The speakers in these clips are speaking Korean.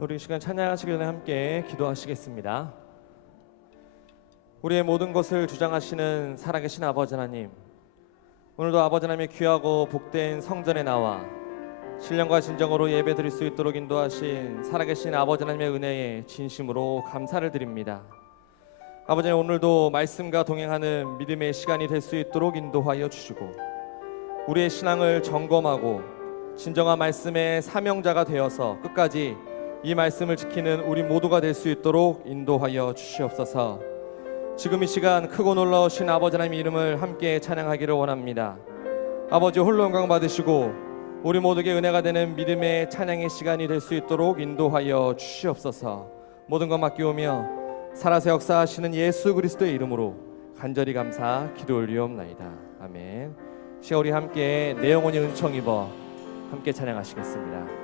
우리 이 시간 찬양하시기 전에 함께 기도하시겠습니다. 우리의 모든 것을 주장하시는 살아계신 아버지 하나님, 오늘도 아버지 하나님의 귀하고 복된 성전에 나와 신령과 진정으로 예배드릴 수 있도록 인도하신 살아계신 아버지 하나님의 은혜에 진심으로 감사를 드립니다. 아버지 하나님, 오늘도 말씀과 동행하는 믿음의 시간이 될 수 있도록 인도하여 주시고, 우리의 신앙을 점검하고 진정한 말씀의 사명자가 되어서 끝까지 이 말씀을 지키는 우리 모두가 될 수 있도록 인도하여 주시옵소서. 지금 이 시간 크고 놀라우신 아버지 하나님의 이름을 함께 찬양하기를 원합니다. 아버지 홀로 영광 받으시고 우리 모두에게 은혜가 되는 믿음의 찬양의 시간이 될 수 있도록 인도하여 주시옵소서. 모든 것 맡기오며 살아서 역사하시는 예수 그리스도의 이름으로 간절히 감사 기도 올리옵나이다. 아멘. 시간 우리 함께 내 영혼이 은총 입어 함께 찬양하시겠습니다.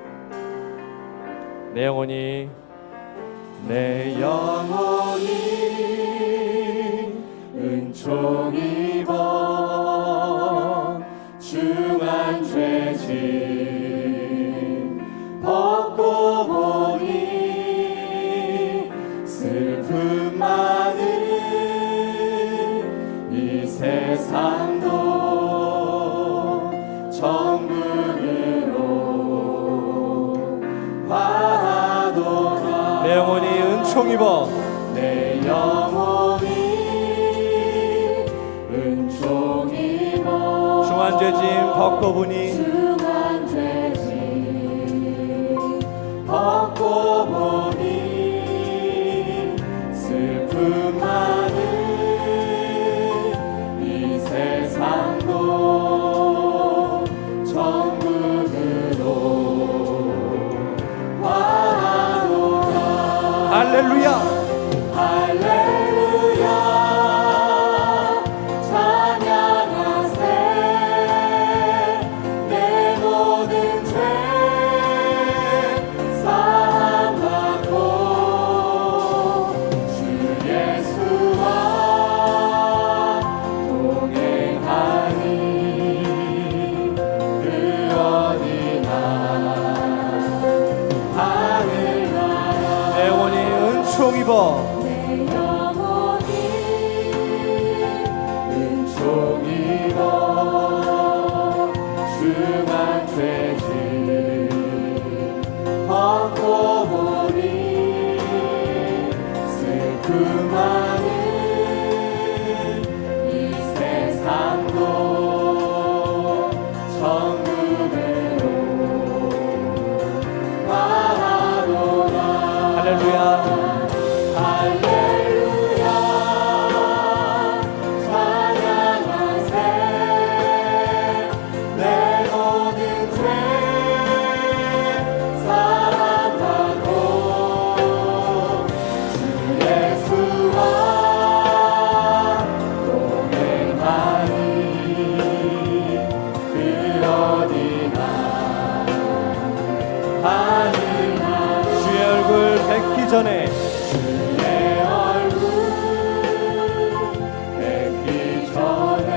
내 영혼이 은총 입어 중한 죄짐 벗고 보니 슬픔 많은 이 세상도 천국으로 바라도다. 내 영혼이 은총 입어 내 영혼이 은총 입어 중한 죄짐 벗고 보니 중한 죄짐 벗고 보니 슬픔 많은 이 세상도 천국으로 바라도다. 할렐루야. 할렐루야 찬양하세. 내 모든 죄 사함받고 주 예수와 동행하니 그 어디나 하늘나라. 내 영혼이 은총 입어 내 영혼이 은총 입어 중한 죄짐 벗고 보니 슬픔 많은 이 세상도 천국으로 바라도다. 할렐루야. 할렐루야 찬양하세. 내 모든 죄 사함받고 주 예수와 동행하니 그 어디나 하늘나라. 주의 얼굴 뵙기 전에 주의 얼굴 뵙기 전에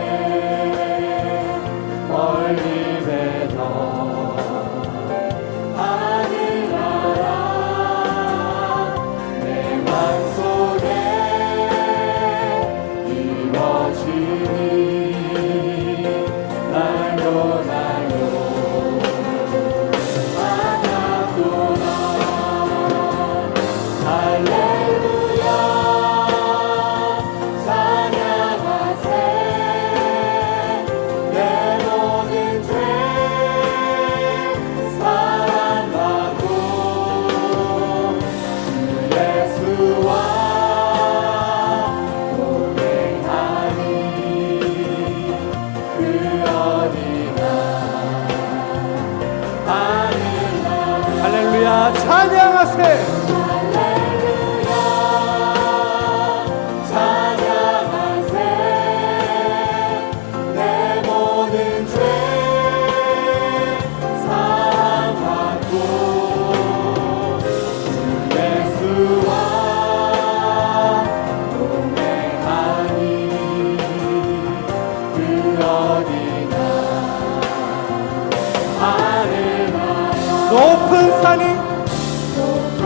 멀리 뵈서 하늘나라 내 맘속에 이루어지니 날로 날로 반갑도다. 할렐루야 찬양하세. 내 모든 죄 사함받고 주 예수와 동행하니 그 어디나 하늘나라. 할렐루야 찬양하세. 할렐루야 찬양하세. 내 모든 죄 사함받고 주 예수와 동행하니 그 어디나 하늘나라. 높은 산이 높은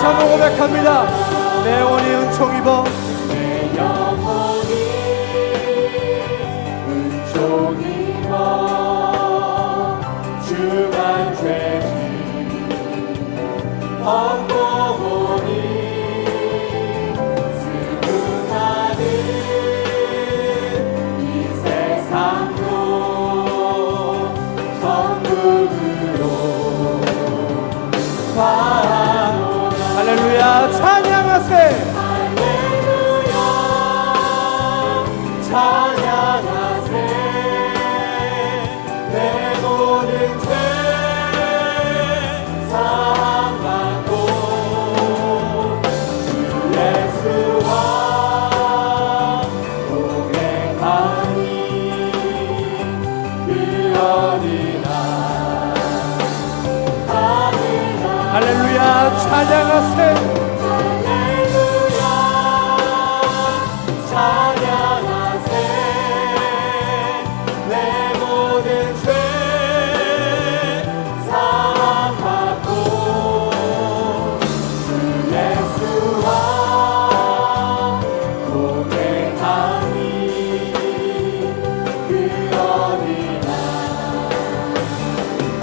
다시 한번 고백합니다. 내 영혼이 은총 입어 내 영혼이 은총 입어 주만 죄지 얻고 보니 슬픔하는 이 세상도 천국으로 가노라. 할렐루야 찬양하세. 할렐루야 찬양하세. 내 모든 죄 사함받고 주 예수와 동행하니 그 어디나 할렐루야 찬양하세. 할렐루야 찬양하세. 내 모든 죄 사함받고 주 예수와 동행하니 그 어디나.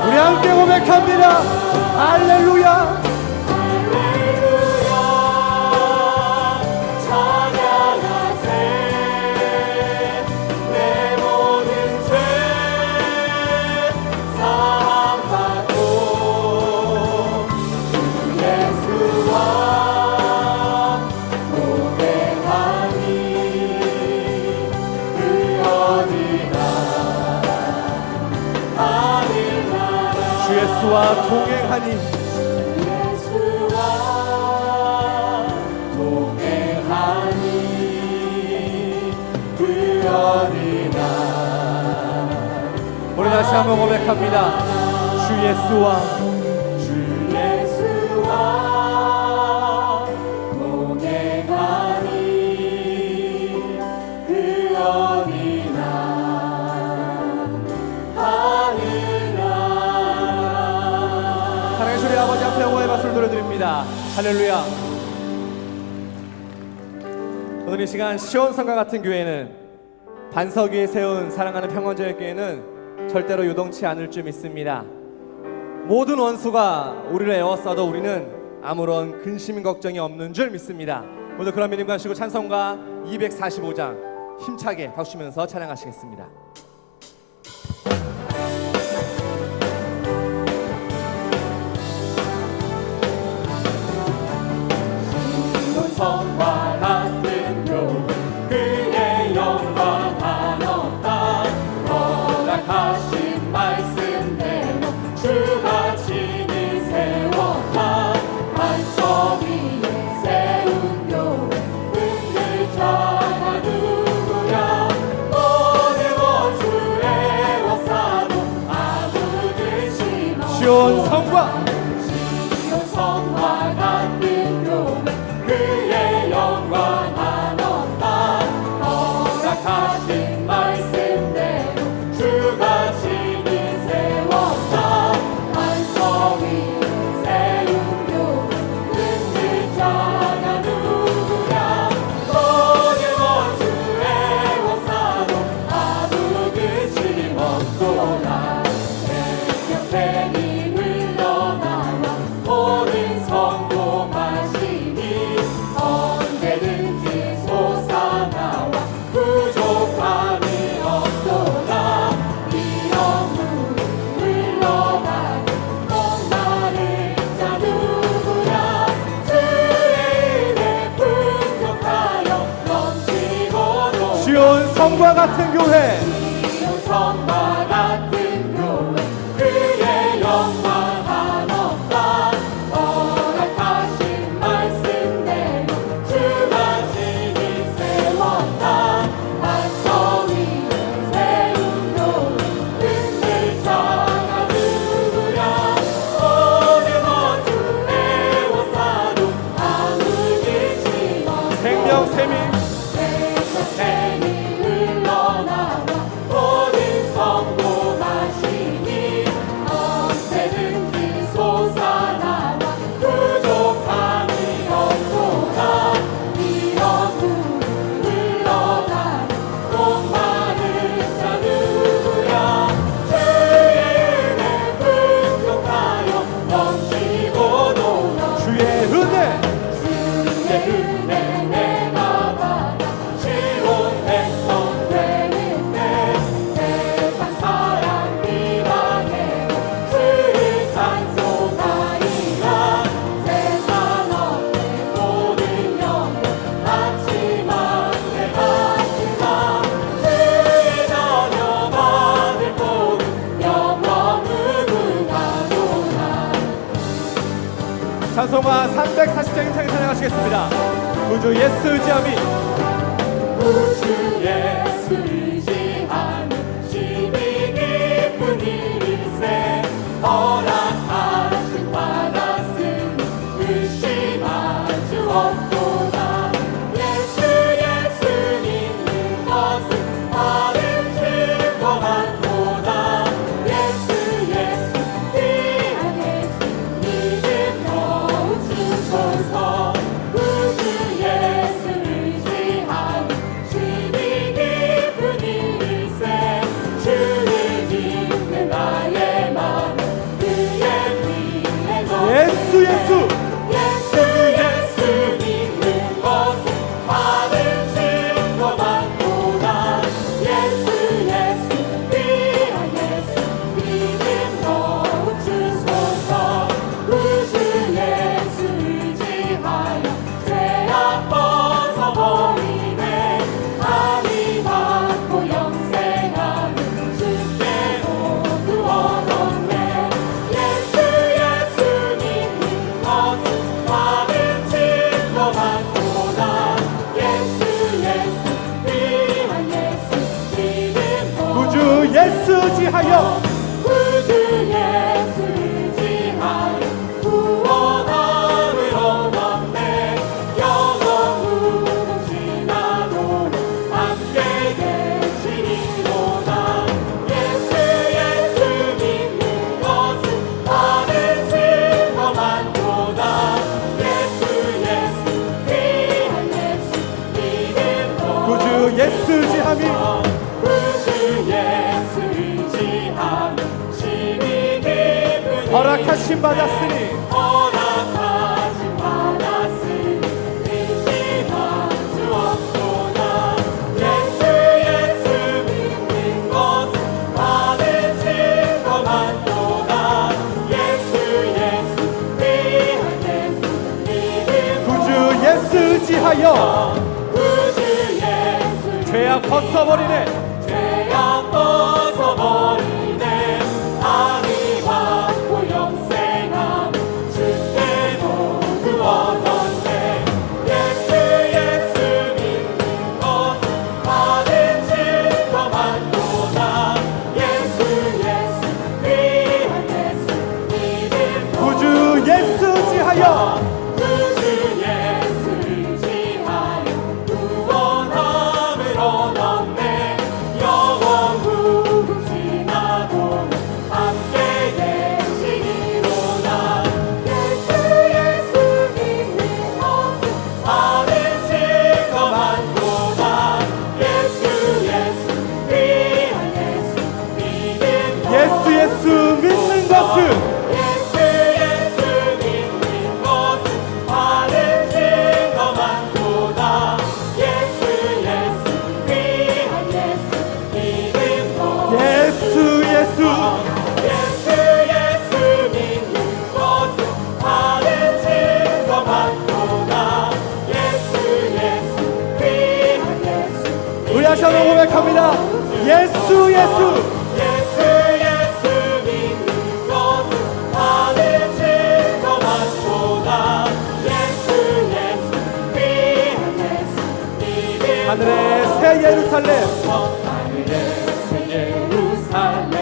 우리 함께 고백합니다. 할렐루야. 할렐루야 찬양하세. 내 모든 죄 사함받고 주 예수와 동행하니 그 어디나 하늘나라. 주 예수와 동행하니 예수와 동행하니 그 어디나. 우리 다시 한번 고백합니다. 주 예수와 주 예수와 동행하니 그 어디나 하늘나라. 사랑의 주리 아버지 앞에 영광의 박수를 드려드립니다. 할렐루야. 오늘 이 시간 시온성과 같은 교회는 반석 위에 세운 사랑하는 평원제일교회는 절대로 요동치 않을 줄 믿습니다. 모든 원수가 우리를 에워싸도 우리는 아무런 근심 걱정이 없는 줄 믿습니다. 오늘 그런 믿음 가지고 찬송가 245장 힘차게 박수 치면서 찬양하시겠습니다. 성과 같은 교회 그의 영광 한없다. 허락하신 말씀대로 주가 친히 세웠다. 반석 위에 세운 교회 흔들 자가 누구야. 모든 원수 에워싸도 아무 근심 없고 시온 성과 시온 성과 같은 교회 그의 영광 한없다. 허락하신 말씀대로 주가 친히 세웠다. 반석 위에 세운 교회 흔들 자가 누구야. 모든 원수 에워싸도 아무 근심 없도다. 새벽 샘이 흘러나와 모든 성도 마시니 언제든지 솟아나와 부족함이 없도다. 이 영물이 흘러가는 목마른 자 누구야. 주의 은혜 풍족하여 넘치고도 시온 성과 같은 교회 시온 성과 같은 교회 그의 영광 한없다. 허락하신 말씀대로 주가 친히 세웠다. 반석 위에 세운 교회 흔들 자가 누구야. 모든 원수 에워싸도 아무 근심 없고 생명샘이 새벽 샘이 흘러나와 모든 성 찬송가 340장인 창에 찬양하시겠습니다. 구주 예수 의지함이 구주 예수 의지하는 심히 깊은 일일세 허락하신 받았으니 의심할 수 없도다. 예수 믿는 것은 바른 증거 많도다. 예수 귀한 예수 믿음 더욱 주소서. 구주 예수 의지하는 심히 깊은 일일세 주를 믿는 나의 마음 그의 위에 예수 예수 믿는 것은 받은 증거 많도다. 예수 귀한 예수 믿음 더욱 주소서. 구주 예수 의지하여 죄악 벗어버리네 하니 받고 영생하는 주께 모두 얻었네. 예수 믿는 것은 받은 증거 많도다. 예수 귀한 예수 믿음 더욱 구주 예수 의지하여 구주 예수 의지하여 구원함을 얻었네. 영원 무궁지나도록 함께 계시리로다. 예수 믿는 것은 받은 증거 많도다. 예수 귀한 예수 믿음 더욱 구주 예수 의지함이 구주 예수 의지하며 심히 깊은 허락하심 받았으니 허락하심 받았으니 의심할 수 없도다. 예수 믿는 것은 받은 증거 많도다. 예수 귀한 예수 믿음 구주 예수 의지하여 구주 예수 죄악 벗어버리네 죄악 벗어버리네 하니 받고 영생함 주께 모두 얻었네. 예수 믿는 것은 받은 증거 많도다. 예수 귀한 예수 믿음 구주 예수 의지하여 구주 예수 의지하여 구원함을 얻었네. 영원 무궁지나도록 함께 계시리로다. 예수 믿는 것은 받은 증거 많도다. 예수 귀한 예수 믿음 예수 믿는 것은 예수 믿는 것은 받은 증거 많도다. 예수 귀한 예수 믿음 더욱 예수 예수 믿는 것은 받은 증거 많도다. 예수 귀한 예수 우리하셔서 고백합니다. 예수 예수 믿는 것은 받은 증거 많도다. 예수 귀한 예수 믿음 하늘의 새 예루살렘 하늘의 새 예루살렘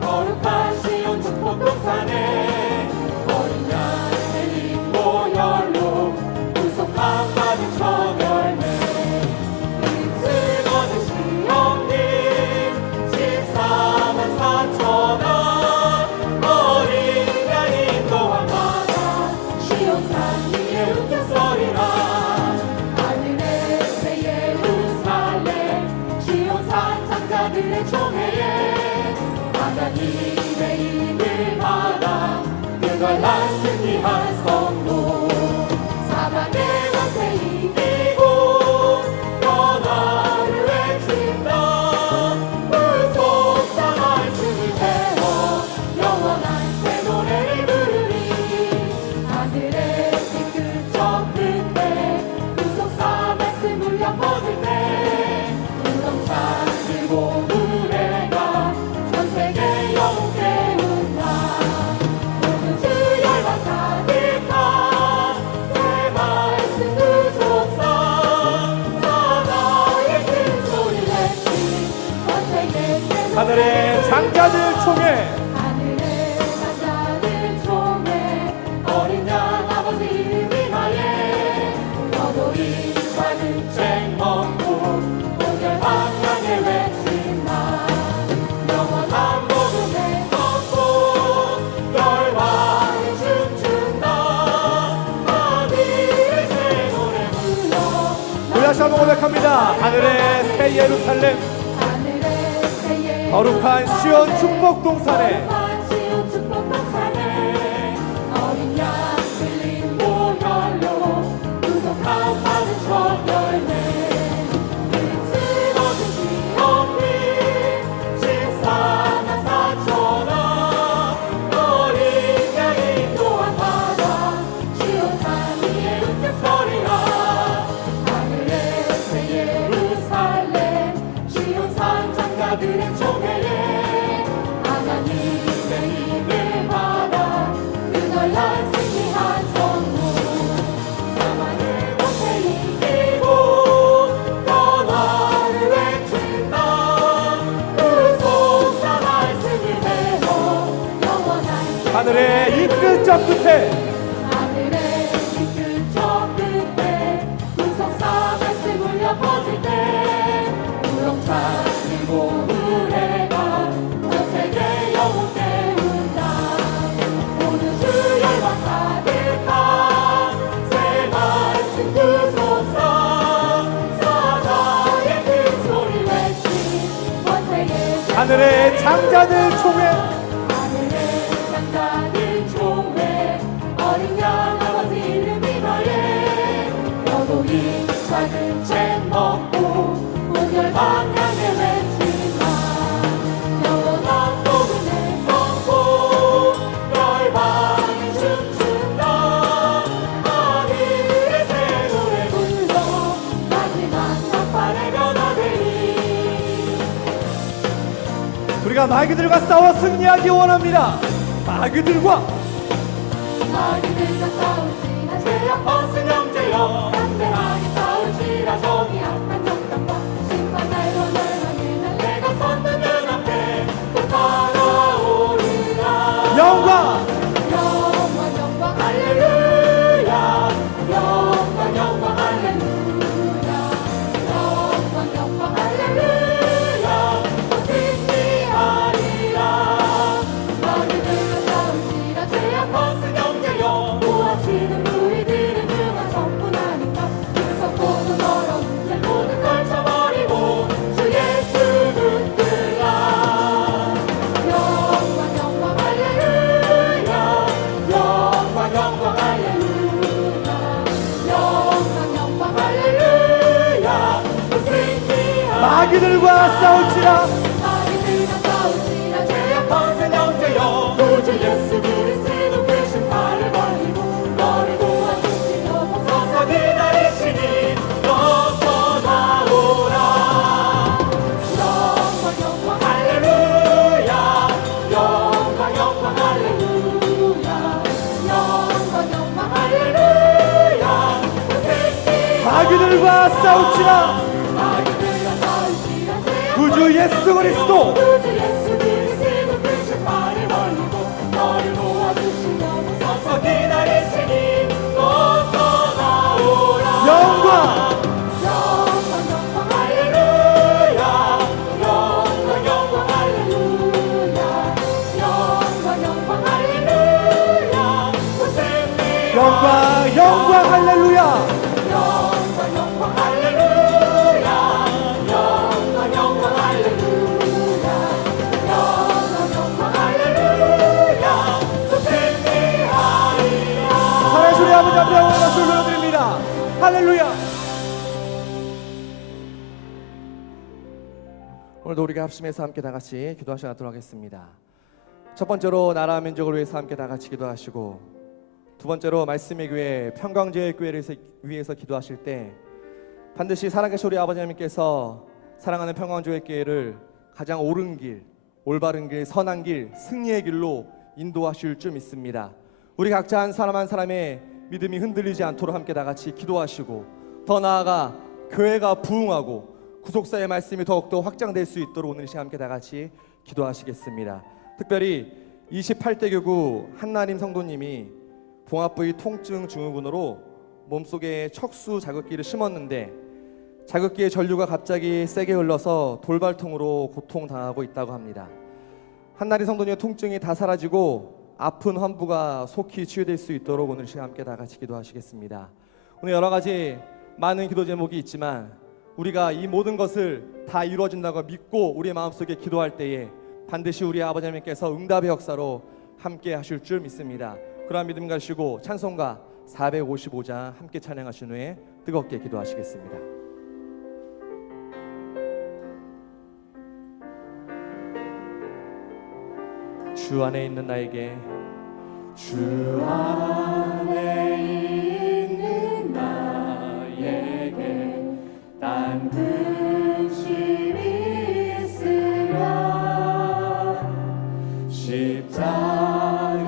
거룩한 시온 축복 동산에 어린 양의 림보혈로 구속함 받은 첫 열매 쓰거든 시험님 14만 4천아 어린 양 인도함 받아 시온산 위에 웃겨서리라. 하늘의 새 예루살렘 시온산 장자들의 총회에 하나님의 이름을 받아 그걸란 승리한 성도 사망의 권세 이기고 변화를 외친다. 구속사 말씀을 배워 영원한 새 노래를 부르리. 하늘의 뒤끝 끝에 구속사 말씀 울려 퍼질 때 우렁찬 들고 노래가 전 세계 영웅 하늘의 장자들 총회 하늘의 장자들 총회 어린 양 아버지 이름 위하에 너도 이 작은 책 먹고 오늘 방향에 외친다 영원한 복음의 선포 열방을 춤춘다 하늘의 새 노래 불러 우리 다시 한번 고백합니다. 하늘의 새 예루살렘 하늘의 새 거룩한 시온 축복 동산에 시온 축복 동산에 어린 양 들린 보혈로 구속한 받은 첫 열매 쓰러진 시온이 십삼만 사천아 어린 양이 또한 받아 시온산 위에 은총소리라 하늘의 새 예루살렘 시온산 장자들의 총회에 하나님의 힘을 받아 그날란 승리한 성문 사망을 못해 이기고 변화를 외친다 구속사 말씀을 배워 영원한 하늘의 이 끝적 끝에 하늘의 이 끝적 끝에 구속사 말씀 울려 퍼질 때 우렁찬 노래가 전 세계 영혼 깨운다 오늘 주 열방 가득한 새 말씀 구속사 사자의 큰 소리 외친 원세의 하늘의 장자들 총회 하늘의 장자들 총회 어린 양 아버지 이름 위하에 너도 이 작은 책 먹고 오늘 방향에 외친다 영원한 복음의 선포 열방을 춤춘다 하늘의 새 노래 불러 마지막 나팔의 변화되리 우리가 마귀들과 싸워 승리하기 원합니다. 마귀들과 마귀들과 싸울지라 죄악 벗은 형제여 담대하게 싸울지라 정의 악한 적당과 심판 날로 멸망의 날 내가 섰는 눈앞에 곧 달아오르라 영광 영광 영광 할렐루야 영광 영광 할렐루야 영광 영광 할렐루야 곧 승리하리라 마귀들과 싸울지라 죄악 벗은 형제여 모아지는 무리들은 그가 전분하니까 무섭고도 더러운 제 모든 걸쳐버리고 주 예수 붙들라 영광 영광 할렐루야 영광 영광 할렐루야 영광 영광 할렐루야 곧 승리하리라 마귀들과 싸울지라 마귀들과 싸울지라 죄악 벗은 형제여 구주 예수 그리스도 그 신발을 벌리고 너를 도와주시며 복서서 기다리시니 어서 나오라 영광 영광 할렐루야 영광 영광 할렐루야 영광 영광 할렐루야 곧 승리하리라 마귀들과 싸울지라 마귀들과 싸울지라 죄악 구주 예수 그리스도 구주 예수 그리스도 그 신발을 벌리고 너를 도와주시며 서서 기다리시니 어서 나오라 영광 영광 영광 할렐루야 영광 영광 할렐루야 영광 영광 할렐루야 곧 승리하리라 영광 영광 할렐루야 영광 영광 할렐루야 영광 영광 할렐루야 영광 영광 할렐루야 곧 승리하리라 하나의 소리 아버지 앞에 영광의 박수를 올려드립니다. 할렐루야. 오늘도 우리가 합심해서 함께 다 같이 기도하시 나도록 하겠습니다. 첫 번째로 나라 민족을 위해서 함께 다 같이 기도하시고, 두 번째로 말씀의 교회 평강제일 교회를 위해서 기도하실 때 반드시 살아계신 우리 아버지 하나님께서 사랑하는 평강제일 교회를 가장 옳은 길, 올바른 길, 선한 길, 승리의 길로 인도하실 줄 믿습니다. 우리 각자 한 사람 한 사람의 믿음이 흔들리지 않도록 함께 다 같이 기도하시고, 더 나아가 교회가 부흥하고 구속사의 말씀이 더욱더 확장될 수 있도록 오늘 이 시간 함께 다 같이 기도하시겠습니다. 특별히 28대 교구 한나림 성도님이 봉합부위 통증 증후군으로 몸속에 척수 자극기를 심었는데 자극기의 전류가 갑자기 세게 흘러서 돌발통으로 고통당하고 있다고 합니다. 한나림 성도님의 통증이 다 사라지고 아픈 환부가 속히 치유될 수 있도록 오늘 이 시간 함께 다 같이 기도하시겠습니다. 오늘 여러 가지 많은 기도 제목이 있지만 우리가 이 모든 것을 다 이루어진다고 믿고 우리의 마음속에 기도할 때에 반드시 우리 아버지 하나님께서 응답의 역사로 함께 하실 줄 믿습니다. 그러한 믿음 가지고 찬송가 455장 함께 찬양하신 후에 뜨겁게 기도하시겠습니다. 주 안에 있는 나에게 주 안에 있는 나에게 딴 근심이 있으랴 십자가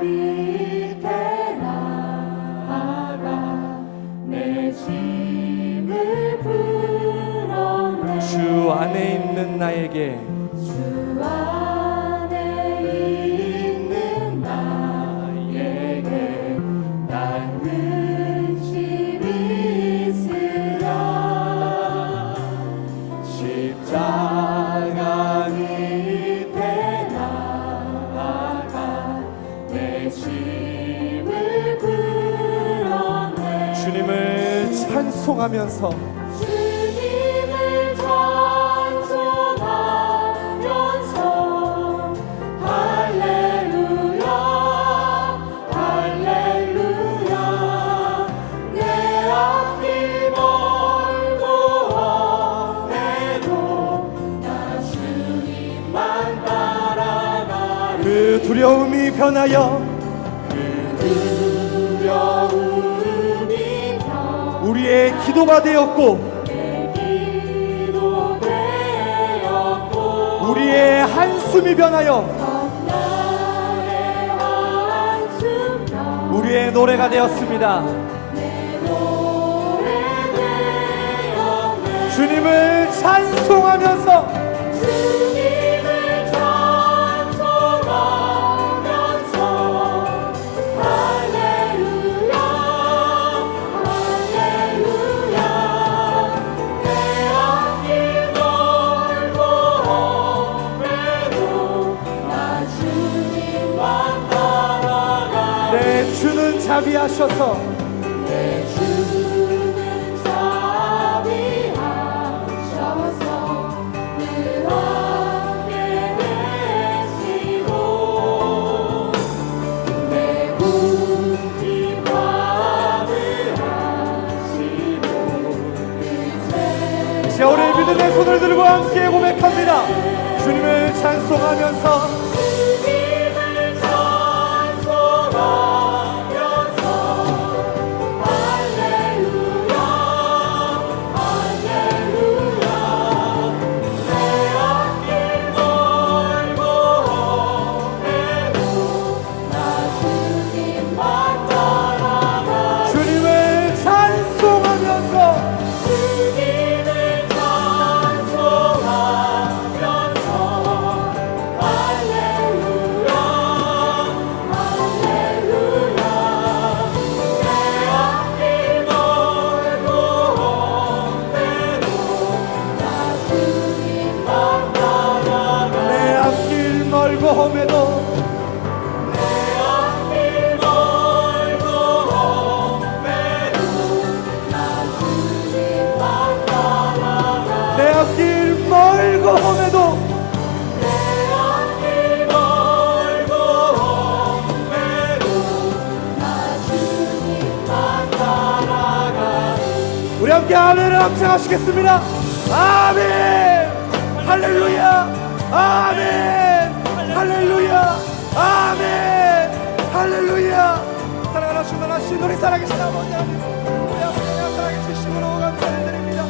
밑에 나아가 내 짐을 풀어내 주 안에 있는 나에게 주 안에 있는 나에게 난 근심이 있으랴 십자가 밑에 나아가 내 짐을 풀어내 주님을 찬송하면서 주님을 찬송하면서 할렐루야 할렐루야 내 앞이 멀고 험해도 나 주님만 따라가리 그 두려움이 변하여 우리의 기도가 되었고 우리의 한숨이 변하여 우리의 노래가 되었습니다. 주님을 찬송하면서 자비하셔서 내 주는 자비하셔서 늘 함께 계시고 내 굶김 받으시고 이제 우리 믿음의 손을 들고 함께 고백합니다. 주님을 찬송하면서 우리 함께 아멘을 합창하시겠습니다. 아멘 할렐루야 아멘 할렐루야 아멘 할렐루야. 사랑하는 충만하신 우리 살아계신 아버지 하나님, 우리 아버지 하나님 살아계시심으로 감사를 드립니다.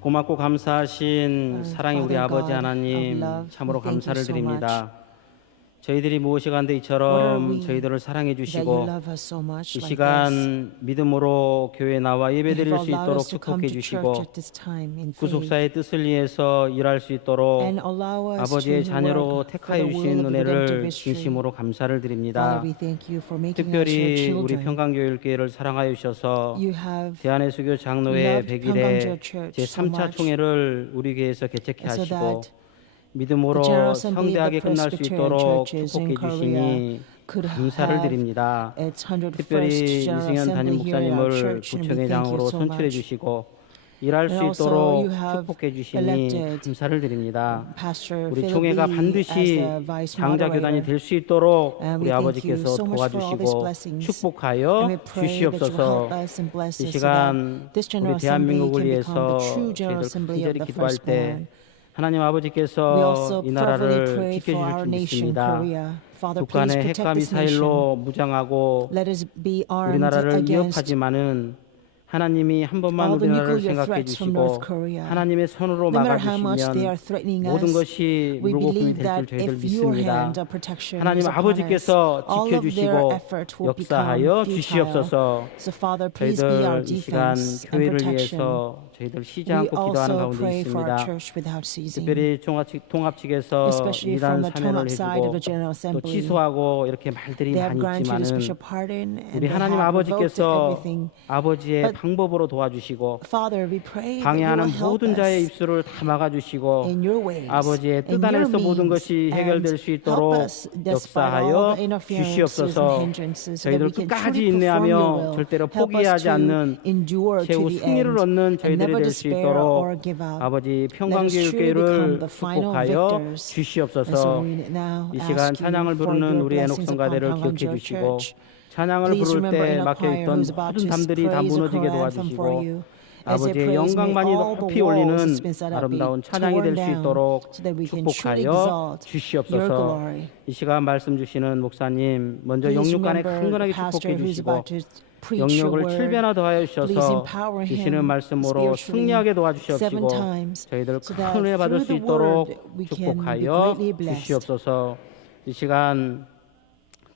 고맙고 감사하신 사랑의 우리 Father 아버지 God 하나님, of love, 참으로 we thank you 감사를 so 드립니다. 저희들이 무엇이간데 What are 이처럼 we 저희들을 사랑해 that you 주시고 love us so much 이 like this. 시간 믿음으로 교회에 나와 You 예배드릴 have 수 allowed 있도록 us to come 축복해 to 주시고 church at this time in faith 구속사의 뜻을 위해서 일할 수 있도록 and allow us 아버지의 to 자녀로 work for 택하여 the 주신 will of 은혜를 redemptive history. 진심으로 감사를 Father, 드립니다. we thank you for making us your 특별히 우리 children. 평강교회를 사랑하여 주셔서 You have 대한예수교 장로회 loved 100일의 평강제일 Church so 제3차 much. 총회를 우리 교회에서 개최케 so 하시고 that 믿음으로 the General Assembly of 성대하게 the 끝날 수 Presbyterian 있도록 churches 축복해 in 주시니 could 감사를 have 드립니다. its 101st 특별히 General 이승현 담임 Assembly here at our 목사님을 church, and we thank you 부총회장으로 so 선출해 much. 주시고 일할 수 And also 있도록 you have 축복해 주시니 elected 감사를 드립니다. Pastor 우리 Philip 총회가 Lee as 반드시 the vice 장자 교단이 moderator. 될 수 있도록 And 우리 we thank 아버지께서 you so much for all these 도와주시고 blessings. 축복하여 And we pray that you will 주시옵소서. help us and bless 이 us so 시간 that this 우리 General Assembly 대한민국을 can 위해서 become the true General 저희들 Assembly of 간절히 the 기도할 때 firstborn. 하나님 We 아버지께서 also 이 fervently 나라를 pray for 지켜주실 our 줄 nation, 믿습니다. Korea. Father, 북한의 please 핵과 protect this nation. 미사일로 무장하고 Let us be armed 우리나라를 against 위협하지만은 하나님이 한 번만 all the 우리나라를 nuclear 생각해 threats from North 주시고 Korea. 하나님의 손으로 No matter how much they are 막아주시면 threatening 모든 us, 것이 we 물거품이 believe 될 that 줄 저희들 if your 믿습니다. hand of protection 하나님 is upon us, 아버지께서 all of their 지켜주시고 efforts will 역사하여 become futile. 주시옵소서. So Father, please be our 저희들 이 시간 defense and 교회를 protection. 위해서 저희들 쉬지 We 않고 기도하는 also 가운데 pray for our 있습니다. church without ceasing, 특별히 통합 측에서 especially 이단 from the 참여를 Tonga side of 해주고 the General 또 Assembly. 취소하고 이렇게 말들이 They have 많이 granted a 있지만은 special pardon and 우리 they 하나님 have revoked 아버지께서 everything. 아버지의 But 방법으로 도와주시고 Father, we pray that you 방해하는 will help 모든 자의 us 입술을 다 막아주시고 in your ways, 아버지의 뜻 in your 안에서 모든 means, 것이 해결될 수 and 있도록 help us despite all 역사하여 the interferences and 주시옵소서. hindrances, so that 저희들 we can 끝까지 truly perform your 인내하며 will. 절대로 Help us 포기하지 to 않는 endure to 최후 the 승리를 end 얻는 and 저희들이 never 될 수 despair 있도록 or give up. 아버지 Let us truly 평강교육교회를 become the final 축복하여 victors. And so 주시옵소서. we now 이 ask 시간 you 찬양을 for 부르는 your 우리 애녹 blessings upon 성가대를 기억해 Pangangjeol 주시고 Church. 찬양을 Please 부를 remember 때 in a choir 막혀있던 who's about 모든 to 담들이 다 praise the 무너지게 choir anthem for 도와주시고 you. As they 아버지의 praise, may 영광만이 all the 높이 walls 올리는 that's been set up be 아름다운 찬양이 torn 될 수 down 있도록 so that we can truly 축복하여 exalt your 주시옵소서. glory. 이 시간 말씀 주시는 목사님 먼저 Please 영육간에 remember 큰건하게 the pastor 축복해 who's 주시고 about to preach your 영역을 word. 7배나 더하여 Please 주셔서 empower 주시는 him 말씀으로 spiritually 승리하게 7 도와주시옵시고 times 저희들 so that 큰 은혜 받을 through 수 the 있도록 word we can be 축복하여 greatly blessed. 주시옵소서. 이 시간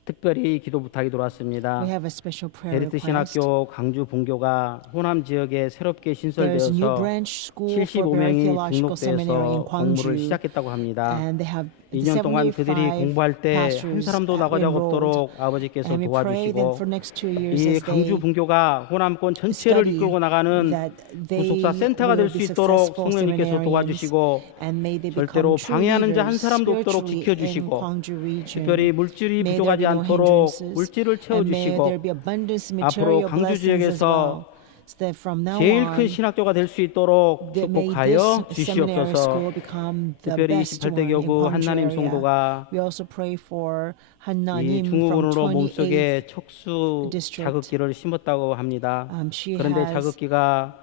특별히 기도 부탁이 들어왔습니다. We have a special prayer 베리트 request. 신학교 강주 본교가 호남 지역에 새롭게 There is a new 신설되어서 branch school for Barry 75명이 Theological Seminary in 등록돼서 공부를 Gwangju, 시작했다고 합니다. and they have 2년 동안 그들이 75 공부할 때 한 pastors 사람도 나가지 enrolled. 없도록 아버지께서 And we pray that 도와주시고 for next 2 years 이 as 강주 they 분교가 호남권 전체를 study 이끌고 나가는 that they 구속사 센터가 될 will 수 be 있도록 successful 성령님께서 seminarians, 도와주시고 and may they 절대로 become true 방해하는 자 한 leaders 사람도 없도록 spiritually in 지켜주시고 Gwangju region. 특별히 물질이 May there 부족하지 be no 않도록 hindrances, 물질을 and may 채워주시고 there be abundance 앞으로 material 강주 blessings as 지역에서 well, so that from now 제일 on 큰 신학교가 될 수 있도록 that may 축복하여 this seminary 주시옵소서. school become the 특별히 best 28대 one in 교구 Gwangju 한나님 area. 성도가 We also pray for 이 한나님 from 중후군으로 28th 몸속에 척수 district. 자극기를 심었다고 합니다. She 그런데 has 자극기가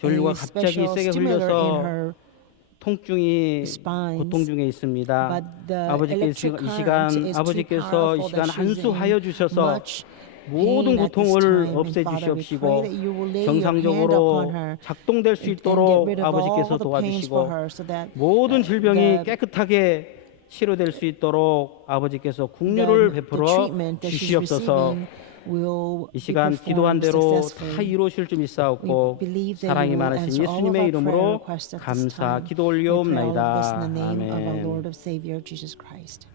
졸류가 a 갑자기 special 세게 stimulator in 흘려서 her 통증이 spines, 고통 중에 있습니다. but the 아버지께서 electric 이 current 시간 is too 아버지께서 이 powerful 시간 that she's in 한수하여 주셔서 much 모든 pain at this 고통을 time. And 없애 Father, we 주시옵시고 pray that you will lay your hand 정상적으로 upon her 작동될 수 and get 있도록 rid of 아버지께서 all the pains for 도와주시고 her, so that 모든 질병이 the 깨끗하게 치료될 수 있도록 아버지께서 국류를 the 베풀어 treatment that she's 주시옵소서. receiving will 이 be 시간 기도한 performed 대로 다 successfully. 이루어질 줄 믿사옵고 We believe that 사랑이 you will 많으신 answer all of 예수님의 our 이름으로 prayer requests at this 감사 time. 기도 We pray all of this 올리옵나이다. in the name of our 아멘. Lord of Savior Jesus Christ.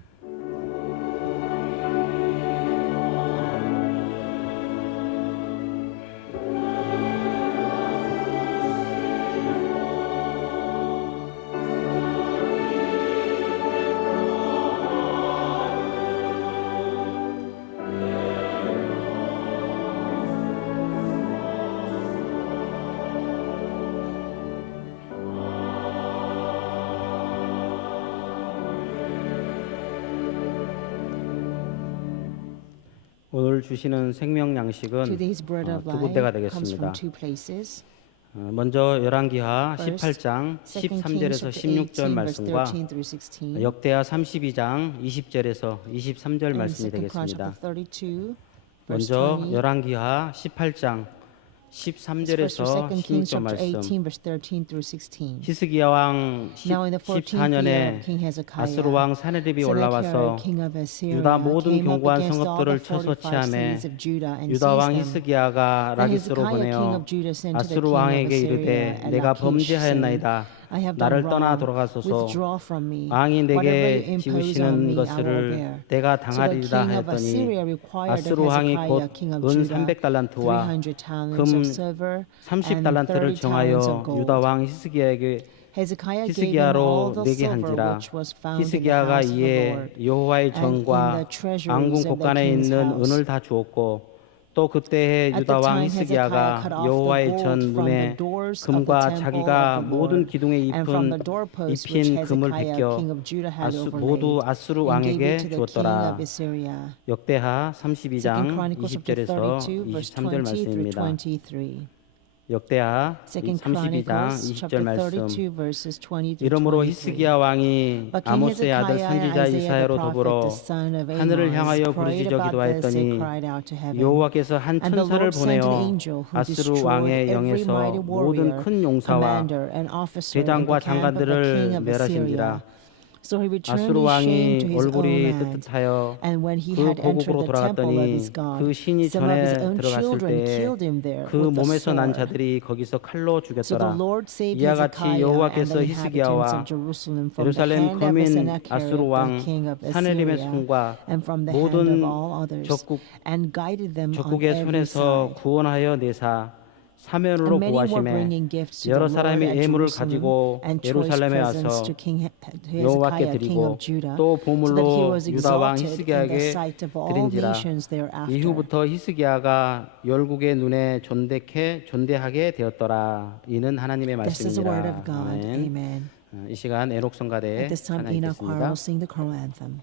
오늘 주시는 생명 양식은 Today's bread of 두 군데가 life comes 되겠습니다. from 2 places. 먼저 열왕기하 First, 18장 2 Kings 13절에서 chapter 16절 18 verse 말씀과 13 through 16. 역대하 32장 20절에서 23절 And 말씀이 2 Chronicles 되겠습니다. chapter 32 verse 먼저 20. 열왕기하 18장 First or 13절에서 Second Kings 16절 chapter 말씀. 18, verse 13 through 16. 히스기야 왕 Now in the 14th year 14년에 of King Hezekiah, 아수르 왕 사네립이 올라와서 Sennacherib, king of Assyria, 유다 모든 came up 견고한 against all the 성읍들을 fortified 쳐서치하매 cities of Judah and 유다 왕 seized them. 히스기야가 And 라기스로 Hezekiah, king 보내어 of Judah, sent to the 아수르 king of 왕에게 Assyria 이르되 at 내가 Lachish, saying, 범죄하였나이다. I have done 나를 떠나 wrong. 돌아가소서. Withdraw from me. 왕이 Whatever you 내게 impose on 지으시는 me, I will 것을 bear. 내가 So the 당하리라 king of Assyria 하였더니 required of 아수르 왕이 Hezekiah, 곧 king of 은 Judah, 300달란트와 300 talents 금 of silver and 30달란트를 30 정하여 talents of gold. 유다 왕 히스기야에게 Hezekiah gave him all 히스기야로 the 내게 silver 한지라. which was found in the 히스기야가 house of the 이에 Lord, 여호와의 and in 전과 the treasuries 왕궁 of the 곳간에 king's 있는 house. 은을 다 주었고 또 그때에 At 유다 the 왕 time Hezekiah cut 히스기야가 off the 여호와의 gold 전 from the 문에 doors of the 금과 temple 자기가 of the 모든 Lord, 기둥에 and from the 입힌 doorposts which 금을 Hezekiah, 벗겨 king of Judah, had 모두 overlaid, 아수르 and gave 왕에게 it to the king 주었더라. of Assyria. 역대하 Second 32장 Chronicles chapter 20절에서 32, verse 23절 20 through 말씀입니다. 23. 역대하 Second 32장 Chronicles 20절 chapter 말씀. 32, verses 20 through 이러므로 23. 히스기야 왕이 But King 아모스의 아들 Hezekiah and 선지자 Isaiah the 이사야로 prophet, 더불어 the son of 하늘을 Amos, 향하여 prayed 부르짖어 about this and 기도하였더니 cried out to heaven. 여호와께서 한 And the 천사를 Lord sent an 보내어 angel who 아수르 destroyed 왕의 every 영에서 mighty 모든 warrior, 큰 용사와 commander, and officer in the 대장과 camp of the king 장관들을 of 멸하신지라. Assyria. So he returned 아수르 his shame to 왕이 his own 얼굴이 land. 뜨뜻하여 And when he 그 had entered 고국으로 the temple of 돌아갔더니 his God, 그 신이 some of his 전에 own 들어갔을 children 때에 killed him there 그 with the 몸에서 난 sword. 자들이 거기서 칼로 So the 죽였더라. Lord saved 이와 같이 Hezekiah and 여호와께서 the inhabitants 히스기야와 of Jerusalem from the 예루살렘 hand of 거민 Sennacherib, 아수르 the 왕 king of 사네림의 Assyria, 손과 and from the hand 모든 of all others, and guided them on 적국의 every 손에서 side. 구원하여 내사 사면으로 And many were 보하심에 bringing gifts to the 여러 Lord 사람이 at 예물을 Jerusalem 가지고 and choice 예루살렘에 presents 와서 to King 여호와께 Hezekiah, king 드리고 of Judah, 또 so that he 보물로 was 유다 왕 exalted in the 히스기야에게 sight of all 드린지라. nations thereafter. 이후부터 히스기야가 열국의 눈에 존대하게 되었더라. 이는 하나님의 This is the word 말씀이니라. of God. 아멘. Amen. 이 시간 애록 성가대 At this time, Enoch choir 찬양하겠습니다. will sing the choral anthem.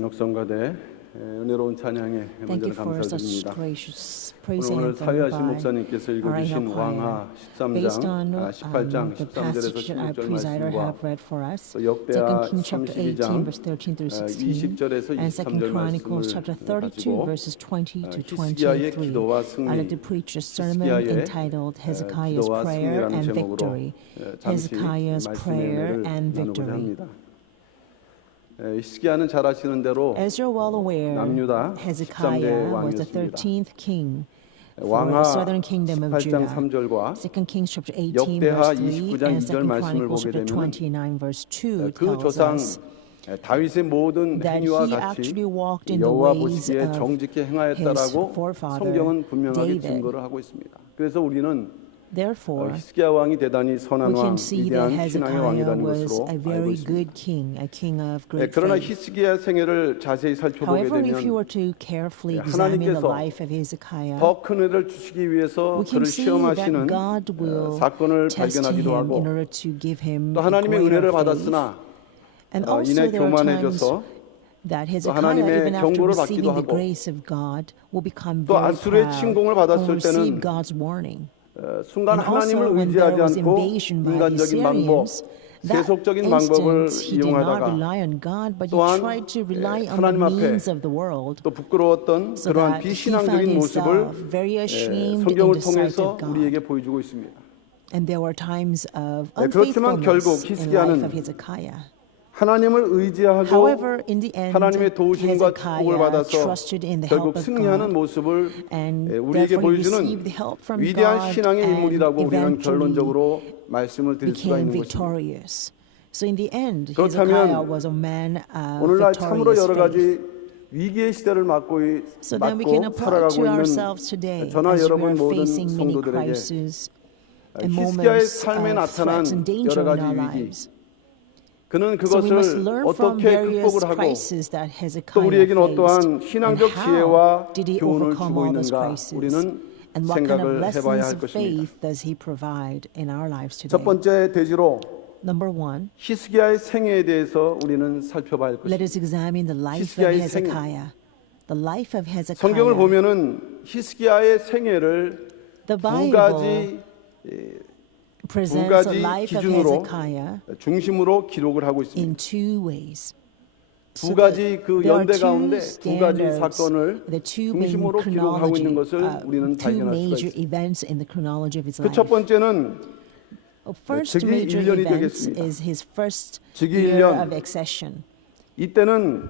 녹성가대 은혜로운 찬양에 Thank 먼저 you for such 감사드립니다. gracious praise 오늘 anthem 사회하신 by 목사님께서 our 읽어주신 annual 왕하 choir. Based on 18장 the 13절에서 passage that our 16절 presider 말씀과 have read for us, 또 2 역대하 Kings chapter 18 32장 verse 13 through 16, 20절에서 and 2 23절 Chronicles chapter 말씀을 32 가지고 verses 20 to 히스기야의 23. 기도와 I'd 승리, like to preach a sermon 히스기야의 entitled Hezekiah's 기도와 Prayer 승리라는 and 제목으로 Victory. 잠시 Hezekiah's 말씀의 Prayer 은혜를 and 나누고자 Victory. 합니다. 히스기야는 잘 아시는 대로 As you're well aware, 남유다 13대 Hezekiah was the 왕이었습니다. 13th king for 왕하 the southern kingdom of 18장 Judah. 3절과 2 Kings chapter 18 역대하 verse 3 29장 and 2절 2 말씀을 Chronicles 보게 chapter 되면 29 verse 2 그 tells 조상 us 다윗의 모든 that 행위와 he 같이 actually walked in the 여호와 ways 보시기에 of 정직히 his 행하였다라고 forefather 성경은 분명하게 David. 증거를 하고 있습니다. 그래서 우리는 Therefore, 히스기야 왕이 대단히 we 선한 can 왕, see that 위대한 신앙의 Hezekiah 왕이라는 was 것으로 a 알고 very 있습니다. good king, a king of great 그러나 faith. 히스기야 생애를 자세히 살펴보게 However, if you were 되면 to carefully examine the 하나님께서 life of Hezekiah, 더 큰 은혜를 주시기 위해서 we can 그를 see that 시험하시는 God will 사건을 test 발견하기도 him 하고 in order to give him 또 하나님의 greater 은혜를 faith. 받았으나 And 이내 also there are times 교만해져서 that 또 Hezekiah, 하나님의 even after 경고를 receiving 받기도 the 하고 grace of God, will become 또 very 아수르의 proud 침공을 and 받았을 will receive 때는 God's warning. 순간 And also, 하나님을 when there 의지하지 was 않고 invasion by the 인간적인 방법, Syrians, that 세속적인 방법을 instance he did not 이용하다가 rely on God, but he 또한 tried to rely on the 하나님 앞에 means of the world, 또 부끄러웠던 so 그러한 that he found 비신앙적인 모습을 himself very ashamed in 성경을 the sight 통해서 of God. 우리에게 보여주고 있습니다. And there were times of 그렇지만 결국 unfaithfulness in 히스기야는 life of Hezekiah. 하나님을 의지하고 However, in the end, 하나님의 도우심과 축복을 Hezekiah 받아서 trusted in the help 결국 of 승리하는 God, 모습을 and 우리에게 therefore he 보여주는 received help from 위대한 God 신앙의 and 인물이라고 우리는 eventually 결론적으로 말씀을 드릴 수가 became 있는 것입니다. victorious. So in the end, 그렇다면 Hezekiah was a man of 오늘날 참으로 victorious 여러 faith. 가지 위기의 시대를 So then we can apply 살아가고 to 있는 ourselves today 저나 as we 여러분 are 모든 facing many 성도들에게 crises and 히스기야의 moments 삶에 of 나타난 threats and danger 여러 in 가지 our 위기, lives. 그는 So we must 그것을 learn from 어떻게 various 극복을 하고 crises that 또 Hezekiah 우리에게는 faced, 어떠한 and 신앙적 how 지혜와 did he 교훈을 overcome 주고 all those 있는가 crises, 우리는 and what kind of 생각을 해봐야 lessons 할 of 것입니다. faith does he provide in our lives 첫 today? 번째 대지로 Number one, 히스기야의 생애에 대해서 우리는 살펴봐야 할 let 것입니다. us examine the life of 히스기야의 생- Hezekiah. The life of 성경을 Hezekiah. 보면은 히스기야의 생애를 The 두 Bible 가지 presents the life of 기준으로 Hezekiah 중심으로 기록을 하고 있습니다. in two ways. 두 가지 그 there are 연대 two 가운데 두 가지 standards, 사건을 the two main 중심으로 기록하고 chronology, 있는 것을 우리는 two 발견할 수가 major 있습니다. events in the chronology of his 그 life. 첫 번째는 First 즉위 major 1년이 event 되겠습니다. is his first 즉위 year 1년. of accession. 이때는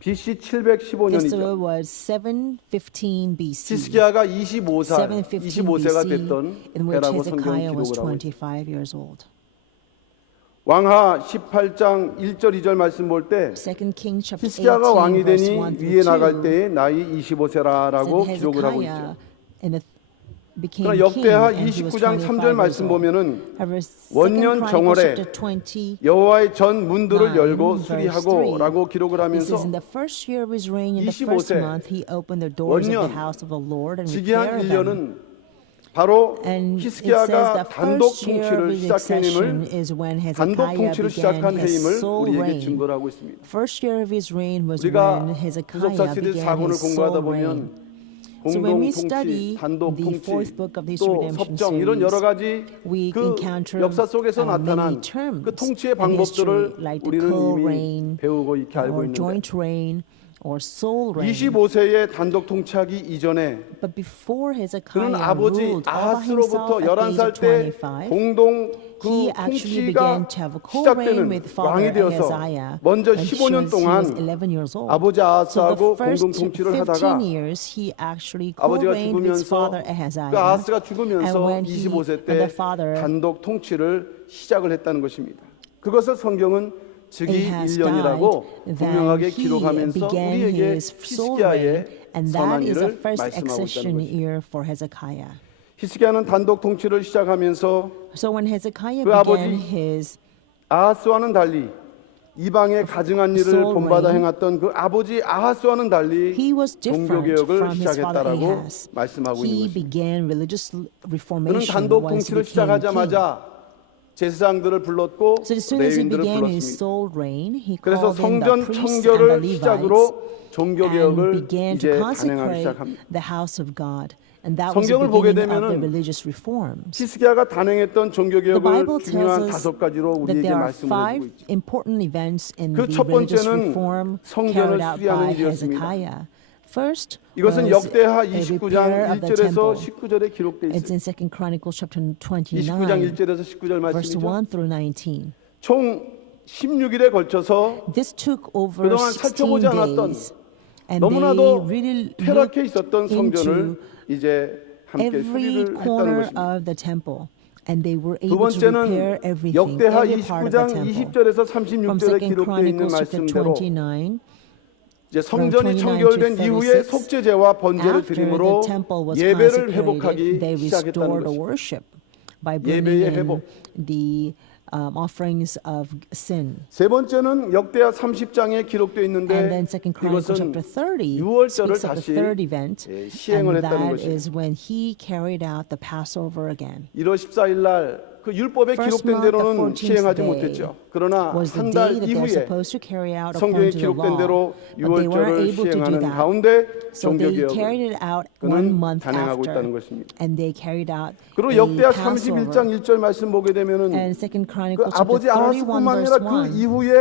BC This 715년이죠. was 715 BC. 히스기야가 25세가 715 BC, 됐던 in which 때라고 성경 Hezekiah was 기록을 하고 있습니다. 25 years old. 왕하 18장 1절 2절 말씀 볼 때 2 Kings chapter 히스기야가 18 왕이 verse 되니 1 위에 through 나갈 2 때에 나이 25세라라고 said 기록을 하고 Hezekiah 있죠. became 그러나 king 역대하 and he was 29장 25 3절 years 말씀 old. 보면은 However, 2 원년 Chronicles 정월에 chapter 20 여호와의 전 문들을 9, 열고 verse 수리하고라고 기록을 This 하면서 is in the first year of his reign, in the first 25세, month, he opened the doors of 원년, the house of the Lord and 즉위한 repaired them. 1년은 바로 And it says 히스기야가 the 단독 first year of 통치를 his 시작한 accession 힘을 is when 단독 Hezekiah 통치를 시작한 began his 해임을 sole 우리에게 reign. 증거를 하고 있습니다. First year of his reign was 우리가 when Hezekiah 구속사 시대 began 사본을 his 공부하다 sole reign. 보면 So when we 공동 study 통치, 단독 the 통치, fourth book of this 또 redemption 섭정 이런 여러 series, 가지 we 그 encounter 역사 속에서 many 나타난 terms 그 통치의 in history, 방법들을 like the 우리는 이미 co-reign 배우고 익히 알고 or 있는데 joint reign or sole reign. 25세에 단독 통치하기 이전에 But before 그는 Hezekiah 아버지 ruled all by himself 아하스로부터 at the age 11살 of 때 25, 공동 그 he actually 통치가 began to have a co-reign 시작되는 with 왕이 Father 되어서 Hezekiah 먼저 when 15년 he was 동안 11 years old. 아버지 So 아하스하고 the first 공동 통치를 15 하다가 years he actually 아버지가 co-reigned with 죽으면서 Father 그 Ahaziah. 아하스가 And 죽으면서 when 25세 the 때 father 단독 통치를 시작을 했다는 것입니다. 그것을 성경은 즉위 Ahaz 1년이라고 died, 분명하게 then he 기록하면서 began 우리에게 his sole reign, 히스기야의 and that 선한 is the 일을 first 말씀하고 있다는 accession 것입니다. year for Hezekiah. 히스기야는 단독 통치를 시작하면서 So when Hezekiah 그 began 아버지 his 아하스와는 달리 이방의 가증한 일을 sole 본받아 reign, 행했던 그 아버지 아하스와는 달리 he was different 종교개혁을 from his father 시작했다라고 Ahaz. 말씀하고 있는 He 것입니다. began religious 그는 reformation 단독 once he 통치를 became king. 시작하자마자 제사장들을 불렀고 So as soon as he 레위인들을 began his 불렀습니다. sole reign, he 그래서 called in the 성전 priests and the 청결을 Levites 시작으로 종교 and 개혁을 began 이제 to 단행하기 consecrate 시작합니다. the house of God. And that was the 성경을 보게 beginning of the 되면은 religious reforms. 히스기야가 단행했던 종교 The Bible 개혁을 중요한 tells us 5가지로 that 우리에게 there are 말씀을 five 해주고 있죠. important events in 그 the 첫 religious 번째는 reform 성전을 carried out 수리하는 by 일이었습니다. Hezekiah. First 이것은 was 역대하 a 29장 repair of the 1절에서 temple. 19절에 기록되어 It's 있습니다. in 2 Chronicles chapter 29장 29, 1절에서 19절 verse 말씀이죠. 1 through 19. 총 16일에 걸쳐서 This took over 그동안 16 살펴보지 않았던 days, and they 너무나도 really 폐락해 looked 있었던 성전을 into 이제 함께 every 수리를 했다는 corner 것입니다. of the temple, and they were 두 able to repair 번째는 everything, 역대하 every part of the 29장 temple. 20절에서 From 36절에 2 기록되어 있는 Chronicles chapter 말씀대로 29, 이제 성전이 29 청결된 to 이후에 36, 속죄제와 번제를 after 드림으로 the temple was 예배를 consecrated, 회복하기 they 시작했다는 restored 것입니다. worship by 예배의 bringing 회복. in the offerings of sin. 세 번째는 역대하 30장에 기록되어 있는데 And then 2 Chronicles 이것은 chapter 30 유월절을 speaks of the 다시 third event, 시행을 and 했다는 that 것입니다. is when he carried out the Passover again. 1월 14일 날 그 율법에 First 기록된 month, 대로는 the 14th 시행하지 day 못했죠. 그러나 Was the 한 day 달 that they're 이후에 supposed to carry out 성경에 according to the 기록된 law, 대로 but they weren't 유월절을 able to do 시행하는 that. 가운데 So they 종교개혁을 carried it out one 그는 month 단행하고 있다는 after, 것입니다. and they carried out 그리고 a 역대하 Passover. 31장 1절 말씀 보게 되면은 And 2 그 Chronicles 아버지 chapter 31 아하스뿐만 verse 아니라 그 1. 이후에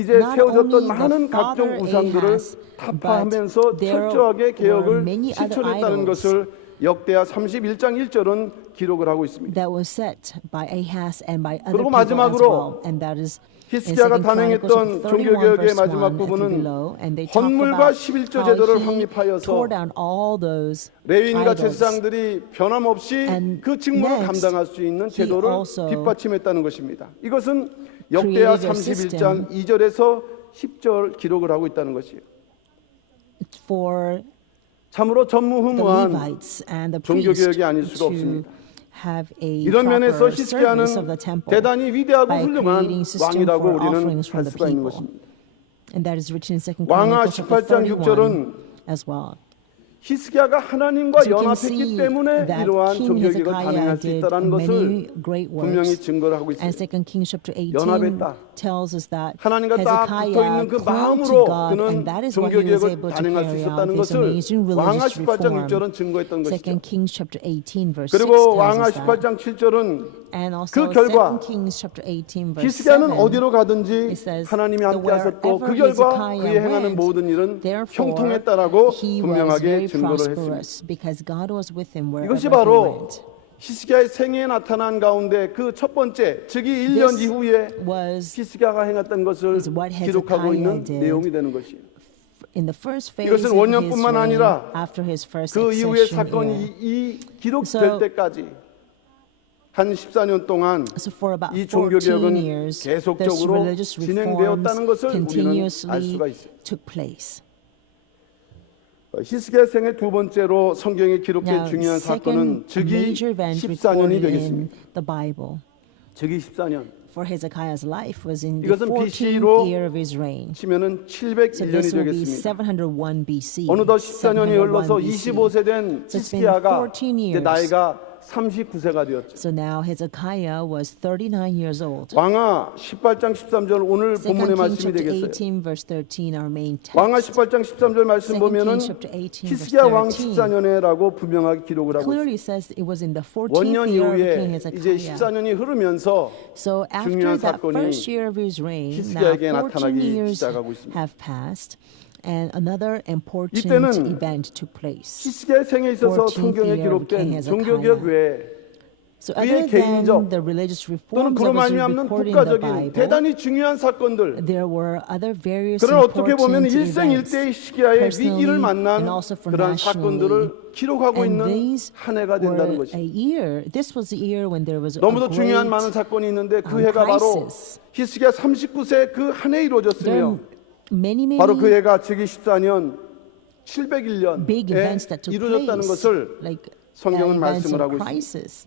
이제 Not 세워졌던 only 많은 the 각종 father 우상들을 Ahaz, 타파하면서 but there 철저하게 were 개혁을 many other 실천했다는 idols 것을 역대하 31장 1절은 기록을 하고 있습니다. that was set by Ahaz and by other 그리고 people as 마지막으로 well, and that is in 2 히스기야가 Chronicles 단행했던 chapter 31 종교개혁의 verse 1 마지막 and 부분은 below, and they talk 헌물과 about 11조 how 제도를 he 확립하여서 tore down all those 레위인과 idols. 제사장들이 변함없이 And 그 직무를 next, 감당할 수 있는 he 제도를 also 뒷받침했다는 것입니다. 이것은 역대하 created a 31장 2절에서 10절 기록을 하고 있다는 것이에요. for 참으로 the 전무후무한 Levites and the priests 종교개혁이 아닐 수가 to 없습니다. have a 이런 면에서 proper service of the 히스기야는 temple 대단히 위대하고 by 훌륭한 creating system 왕이라고 for 우리는 offerings 할 from the 수가 있는 people. 것입니다. And that is written in 2 왕하 Chronicles chapter 18장 31 6절은 as well. 히스기야가 하나님과 So you can 연합했기 see 때문에 that 이러한 King 종교개혁을 단행할 Hezekiah 수 did 있다는 것을 many great 분명히 works. 증거를 하고 And 있습니다. 2 Kings chapter 18 연합했다. tells us that 하나님과 딱 붙어 있는 Hezekiah 그 clung to 마음으로 God, 그는 and that is why he was 종교개혁을 able to 단행할 수 carry out 있었다는 this 것을 amazing 왕하 religious 18장 reform. 6절은 증거했던 2 것이죠. Kings chapter 18 verse 6 그리고 tells 왕하 us that. 18장 7절은 And also 그 결과 2 Kings chapter 18 verse 7 히스기야는 어디로 가든지 it says, 하나님이 "The 함께 하셨고 그 wherever 결과 Hezekiah 그의 행하는 went, 모든 일은 therefore 형통했다라고 he was 분명하게 very 증거를 했습니다. prosperous because God was with him wherever 이것이 he 바로 went." 히스기야의 생애에 나타난 가운데 그 첫 번째, 즉이 1년 This 이후에 was 히스기야가 행했던 것을 is what 기록하고 있는 Hezekiah did. 내용이 되는 것이에요. in the first phase 이것은 of his 원년뿐만 reign, 아니라 after his first 그 이후의 accession 사건이 year. 이 기록될 So- 때까지 한 14년 동안 So for about 이 14 종교개혁은 years, this 계속적으로 religious 진행되었다는 reforms 것을 우리는 알 continuously 수가 있어요. took place. 히스기야 생애 두 번째로 성경에 기록된 Now, 중요한 사건은 second 즉위 major event 14년이 recorded 되겠습니다. in the Bible 즉위 14년 for Hezekiah's life was in the 이것은 14th BC로 year of his reign. 치면은 So 701년이 this will be 되겠습니다. 701 BC. 어느덧 14년이 701 흘러서 BC. 25세 된 So it's been 히스기야가 14 이제 years. 나이가 39세가 되었죠. So now Hezekiah was 39 years old. 왕하 18장 13절 오늘 2 본문의 Kings 말씀이 chapter 되겠어요. 18 verse 13 our main text. 왕하 18장 13절 말씀 2 보면은 Kings chapter 18 verse 히스기야 왕 13 14년에라고 분명하게 기록을 하고 있어요. clearly says it was in the 14th 원년 year of King 이후에 이제 Hezekiah. 14년이 흐르면서 So after 중요한 that 사건이 first year of his reign, now 히스기야에게 14 나타나기 years 시작하고 있습니다. have passed, and another important 이때는 event took place. 히스기야의 생에 있어서 14th 성경에 year of King 기록된 Hezekiah. 종교개혁 외에 So 그의 other 개인적 than the religious 또는 reforms 그로 that was 말미암는 recorded in the 국가적인 Bible, 대단히 중요한 사건들 there were other various 그런 어떻게 보면 important 일생일대의 events. 히스기야의 personally 위기를 만난 and also for 그런 nationally. 사건들을 기록하고 And 있는 these 한 해가 된다는 were 것이죠. a year. This was the year when there was a 너무도 중요한 great 많은 사건이 있는데 그 해가 바로 crisis. 히스기야 39세 그 한 해에 There 이루어졌으며 are many 바로 그 many 해가 즉위 14년 701년에 big events that took 이루어졌다는 place, 것을 like 성경은 events 말씀을 of 하고 있습니다. crisis.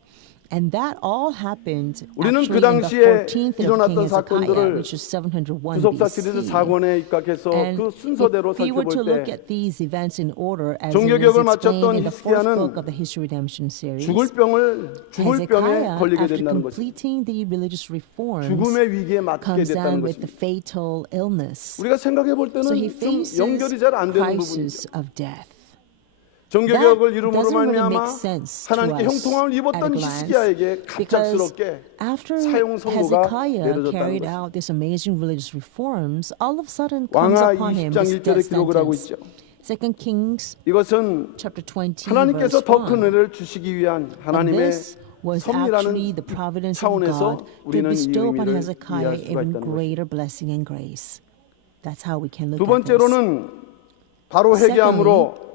And that all happened 우리는 actually 그 in the 당시에 14th of King 일어났던 Hezekiah, 사건들을 which is 701 구속사 시리즈 BC. 4권에 입각해서 And 그 순서대로 if we were to look 살펴볼 때 at these events in order as it 종교개혁을 was explained 마쳤던 in the fourth 히스기야는 book of the History Redemption series, 죽을 병에 Hezekiah, 걸리게 after 된다는 것입니다. completing the religious reforms, 죽음의 위기에 맞게 comes 됐다는 down with the 것입니다. fatal illness. 우리가 생각해 볼 So 때는 he 좀 faces 연결이 잘 안 되는 부분이죠. crisis of death. 종교개혁을 That 이름으로 doesn't really 말미암아 make sense to 하나님께 us 형통함을 at a 입었던 glance, 히스기야에게 because 갑작스럽게 after 사형 선고가 Hezekiah 내려졌다는 carried 것입니다. out this amazing religious reforms, all of a sudden comes 왕하 upon him 20장 this 1절에 death 기록을 하고 sentence. 있죠. 2 Kings 이것은 chapter 20 하나님께서 verse 더 큰 1. 은혜를 주시기 위한 And 하나님의 this was actually the 섭리라는 providence of 차원에서 God to 우리는 이 bestow upon 의미를 Hezekiah 이해할 수가 even 있다는 것입니다. greater blessing and grace. That's how we can look 두 at this. 번째로는 바로 회개함으로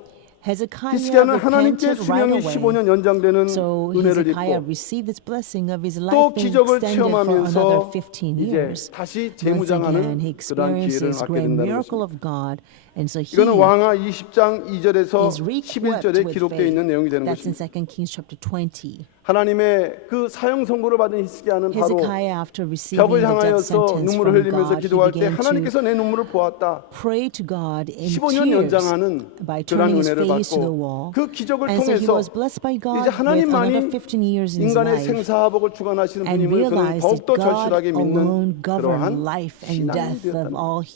히스기야는 Hezekiah 하나님께 repented right 수명이 away. 15년 연장되는 So 은혜를 Hezekiah 입고 received this blessing of his 또 life being 기적을 extended for another 체험하면서 15 이제 years. 다시 Once again, 재무장하는 he 그러한 기회를 experiences 갖게 great 된다는 miracle 것입니다. of God, and so he 이거는 왕하 20장 2절에서 is re-equipped 11절에 with 기록되어 faith. 있는 내용이 되는 That's in 것입니다. 2 Kings chapter 20. 하나님의 그 사형 선고를 받은 히스기야는 바로 Hezekiah, after receiving 벽을 the death 향하여서 sentence 눈물을 from 흘리면서 God, he 기도할 때 began to 하나님께서 내 눈물을 보았다. pray to God in 15년 tears 연장하는 by 그러한 turning his 은혜를 face to the 받고 wall. 그 기적을 And so he 통해서 was blessed by God 이제 with 하나님만이 another 15 years in his 인간의 life, 생사화복을 주관하시는 and 분임을 그는 realized that 더욱더 God 절실하게 alone 믿는 그러한 governed life and 신앙이 death 되었다는 of all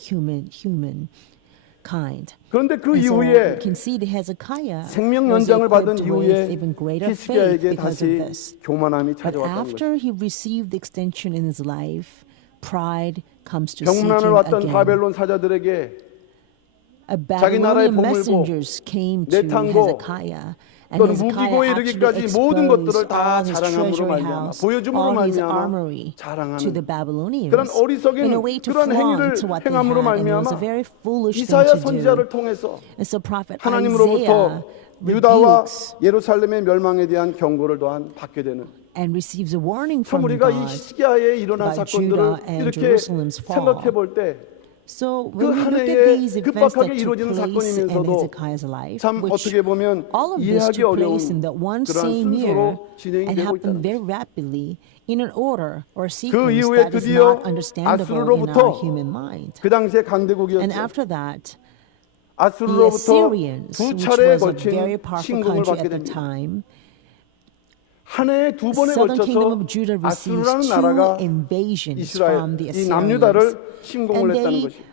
humankind. 그런데 그 And so we 이후에 can see that Hezekiah 생명 was 연장을 받은 equipped 이후에 with even greater faith 히스기야에게 because of 다시 this. 교만함이 But 찾아왔다는 것입니다. after he received the extension in his life, pride comes to seek 병문안을 him 왔던 again. 바벨론 사자들에게 A 자기 나라의 Babylonian 보물고, messengers came to 내탕고, Hezekiah, and 또는 Hezekiah 무기고에 actually 이르기까지 모든 것들을 exposed 다 all his 자랑함으로 treasury 말미암아 house, 보여줌으로 all his 말미암아 armory to the 자랑하는 Babylonians 그런 어리석인 in a way to 그런 행위를 flaunt what they 행함으로 had, and it was 말미암아 a very foolish thing 이사야 to do. 선지자를 통해서 And so prophet Isaiah 하나님으로부터 유다와 rebukes 예루살렘의 멸망에 대한 경고를 또한 받게 되는 and receives a warning 참 from 우리가 이 God. 히스기야에 일어난 about 사건들을 Judah and 이렇게 Jerusalem's fall. 생각해 볼 때 So 그 when we 한 look at 해에 these events 급박하게 that took 이루어지는 place in 사건이면서도 Hezekiah's life, 참 which 어떻게 보면 all of this 이해하기 took 어려운 place in that one 그러한 same year 순서로 진행이 and 되고 happened 있다는 very 것입니다. rapidly in an order or 그 sequence 이후에 that is 드디어 not understandable in our 아수르로부터 human mind. 그 당시에 And 강대국이었죠. after that, the 아수르로부터 Assyrians, 두 which 차례에 was a very 걸친 powerful 침공을 country 받게 at the 됩니다. time, 한 해에 두 번에 Southern Kingdom 걸쳐서 of Judah receives 아수르라는 two 나라가 invasions from the 이스라엘 이 남유다를 Assyrians. 침공을 And 했다는 they 것입니다.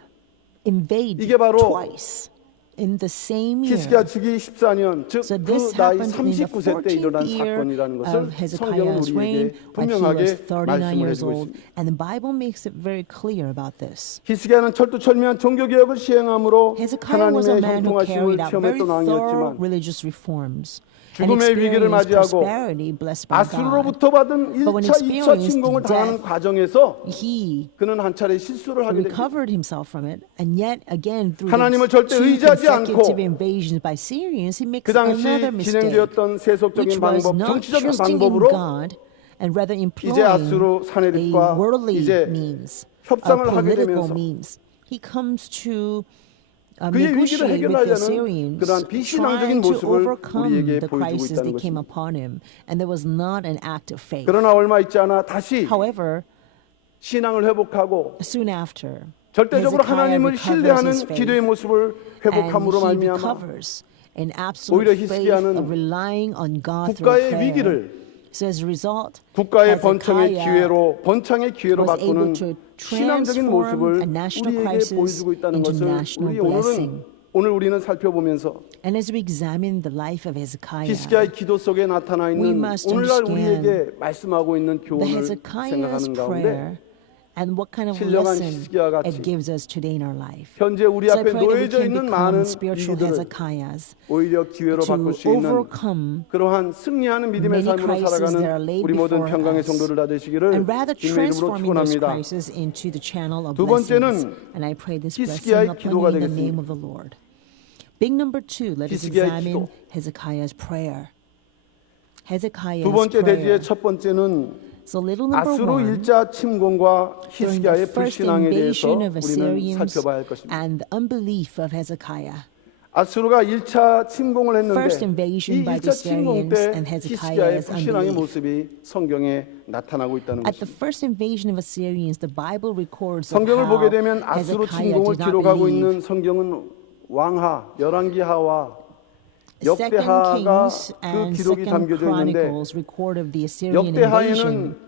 invade 이게 바로 twice in the same year. 히스기야 즉위 14년 즉 So 그 this 나이 happened in the 39세 때 일어난 14th year 사건이라는 것을 of 성경은 Hezekiah's 우리에게 reign, but he was 분명하게 39 말씀을 years 해주고 old, 있습니다. and the Bible makes it very clear about this. 히스기야는 철두철미한 종교개혁을 시행함으로 Hezekiah was a 하나님의 man who 형통하심을 carried out very 체험했던 thorough 왕이었지만 religious reforms and 죽음의 위기를 experienced 맞이하고 prosperity blessed by God. 아수르로부터 받은 But when 1차, 2차 experienced 침공을 당하는 death, 과정에서 He 그는 한 차례 실수를 하게 됩니다. recovered himself from it, and yet again through 하나님을 the 절대 two 의지하지 않고 consecutive invasions by Syrians, he makes 그 당시 another mistake, 진행되었던 세속적인 which was 방법, not 정치적인 trusting in 방법으로 God and rather 이제 employing 아수르 a 사내립과 worldly 이제 means, a 협상을 하게 political 되면서 means. He comes to 그의 위기를 negotiate with the 해결하려는 Assyrians, 그러한 비신앙적인 trying to 모습을 overcome 우리에게 the 보여주고 crisis 있다는 that came 것입니다. upon him, and there was not an act of faith. 그러나 얼마 있지 않아 다시 However, 신앙을 회복하고 soon after, 절대적으로 Hezekiah 하나님을 recovers his 신뢰하는 faith, 기도의 모습을 회복함으로 and he 말미암아 recovers in 오히려 absolute faith 히스기야는 of relying on God through 국가의 prayer. 위기를 So as a result, 국가의 번창의 Hezekiah 번창의 기회로 was able 바꾸는 to 신앙적인 모습을 transform a national 우리에게 crisis 보여주고 있다는 into 것을 national 우리 blessing. 오늘 우리는 살펴보면서 And as we examine the life of Hezekiah, 히스기야의 기도 속에 나타나 we 있는 must 오늘날 understand 우리에게 말씀하고 있는 the 교훈을 Hezekiah's 생각하는 가운데 prayer and what kind of 신령한 lesson 히스기야 같이 it gives us today in our life. 현재 우리 So I 앞에 pray that we 놓여져 can 있는 become 많은 spiritual 위기들을 Hezekiahs 오히려 기회로 to 바꿀 수 있는 overcome 그러한 승리하는 믿음의 many 삶으로 crises that are 살아가는 laid 우리 모든 before 평강의 us, 성도를 다 되시기를 and rather 주님의 이름으로 transforming those 축원합니다. crises into the channel of 두 blessings. 번째는 And I pray this 히스기야의 blessing 기도가 upon you in the 되겠습니다. name of the Lord. Big number 2, let us 히스기야의 examine 기도. Hezekiah's prayer. Hezekiah's 두 번째 prayer. 대지의 첫 번째는 So little number 아수르 1, 일자 침공과 during the 히스기야의 first 불신앙에 대해서 invasion of 우리는 Assyrians 살펴봐야 할 것입니다. and the unbelief of Hezekiah. 아수르가 1차 침공을 했는데 First invasion 이 by the 1차 침공 Assyrians 때 and Hezekiah's 히스기야의 불신앙의 unbelief. 모습이 성경에 나타나고 있다는 At the 것입니다. first invasion of Assyrians, the Bible records of 성경을 how 보게 되면 아수르 Hezekiah 침공을 did not 기록하고 believe. 있는 성경은 왕하, 열왕기하와 Second 역대하가 Kings 그 and 기록이 Second 담겨져 있는데 Chronicles record of the Assyrian 역대하에는 invasion.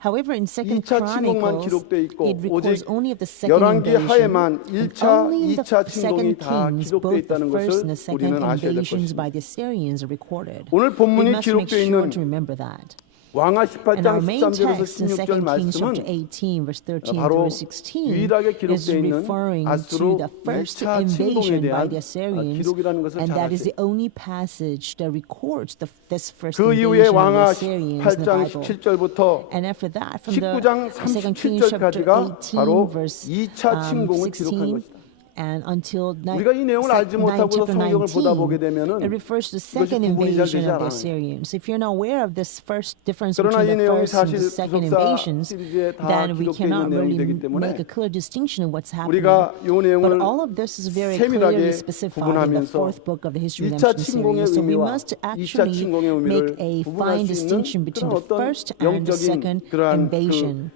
However, in Second 2차 침공만 Chronicles, 기록돼 있고 it records 오직 only of the second 열왕기하에만 invasion. 1차, Only in the 2차 침공이 second 다 Kings, 기록돼 both the 있다는 first 것을 and the second 우리는 아셔야 될 invasions 것입니다. by the Assyrians are recorded. 오늘 We 본문이 must make 기록되어 sure 있는 to remember that. 왕하 And our 18장 main 13절에서 text in 16절 2 Kings chapter 말씀은 18, verse 13 바로 through 16 유일하게 is 기록되어 있는 referring 아수르 to the first 1차 침공에 invasion by 대한 the Assyrians, 기록이라는 것을 and 잘 that is 아세요. the only passage that records this first 그 이후에 invasion of the 왕하 Assyrians in the 18장 Bible. 17절부터 And after that, from the 19장 2 Kings chapter 37절까지가 18, 바로 verse 2차 침공을 기록한 16, 것이다. and until 우리가 이 내용을 알지 못하고서 chapter 성경을 보다 보게 19, 되면은 it refers to the 그것이 second 구분이 잘 invasion 되지 of the 않아요. Assyrians. If you're not aware of this first difference 그러나 이 between the 내용이 first and 사실 the second 구속사 invasions, 시리즈에 다 then we 기록되어 cannot 있는 내용이 really 되기 때문에 make a clear distinction of what's happening. 우리가 이 But 내용을 all of this is very 세밀하게 clearly specified in the 구분하면서 fourth book of the History of 1차 Redemption 침공의 series. So we 의미와 must 2차 actually 침공의 make 의미를 a 구분할 fine 수 있는 distinction between 그런 the 어떤 first and the second 영적인 그러한 invasion.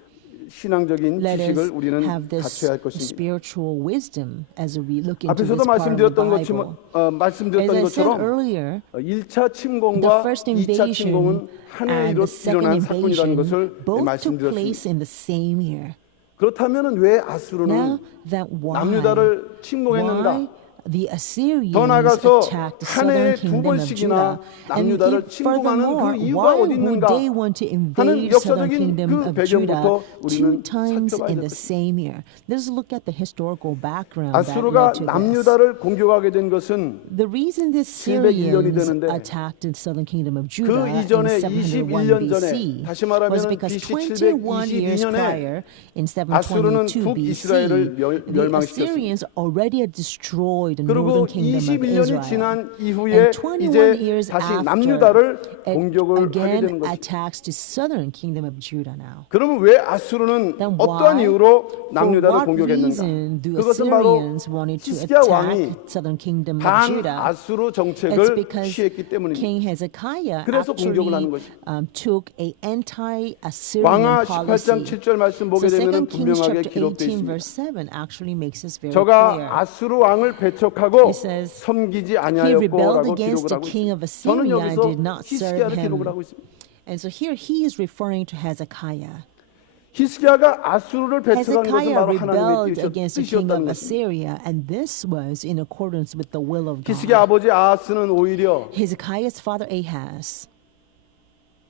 신앙적인 Let us 지식을 우리는 have this 갖춰야 할 것입니다. spiritual wisdom as we look into 앞에서도 this part of the 말씀드렸던 Bible. 말씀드렸던 As I said 것처럼 earlier, 1차 the 침공과 first 2차 침공은 invasion 한 해에 and the second 일어난 사건이라는 invasion 것을 both took 말씀드렸습니다. place in the same year. 그렇다면 왜 Now 아수르는 that 남유다를 침공했는가? why the Assyrians 더 나아가서 attacked the 한 해에 southern 두 kingdom of 번씩이나 Judah, and 남유다를 if 침공하는 그 furthermore, 이유가 why 어디 would 있는가 they want to 하는 invade southern 역사적인 kingdom 그 of 배경부터 Judah 우리는 two times 살펴봐야 in 될 the 것입니다. same year? Let's look at the historical background that 아수르가 led to this. 남유다를 공격하게 된 것은 The reason the 701년이 Syrians 되는데 attacked the southern kingdom of 그 Judah in 이전에 21년 701 전에 BC 다시 was 말하면 because BC 21 years 722년에 prior, in 아수르는 722 북이스라엘을 BC, the 멸망시켰습니다. Assyrians already had destroyed the 그리고 northern kingdom of 21년이 Israel. 지난 이후에 And 21 이제 years 다시 after, 남유다를 it 공격을 하게 되는 again 것입니다. attacks the southern kingdom of Judah now. 그러면 왜 아수르는 Then 어떠한 why, 이유로 for 남유다를 what 공격했는가? reason do 그것은 바로 Assyrians wanted to 히스기야 왕이 attack southern kingdom of 반 Judah? 아수르 It's 정책을 because 취했기 때문입니다. King Hezekiah 그래서 공격을 하는 actually 것입니다. took a anti-Assyrian 왕하 18장 policy. 7절 말씀 보게 So 되면 2 Kings 분명하게 chapter 기록되어 18 있습니다. verse 7 actually makes this very 저가 clear. 아수르 왕을 배척하고 He says, 섬기지 He rebelled 아니하였고라고 against 기록을 the 하고 king 있습니다. of 저는 Assyria and 여기서 did not serve 히스기야를 him. 기록을 하고 있습니다. And so here he is referring to Hezekiah. 히스기야가 아수르를 배척한 것은 Hezekiah 바로 하나님의 rebelled against the king 뜻이었다는 of 것입니다. Assyria, and this was in accordance with the will of 히스기야 God. 아버지 아하스는 오히려 Hezekiah's father Ahaz,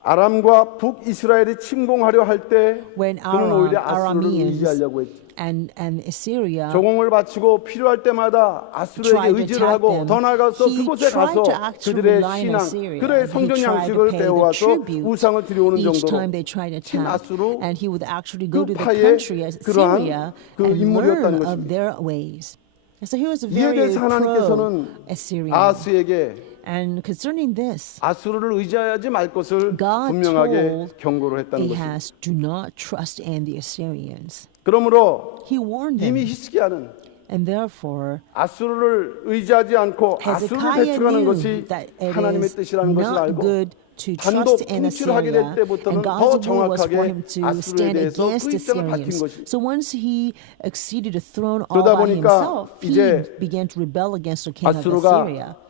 아람과 북이스라엘이 침공하려 할 때 when 그는 오히려 아수르를 Arameans 의지하려고 했죠. and Assyria 조공을 바치고 필요할 때마다 아수르에게 tried to 의지를 attack 하고 them, 더 나아가서 he 그곳에 tried 가서 to actually 그들의 rely on 신앙, Assyria. 그들의 He 성전 tried to 양식을 pay the 배워와서 tribute 우상을 드려오는 each 정도로 time they tried to attack, 친아수르 and he would actually go to the 파의 country of 그러한 Syria 그 and 인물이었다는 learn of 것입니다. their ways. And so he was 이에 very 대해서 하나님께서는 pro-Assyrian. 아하스에게 And concerning this, 아수르를 의지하지 말 것을 God 분명하게 told 경고를 했다는 것입니다. Ahaz, do not trust in the Assyrians. 그러므로 He warned them. 이미 히스기야는 And therefore, 아수르를 의지하지 않고 아수르를 Hezekiah 배척하는 knew 것이 that it 하나님의 is 뜻이라는 것을 not 알고 good to 단독 trust in 통치를 하게 될 Assyria, 때부터는 and 더 God's will was for him 정확하게 to 아수르에 stand 대해서 against 그 the 입장을 밝힌 Assyrians. 것입니다. So once he acceded the throne all 그러다 by 보니까 himself, he 이제 began to rebel against the king of 아수르가 Assyria.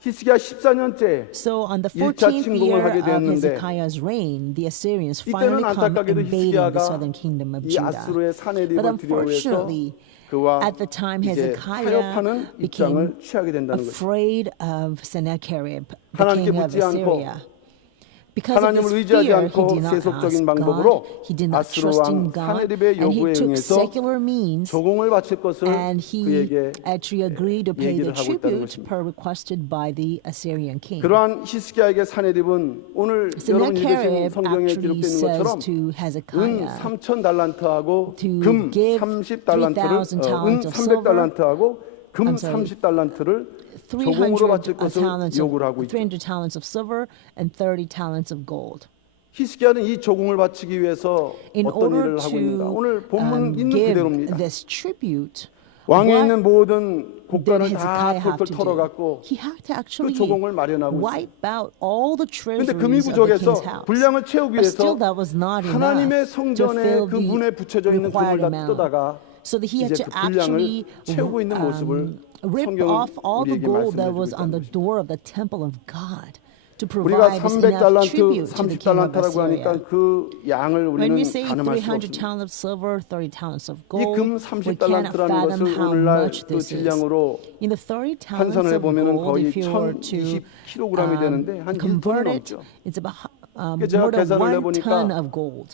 히스기야 14년째 So on the 1차 14th 침공을 year 하게 of 되었는데 Hezekiah's reign, the Assyrians 이때는 finally come 안타깝게도 invading the 히스기야가 southern kingdom of 이 Judah. 아수르의 But 사내립을 두려워해서 unfortunately, 그와 at the time 이제 Hezekiah 타협하는 became 입장을 취하게 된다는 것입니다. afraid of Sennacherib, the 하나님께 king of 묻지 않고 Assyria. Because of 하나님을 his 의지하지 fear, he 않고 did not 세속적인 ask 방법으로 God, he did not 아수르 trust 왕 in God, 사네립의 and he 요구에 took 응해서 secular means, 조공을 바칠 것을 and he 그에게 actually agreed to pay 얘기를 the 하고 있다는 tribute 것입니다. per requested by the Assyrian king. 그러한 히스기야에게 사네립은 오늘 여러분 읽으신 Sennacherib 성경에 actually 기록되어 있는 says 것처럼 to 은 Hezekiah 3,000달란트하고 to 금 give 30달란트를 3,000 은 talents of 300달란트하고 금 I'm sorry, 30달란트를 조공으로 바칠 300 것을 talents 요구를 of 하고 있죠. 300 talents of silver and 30 talents of gold. 히스기야는 이 조공을 바치기 위해서 In 어떤 order 일을 하고 있는가? to 오늘 본문 있는 give 그대로입니다. this tribute, 왕에 what 있는 모든 곡간을 다 Hezekiah have 털털 to do? 털어갖고 He had to 그 actually 조공을 마련하고 있어요. wipe out all the 그런데 금이 treasuries of the king's 부족해서 house. 분량을 채우기 But still, 위해서 that was not 하나님의 enough to 성전에 fill 그 문에 the 붙여져 있는 금을 required 다 amount. 뜯어다가 So that he had 이제 to 그 분량을 actually 채우고 있는 모습을 rip 성경은 off all the 우리에게 gold that 말씀해주고 was on the 있다는 것이죠. door of the temple of God to 우리가 provide this enough 300달란트, tribute to the king of 30달란트라고 하니까 Assyria. 그 양을 When 우리는 we say 가늠할 수 300 없습니다. talents of silver, 30 talents of 이 gold, 금 we cannot 30달란트라는 fathom 것을 how 오늘날 much 그 this is. 질량으로 In the 30 talents 환산을 of 해보면 gold, 거의 if you were to 1020kg이 되는데 한 1톤이 convert it, 넘죠. it's about 제가 more than 계산을 1 해보니까 ton of gold.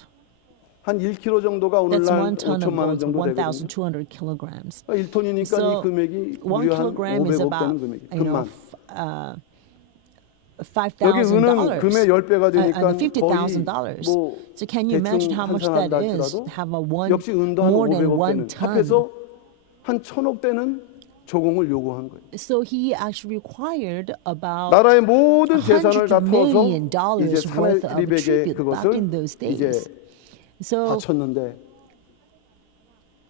한 1kg 정도가 That's 오늘날 1 ton of 5천만 원 gold, so 정도 되거든요. 1,200 kilograms. 1톤이니까 So, 이 금액이 1 무려 한 kilogram is 500억 about, 되는 금액이 you know, 금만. 여기 은은 금의 $5,000. 10배가 되니까 거의 $50,000. 뭐 So can you imagine how much that 환산한다 is? 할지라도 Have a one 역시 은도 한 more than 500억 1 되는 ton. 합해서 한 1,000억 되는 조공을 요구한 거예요. So he actually required about 나라의 모든 재산을 다 $100 풀어서 million 이제 worth of 사내립에게 tribute back 그것을 in those 이제 days. So 바쳤는데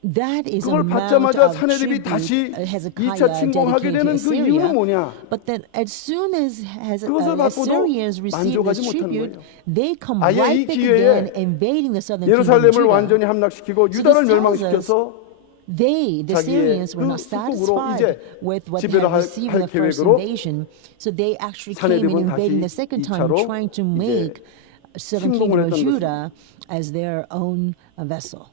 that is 그걸 amount 받자마자 of 사내립이 tribute 다시 Hezekiah 2차 침공하게 dedicated to 되는 그 이유는 Assyria. 뭐냐? But then as soon as 그것을 받고도 Assyrians received 만족하지 this 못하는 tribute, 거예요. they come 아예 이 right back 기회에 again, invading the southern kingdom of 예루살렘을 Judah. 완전히 함락시키고 So 유다를 this tells 멸망시켜서 They, the 자기의 Syrians, were 그 not 수국으로 satisfied 이제 with what they 지배를 had received in the first 계획으로 invasion. So they actually came and 사내립은 invading the 다시 second time, 2차로 trying to 이제 make southern 침공을 kingdom of 했던 Judah as their own vessel.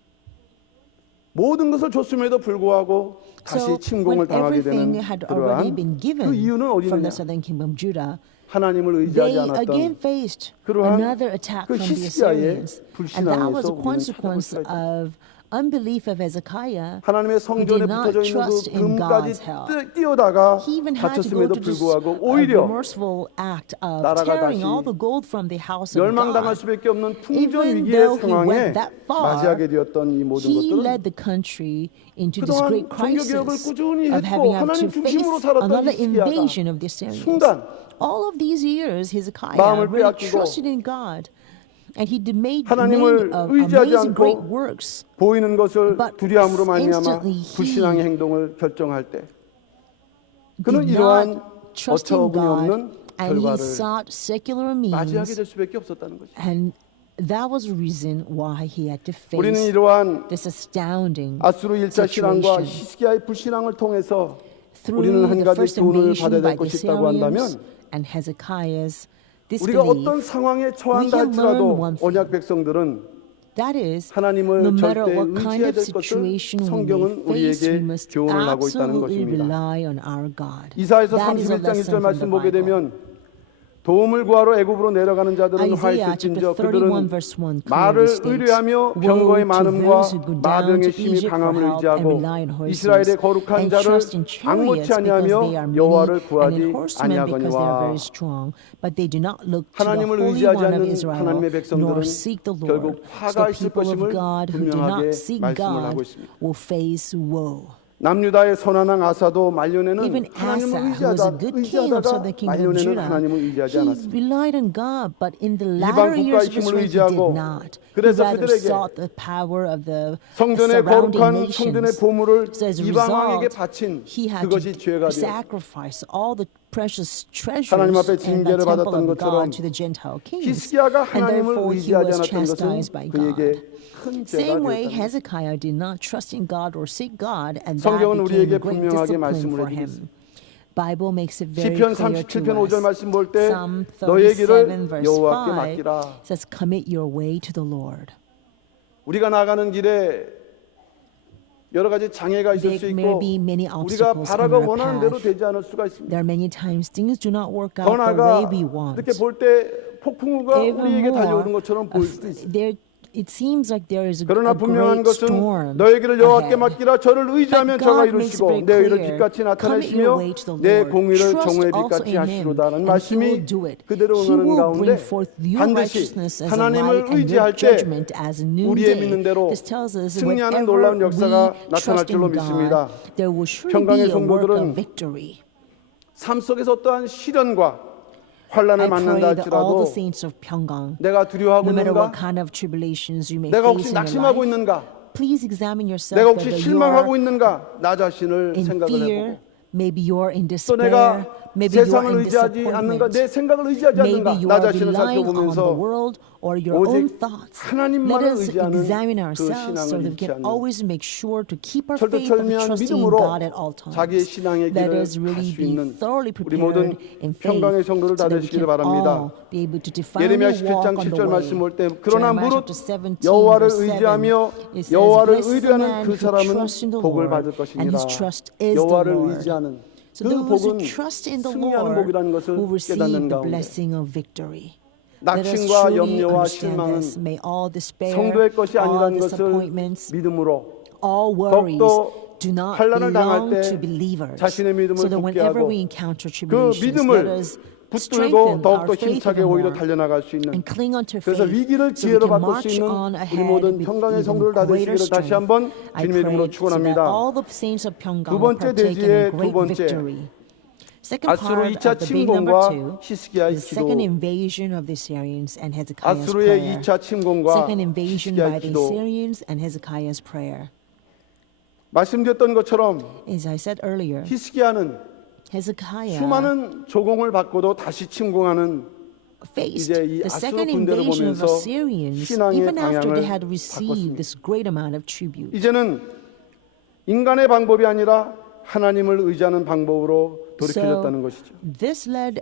모든 것을 줬음에도 불구하고 다시 So 침공을 when 당하게 everything 되는 had already 그러한 been given 그 이유는 from 어디느냐? the southern kingdom of Judah, 하나님을 의지하지 they again 않았던 faced 그러한 another attack 그 from the 히스기야의 Assyrians, and that was 불신앙에서 a 우리는 consequence 찾아볼 수가 있다. of unbelief of Hezekiah, 하나님의 who 성전에 did not 붙어져 있는 trust 그 in 금까지 God's help. 띄어다가 He even had to go 다쳤음에도 to this 불구하고 오히려 remorseful act of 나라가 tearing 다시 all the gold from the house of 멸망당할 God. 수밖에 없는 풍전 Even 위기의 though he 상황에 went that far, 맞이하게 되었던 이 모든 He 것들은 led the country into this 그동안 great 종교 개혁을 crisis 꾸준히 of 했고 having had 하나님 to face 중심으로 살았던 another 히스기야가 invasion of the Assyrians. 순간 All of these years, Hezekiah 마음을 really 빼앗기고 trusted in God, and he made 하나님을 의지하지 amazing great 않고 works. 보이는 것을 But 두려움으로 말미암아 instantly he 불신앙의 행동을 결정할 때 그는 Did 이러한 not trust in 어처구니 없는 God, and he 결과를 sought secular 맞이하게 means, 될 수밖에 없었다는 것이죠. and that was the reason why he had to 우리는 face 이러한 this astounding 아수르 1차 신앙과 situation. 히스기야의 불신앙을 통해서 Through 우리는 한 the 가지 first 교훈을 invasion 받아야 by 될 the 것이 있다고 Assyrians 한다면 and Hezekiah's 우리가 disbelief, 어떤 상황에 처한다 we can learn 할지라도 one thing. 언약 백성들은 that is, 하나님을 no matter 절대 what kind 의지해야 of 될 것을 situation we 성경은 may face, we 우리에게 must 교훈을 하고 있다는 absolutely 것입니다. rely on our God. 이사야서 That is a 31장 1절 lesson from 말씀 the 보게 Bible. 되면 도움을 구하러 애굽으로 내려가는 자들은 Isaiah 화있을진저 chapter 31 그들은 verse 1 말을 clearly states, 의뢰하며 "Woe 병거의 to 많음과 those who go down 마병의 to 힘이 Egypt for 강함을 help and 의지하고 rely on horses, 이스라엘의 거룩한 and 자를 trust in 악무치 chariots because they are 아니하며 many, 여호와를 and in 구하지 horsemen because they are 아니하거니와 very strong, but they do not look to the 하나님을 Holy 의지하지 One of 않는 Israel, 하나님의 nor 백성들은 seek the 결국 Lord. So 화가 the 있을 people 것임을 of God who do 분명하게 not seek 말씀을 하고 God 있습니다. will face woe. 남유다의 선한왕 아사도 말년에는 Even 하나님을 Asa, who was a good king of 의지하다가 southern kingdom of 말년에는 Judah, 하나님을 의지하지 he 않았습니다. relied on God, but in the 이방 latter 국가의 years of his 힘을 reign, he did 의지하고 not. He 그래서 rather 그들에게 sought the power of the 성전의 surrounding 거룩한 성전의 nations. 보물을 So as a 이방 왕에게 result, 바친 he had 그것이 to 죄가 되었습니다. sacrifice all the precious treasures 하나님 앞에 in the 징계를 temple 받았던 of 것처럼 God to the Gentile kings, 히스기야가 and 하나님을 therefore he 의지하지 was 않았던 것은 chastised by 그에게 God. 큰 죄가 Same way, 되었다. Hezekiah did not trust in God or seek God, and that 성경은 became 우리에게 a great 분명하게 discipline 말씀을 for 해주고 him. Bible makes it very 시편 clear 37편 to 5절 us. 말씀 볼 때 Psalm 너의 37 길을 verse 여호와께 5 맡기라. says, "Commit your way to the Lord." 우리가 나가는 길에 여러 가지 장애가 있을 수 There may 있고 be many 우리가 obstacles 바라고 on our 원하는 대로 path. 되지 않을 수가 있습니다. There are many times things do not work 더 out the 나아가 way we want. 이렇게 볼 때 폭풍우가 Even 우리에게 달려오는 more, 것처럼 보일 수도 있습니다. there, it seems like there is a 그러나 분명한 great 것은 storm 너의 길을 여호와께 ahead. 맡기라. 저를 의지하면 But 저가 God makes it 이루시고 very 내 의를 clear. 빛같이 Commit your 나타내시며 way to the 내 Lord. 공의를 Trust 정오의 also 빛같이 in Him, 하시로다는 and He 말씀이 will do it. 그대로 He 응하는 will 가운데 bring forth your 반드시 righteousness as a 하나님을 light and 의지할 your 때 judgment as a 우리의 믿는 noonday. 대로 This tells us 승리하는 whenever 놀라운 we 역사가 나타날 trust 줄로 in 믿습니다. God, there will surely 평강의 be a work 성도들은 of victory. 삶 속에서 어떠한 시련과 환란을 I 만난다 pray that all 할지라도 the saints of Pyongyang, 내가 두려워하고 no matter what 있는가? kind of tribulations you may 내가 혹시 face in your 낙심하고 life, 있는가? please examine yourself 내가 혹시 whether you 실망하고 are 있는가? 나 자신을 in 생각을 fear, 해보고 Maybe you're in 또 despair. 내가 Maybe you're 세상을 in 의지하지 않는가, disappointment. 내 생각을 의지하지 Maybe 않는가, you 나 are 자신을 relying on the 살펴보면서 world or your own 오직 thoughts. Let 하나님만을 us 의지하는 examine 그 ourselves so 신앙을 that we 잃지 can 않는 always make sure to keep our faith of 철두철미한 trusting in 믿음으로 God at all times. 자기의 신앙의 Let 길을 us 갈 really 수 be 있는 thoroughly 우리 모든 prepared in faith 평강의 성도들 다 so that we 되시기를 can 바랍니다. all be able to defiantly 예레미야 walk 17장 on the 7절 way. 말씀 볼 때 그러나 Jeremiah 무릇 chapter 17, 여호와를 verse 7, 의지하며 it says, 여호와를 "Blessed is the 의뢰하는 man 그 who 사람은 trusts in the 복을 Lord, 받을 and 것입니다. his trust is the 여호와를 Lord." 의지하는 So 그 those who 복은 trust in the 승리하는 Lord 복이라는 것을 will receive 깨닫는 the 가운데 blessing of victory. Let us 낙심과 truly 염려와 understand 실망은 this. May all despair, 성도의 것이 all 아니라는 것을 disappointments, 믿음으로 all worries 더욱더 do not 환난을 당할 belong 때 to believers. 자신의 믿음을 So that 굳게 whenever 하고 we encounter 그 tribulations, let 믿음을 us 붙들고 strengthen 더욱더 our faith 힘차게 even 오히려 more 달려나갈 수 있는 and cling onto 그래서 faith 위기를 so we 기회로 can 바꿀 수 march 있는 on 우리 ahead 모든 with 평강의 even 성도들 다 greater 되시기를 다시 strength. 한번 I 주님의 pray 이름으로 so that 축원합니다. all the saints of Pyeonggang 두 will 번째 partake in 대지의 a 두 great 번째, victory. Second 아수르 part 2차 of the big number 침공과 2 히스기야의 is the second 기도. invasion of the Assyrians and Hezekiah's 아수르의 prayer. 2차 침공과 Second invasion by 히스기야의 the 기도. Assyrians and Hezekiah's prayer. 말씀드렸던 것처럼 As I said earlier, 히스기야는 Hezekiah 수많은 조공을 받고도 다시 침공하는 faced 이제 이 the 아수르 second 군대를 invasion of 보면서 Assyrians 신앙의 even after they 방향을 had received 바꿨습니다. this great amount of tribute. 이제는 인간의 방법이 아니라 하나님을 의지하는 방법으로 돌이켜졌다는 것이죠. This led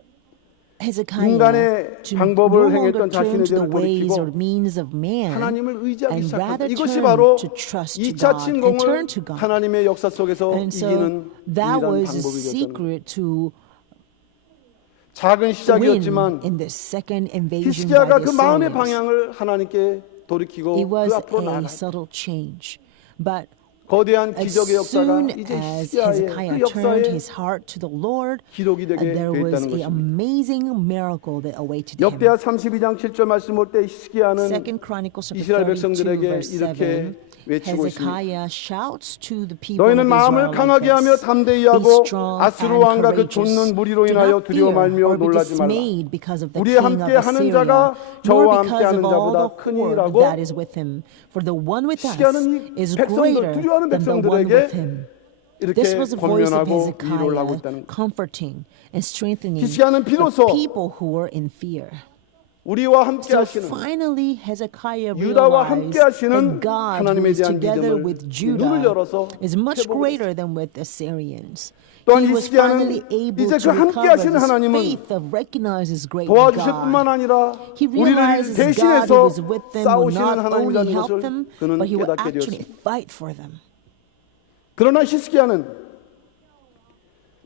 Hezekiah 인간의 to no 방법을 longer 행했던 turn 자신의 to the 죄를 ways or 돌이키고 means of man 하나님을 의지하기 and 시작한다. rather 이것이 turn 바로 to trust to 2차 God and 침공을 turn to God. 하나님의 역사 속에서 And so 이기는 that 유일한 was a 방법이 됐다는 거예요. secret to 작은 win 시작이었지만 in the second invasion by 히스기야가 the 그 마음의 Assyrians. 방향을 하나님께 돌이키고 It 그 was 앞으로 a 나아갔다. subtle change, but 거대한 as 기적의 역사가 soon 이제 as 히스기야의 Hezekiah 그 turned 역사의 his heart to the Lord, 기록이 되게 there was 되었다는 an 것입니다. amazing miracle that awaited him. 역대하 32장 7절 말씀 볼 때 히스기야는 Second Chronicles chapter 이스라엘 32 백성들에게 verse 7. 이렇게 외치고 있습니다. Hezekiah shouts to the people 너희는 of 마음을 Israel 강하게 like 하며 this. 담대히 Be 하고 strong 아수르 and 왕과 그 courageous. 좇는 무리로 Do 인하여 not 두려워 fear 말며 or be 놀라지 말라. dismayed because of the 우리의 king of 함께 하는 Assyria, 자가 nor 저와 함께 because 하는 of all 자보다 the horde 크니라고 that is with him. For the one with us 히스기야는 이 is 백성들, greater 두려워하는 than the one 백성들에게 with him. This 이렇게 was the voice of 권면하고 위로를 하고 Hezekiah, 있다는 거예요. comforting and strengthening 히스기야는 the 비로소 people who were in fear. 우리와 함께 So 하시는 finally, Hezekiah 유다와 realized 함께 하시는 that God, who 하나님에 is 대한 together 믿음을 with 눈을 Judah, 열어서 is much 회복을 greater than with the Assyrians. 또한 He was 히스기야는 finally able 이제 to 그 함께 recover 하시는 his 하나님은 faith of recognize his great 도와주실 God. 뿐만 아니라 He 우리를 realizes God who 대신해서 was with them would 싸우시는 not only 하나님이라는 help 것을 them, 그는 but He would 깨닫게 actually 되었습니다. fight for them. 그러나 히스기야는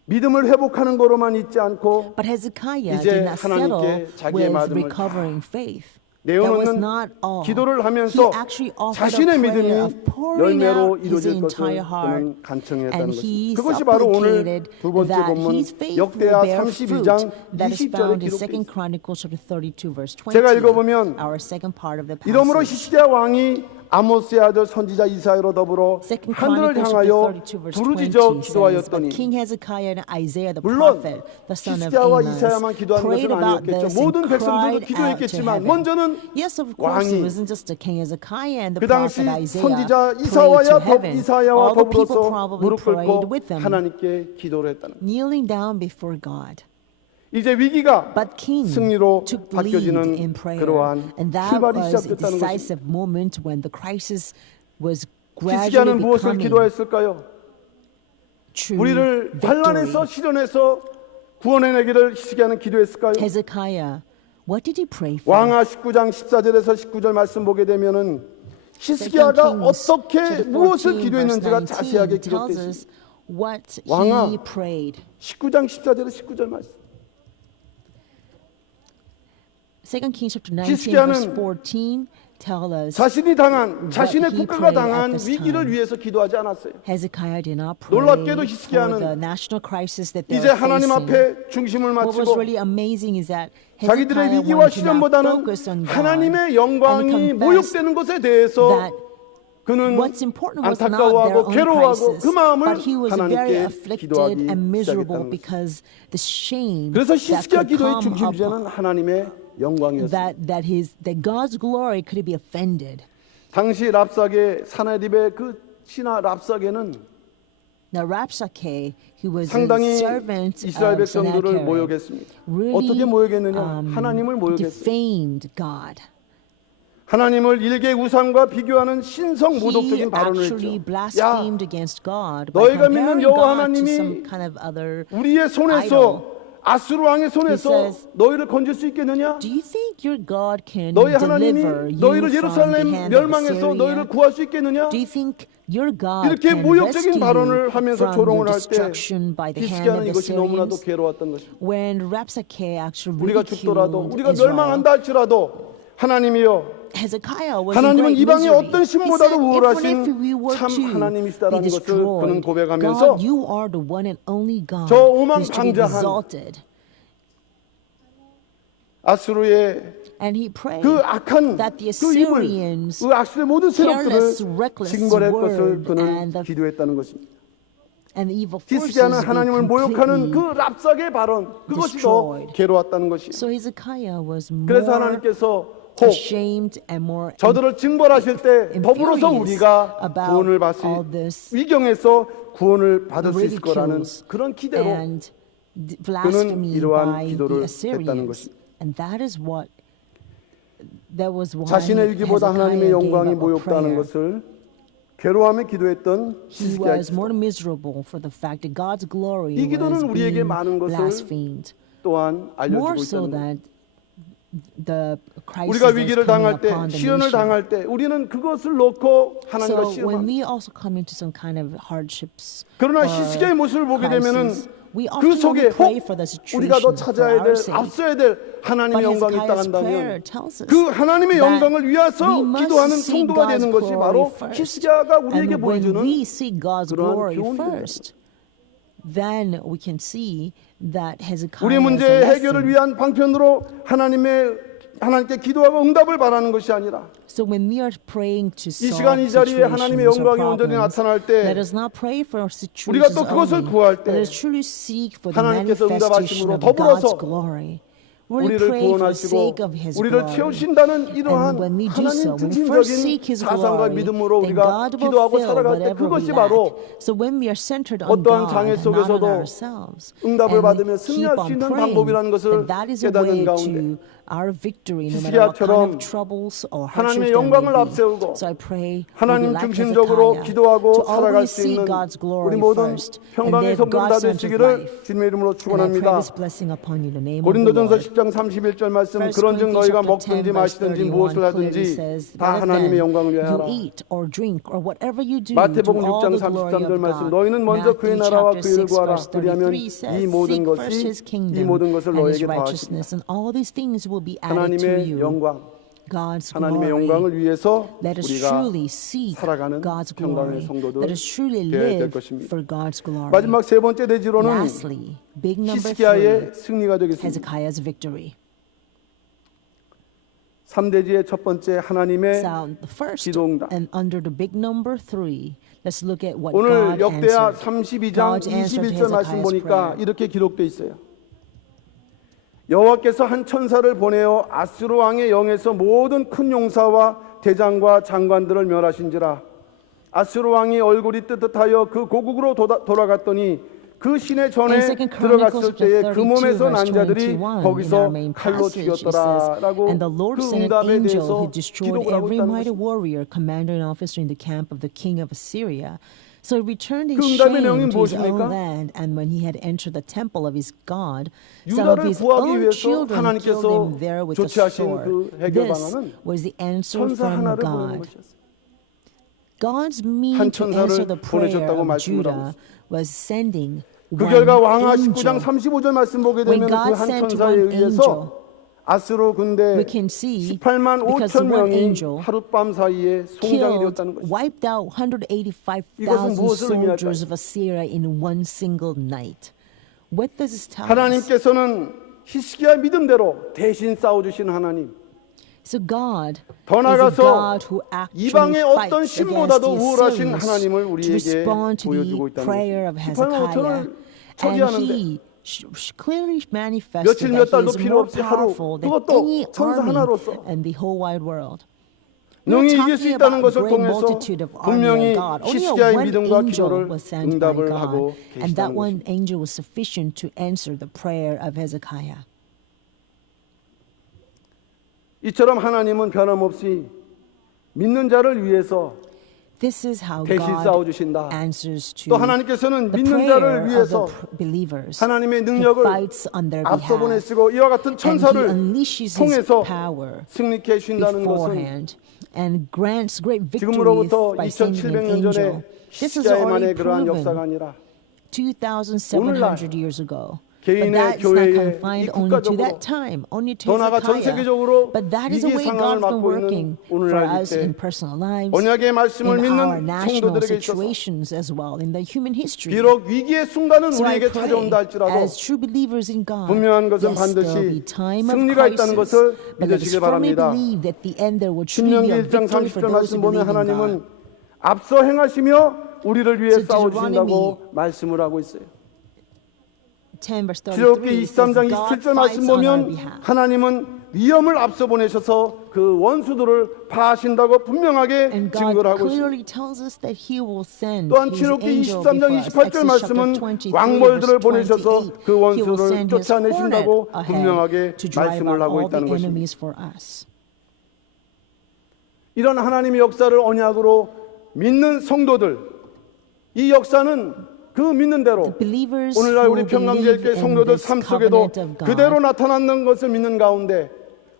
믿음을 회복하는 거로만 있지 않고 But Hezekiah 이제 did not settle 하나님께 자기의 with 마음을 recovering faith. That was 내어놓는 not all. 기도를 He 하면서 actually offered 자신의 a prayer 믿음이 of pouring 열매로 out his 이루어질 것을 entire heart. 그는 간청했다는 And 것입니다. he 그것이 바로 오늘 supplicated 두 번째 that 본문 his faith will 역대하 bear fruit 32장 that is 20절에 found in 기록되어 2 있습니다. Chronicles chapter 32 verse 20. 제가 읽어보면 Our second part of the 이러므로 passage. 히스기야 왕이 아모스의 아들 선지자 이사야로 더불어 Second 하늘을 Chronicles 향하여 chapter 32 verse 20 부르짖어 says, But 기도하였더니 King Hezekiah and Isaiah the 물론 prophet, the son of 히스기야와 Amos, 이사야만 기도하는 prayed 것은 about 아니었겠죠. this 모든 and 백성들도 cried out to 기도했겠지만 heaven. 먼저는 Yes, of course, 왕이 it wasn't just the King Hezekiah and the 그 당시 prophet Isaiah 선지자 prayed to heaven. 이사야와 All the people 더불어서 probably 무릎 prayed 꿇고 with them, 하나님께 기도를 했다는 거예요. kneeling down before God. 이제 위기가 But King 승리로 took the lead 바뀌어지는 in prayer, 그러한 and that 출발이 was a 시작됐다는 것입니다. decisive moment when the crisis was 히스기야는 gradually 무엇을 becoming 기도했을까요? true 우리를 victory. 환난에서 시련에서 구원해내기를 히스기야는 기도했을까요? Hezekiah, what did he pray for? 왕하 19장 14절에서 19절 말씀 보게 되면은 Second 히스기야가 Kings 어떻게 chapter 무엇을 14 verse 기도했는지가 19 자세하게 tells 기록되어 us 있습니다. what 왕아, he prayed. 19장 14절에서 19절 말씀. 2 Kings chapter 19 히스기야는 verse 14 tell us 자신이 당한 자신의 he 국가가 prayed at 당한 this 위기를 time. 위해서 기도하지 않았어요. Hezekiah did not pray 놀랍게도 for 히스기야는 the national crisis that they 이제 were 하나님 facing. 앞에 중심을 What was 맞추고 really amazing is that 자기들의 Hezekiah 위기와 wanted to not 시련보다는 focus on God 하나님의 and 영광이 confess 모욕되는 것에 대해서 that 그는 what's important was not their 안타까워하고 own 괴로워하고 crisis, 그 마음을 but he was very 하나님께 afflicted 기도하기 and miserable 시작했다는 것입니다. because the shame 그래서 that 히스기야 could 기도의 come 중심 upon 주제는 하나님의 영광이었습니다. that God's glory could be offended. 당시 랍사게 사나립의 그 신하 랍사게는 Now Rabshakeh, who was a 상당히 servant 이스라엘 of 백성들을 Sennacherib, 모욕했습니다. really 어떻게 모욕했느냐? 하나님을 모욕했어요. defamed God. 하나님을 일개 우상과 비교하는 신성 He 모독적인 발언을 actually 했죠. 야, blasphemed against God by 너희가 믿는 comparing 여호와 God to 하나님이 some kind of other 우리의 손에서 아수르 왕의 손에서 He says, 너희를 건질 수 있겠느냐? Do you think your God can 너희 deliver 하나님이 you 너희를 from the 예루살렘 hand of 멸망에서 Assyria? 너희를 구할 수 있겠느냐? Do you think your God 이렇게 can 모욕적인 rescue 발언을 you 하면서 from 조롱을 your 할 때 destruction by the hand 히스기야는 of the 이것이 너무나도 Assyrians? 괴로웠던 것입니다. When Rabshakeh actually 우리가 죽더라도 ridiculed 우리가 Israel, 멸망한다 할지라도 하나님이여 Hezekiah was in 하나님은 great 이방의 misery. 어떤 He 신보다도 said, 우월하신 even if we were 참 to 하나님이시다라는 be 것을 그는 destroyed, 고백하면서 God, you are the one and only God 저 오만 who's to be 방자한 exalted. 아수르의 And he prayed 그 악한 that the 그 힘을 Assyrians, 그 아수르의 모든 careless, 세력들을 reckless 징벌할 것을 word 그는 and the 기도했다는 것입니다. and the evil forces 히스기야는 be 하나님을 모욕하는 그 completely 랍삭의 발언 그것이 더 destroyed. 괴로웠다는 것이에요. So Hezekiah was 그래서 more 하나님께서 혹 ashamed and more 저들을 징벌하실 때 더불어서 우리가 about 구원을 all 받을 this 위경에서 구원을 받을 수 있을 거라는 ridicules 그런 기대로 and blasphemy 이러한 by 기도를 the 했다는 Assyrians. 것입니다. And that was why 자신의 위기보다 하나님의 Hezekiah 영광이 gave up a 모욕다는 prayer. 것을 괴로워하며 기도했던 He 히스기야 was more miserable for the fact that God's glory 이 기도는 was 우리에게 being 많은 것을 blasphemed. 또한 More 알려주고 so 있다는 것입니다. that the crisis 우리가 that's 위기를 coming 당할 때 upon the 시련을 nation. 당할 때 우리는 그것을 놓고 하나님과 So when 시험합니다. we also come into some kind of hardships, 그러나 or 히스기야의 모습을 보게 되면은 crisis, we 그 often 속에 only pray 혹 for the 우리가 더 situation for 찾아야 our 될 sake. 앞서야 될 하나님의 But 영광이 있다 Hezekiah's prayer 한다면 tells us 그 하나님의 that 영광을 위해서 we must 기도하는 seek 성도가 되는 God's 것이 바로 glory first. 히스기야가 우리에게 And when 보여주는 we seek God's 그러한 glory 교훈이 되는 first, then we can see that Hezekiah 우리 is a 문제의 해결을 lesson. 위한 방편으로 하나님께 기도하고 응답을 바라는 것이 아니라 So when we are praying to 이 solve 시간 이 자리에 하나님의 situations or 영광이 온전히 problems, 나타날 let 때 us not pray for 우리가 situations 또 그것을 only, 구할 but 때 let us truly seek for the 하나님께서 manifestation 응답하심으로 of 더불어서 God's glory. Really 우리를 pray for the 구원하시고 sake of His 우리를 glory. 채우신다는 이러한 And when we do so, 하나님 when we first 중심적인 seek His 사상과 glory, 믿음으로 then 우리가 God will 기도하고 fill 살아갈 때 whatever we 그것이 lack. 바로 So when we are centered on 어떠한 God 장애 and not on 속에서도 ourselves, 응답을 and 받으며 we 승리할 keep 수 on 있는 praying, 방법이라는 것을 then that is a 깨닫는 way 가운데 to our victory, no matter what kind 히스기야처럼 of troubles or 하나님의 hardships there 영광을 may be. 앞세우고 So I pray 하나님 we be like 중심적으로 Hezekiah, 기도하고 to 살아갈 always 수 seek 있는 God's 우리 glory 모든 first and 평강의 live 성도들 다 God-centered 되시기를 life. 주님의 이름으로 And I pray 축원합니다. this blessing upon you in the name of the 고린도전서 Lord. 10장 31절 말씀 1 그런즉 Corinthians 너희가 chapter 10, 먹든지 verse 마시든지 31 무엇을 clearly 하든지 says, 다 "Let 하나님의 them 영광을 you 위하라. eat or drink or whatever you do, 마태복음 do all 6장 the glory 43절 of 말씀 God." 너희는 먼저 그의 Matthew 나라와 chapter 그 일을 6, 구하라. verse 그리하면 33 says, 이 모든 "Seek first 것이 His 이 kingdom 모든 것을 and His 너희에게 더하시리라. righteousness, and all these things will be added to 하나님의 you." 영광, God's 하나님의 glory. 영광을 위해서 Let us 우리가 truly seek 살아가는 God's 평강의 glory. 성도들 Let us truly 되어야 될 live 것입니다. for God's glory. 마지막 세 번째 대지로는 Lastly, big number 3, 히스기야의 승리가 되겠습니다. Hezekiah's victory. 3대지의 첫 번째 하나님의 So the first, 기도응답. and under the big number 3, let's look at what 오늘 God 역대하 answered. 32장 God's answer to 21절 말씀 Hezekiah's 보니까 prayer. 이렇게 기록되어 있어요. 여호와께서 한 천사를 보내어 아수르 왕의 영에서 모든 큰 용사와 대장과 장관들을 멸하신지라. 아수르 왕이 얼굴이 뜨뜻하여 그 고국으로 돌아갔더니 그 시내 전에 In 2 들어갔을 Chronicles 때에 chapter 그 몸에서 32, 난 verse 자들이 21, in 거기서 our main 칼로 passage, it 죽였더라라고 says, "And the Lord 그 sent an 응답에 angel 대해서 who destroyed 기록을 하고 every 있다는 mighty 것입니다. warrior, commander and officer in the camp of the king of Assyria. So he returned in 그 응답의 shame 내용이 to his own 무엇입니까? land, and when he had entered the temple of his God, some of 유다를 his 구하기 own 위해서 children killed 하나님께서 him there with the 조치하신 sword. 그 해결 This 방안은 was the answer 천사 from 하나를 보내는 God. 것이었어요. God's 한 mean to 천사를 answer the prayer 보내셨다고 of 말씀을 하고 Judah was sending 그 one 결과 왕하 19장 angel. 35절 말씀 보게 When 되면 God 그 한 sent 천사에 one 의해서 아수르 군대 We can see 18만 because 5천 the one 명이 angel 하룻밤 사이에 송장이 killed, 되었다는 것이죠. wiped out 이것은 185,000 무엇을 의미할까요? soldiers of Assyria in one single night. What does this tell us? 하나님께서는 히스기야 믿음대로 대신 싸워주시는 하나님. So God 더 is a 나아가서 God who actually 이방의 어떤 fights against 신보다도 the 우월하신 Assyrians 하나님을 to 우리에게 respond to 보여주고 the 있다는 prayer of 것이죠. 18만 5천을 Hezekiah. And 처지하는데 he clearly manifested 며칠 몇 that he 달도 is 필요 more 없이 하루 powerful than 그것도 any 천사 army 하나로서 in the whole wide world. 능히 We're 이길 수 talking 있다는 about 것을 great 통해서 multitude of army 분명히 of God. Only 히스기야의 one 믿음과 angel 기도를 was sent by 응답을 God, 하고 and that 계시다는 one 것입니다. angel was sufficient to answer the prayer of Hezekiah. 이처럼 하나님은 변함없이 믿는 자를 위해서 This is how 대신 God 싸워주신다. answers to 또 하나님께서는 the 믿는 prayer 자를 of the 위해서 believers. 하나님의 He 능력을 fights on their 앞서 behalf, 보내시고 이와 같은 and He 천사를 unleashes His 통해서 power 승리케 해주신다는 것은 beforehand and grants great victories 지금으로부터 by sending an 2700년 전에 angel. This is already 히스기야만의 그러한 역사가 proven 아니라 2,700 years ago. 개인의 But that's not 교회의 confined 이 only to 국가적으로 that time, only to 더 나아가 전 Hezekiah. 세계적으로 But that is the 위기 way 상황을 God's been 맞고 working 있는 for 오늘날 us 이때 in personal lives, 언약의 말씀을 in our 믿는 national 성도들에게 있어서 situations as well, in the human history. 비록 위기의 순간은 So I 우리에게 pray, 찾아온다 할지라도 as true believers in God, 분명한 것은 yes, 반드시 there will be time of 승리가 있다는 crisis, 것을 but let us 믿으시길 firmly 바랍니다. believe that the end there will truly 신명기 be a 1장 victory for 30절 those 말씀 who 보면 believe in 하나님은 God. 앞서 행하시며 우리를 위해 So 싸워주신다고 말씀을 하고 있어요. 10 verse 33 출애굽기 says 23장 God 27절 fights 말씀 on our 보면 behalf. 하나님은 위험을 앞서 보내셔서 그 원수들을 파하신다고 분명하게 And 증거를 God 하고 있습니다. clearly tells us that He will send 또한 His 출애굽기 angel 23장 before us. 28절 Exodus 말씀은 chapter 23 왕벌들을 verse 보내셔서 28. 그 He will 원수를 send His 쫓아내신다고 hornet 분명하게 ahead to drive 말씀을 out 하고 all the 있다는 것입니다. enemies for us. 이런 하나님의 역사를 언약으로 믿는 성도들, 이 역사는 그 믿는 대로 Believers 오늘날 who 우리 believe 평강제일교회 in 성도들 this 삶 속에도 covenant of God 그대로 나타나는 것을 믿는 가운데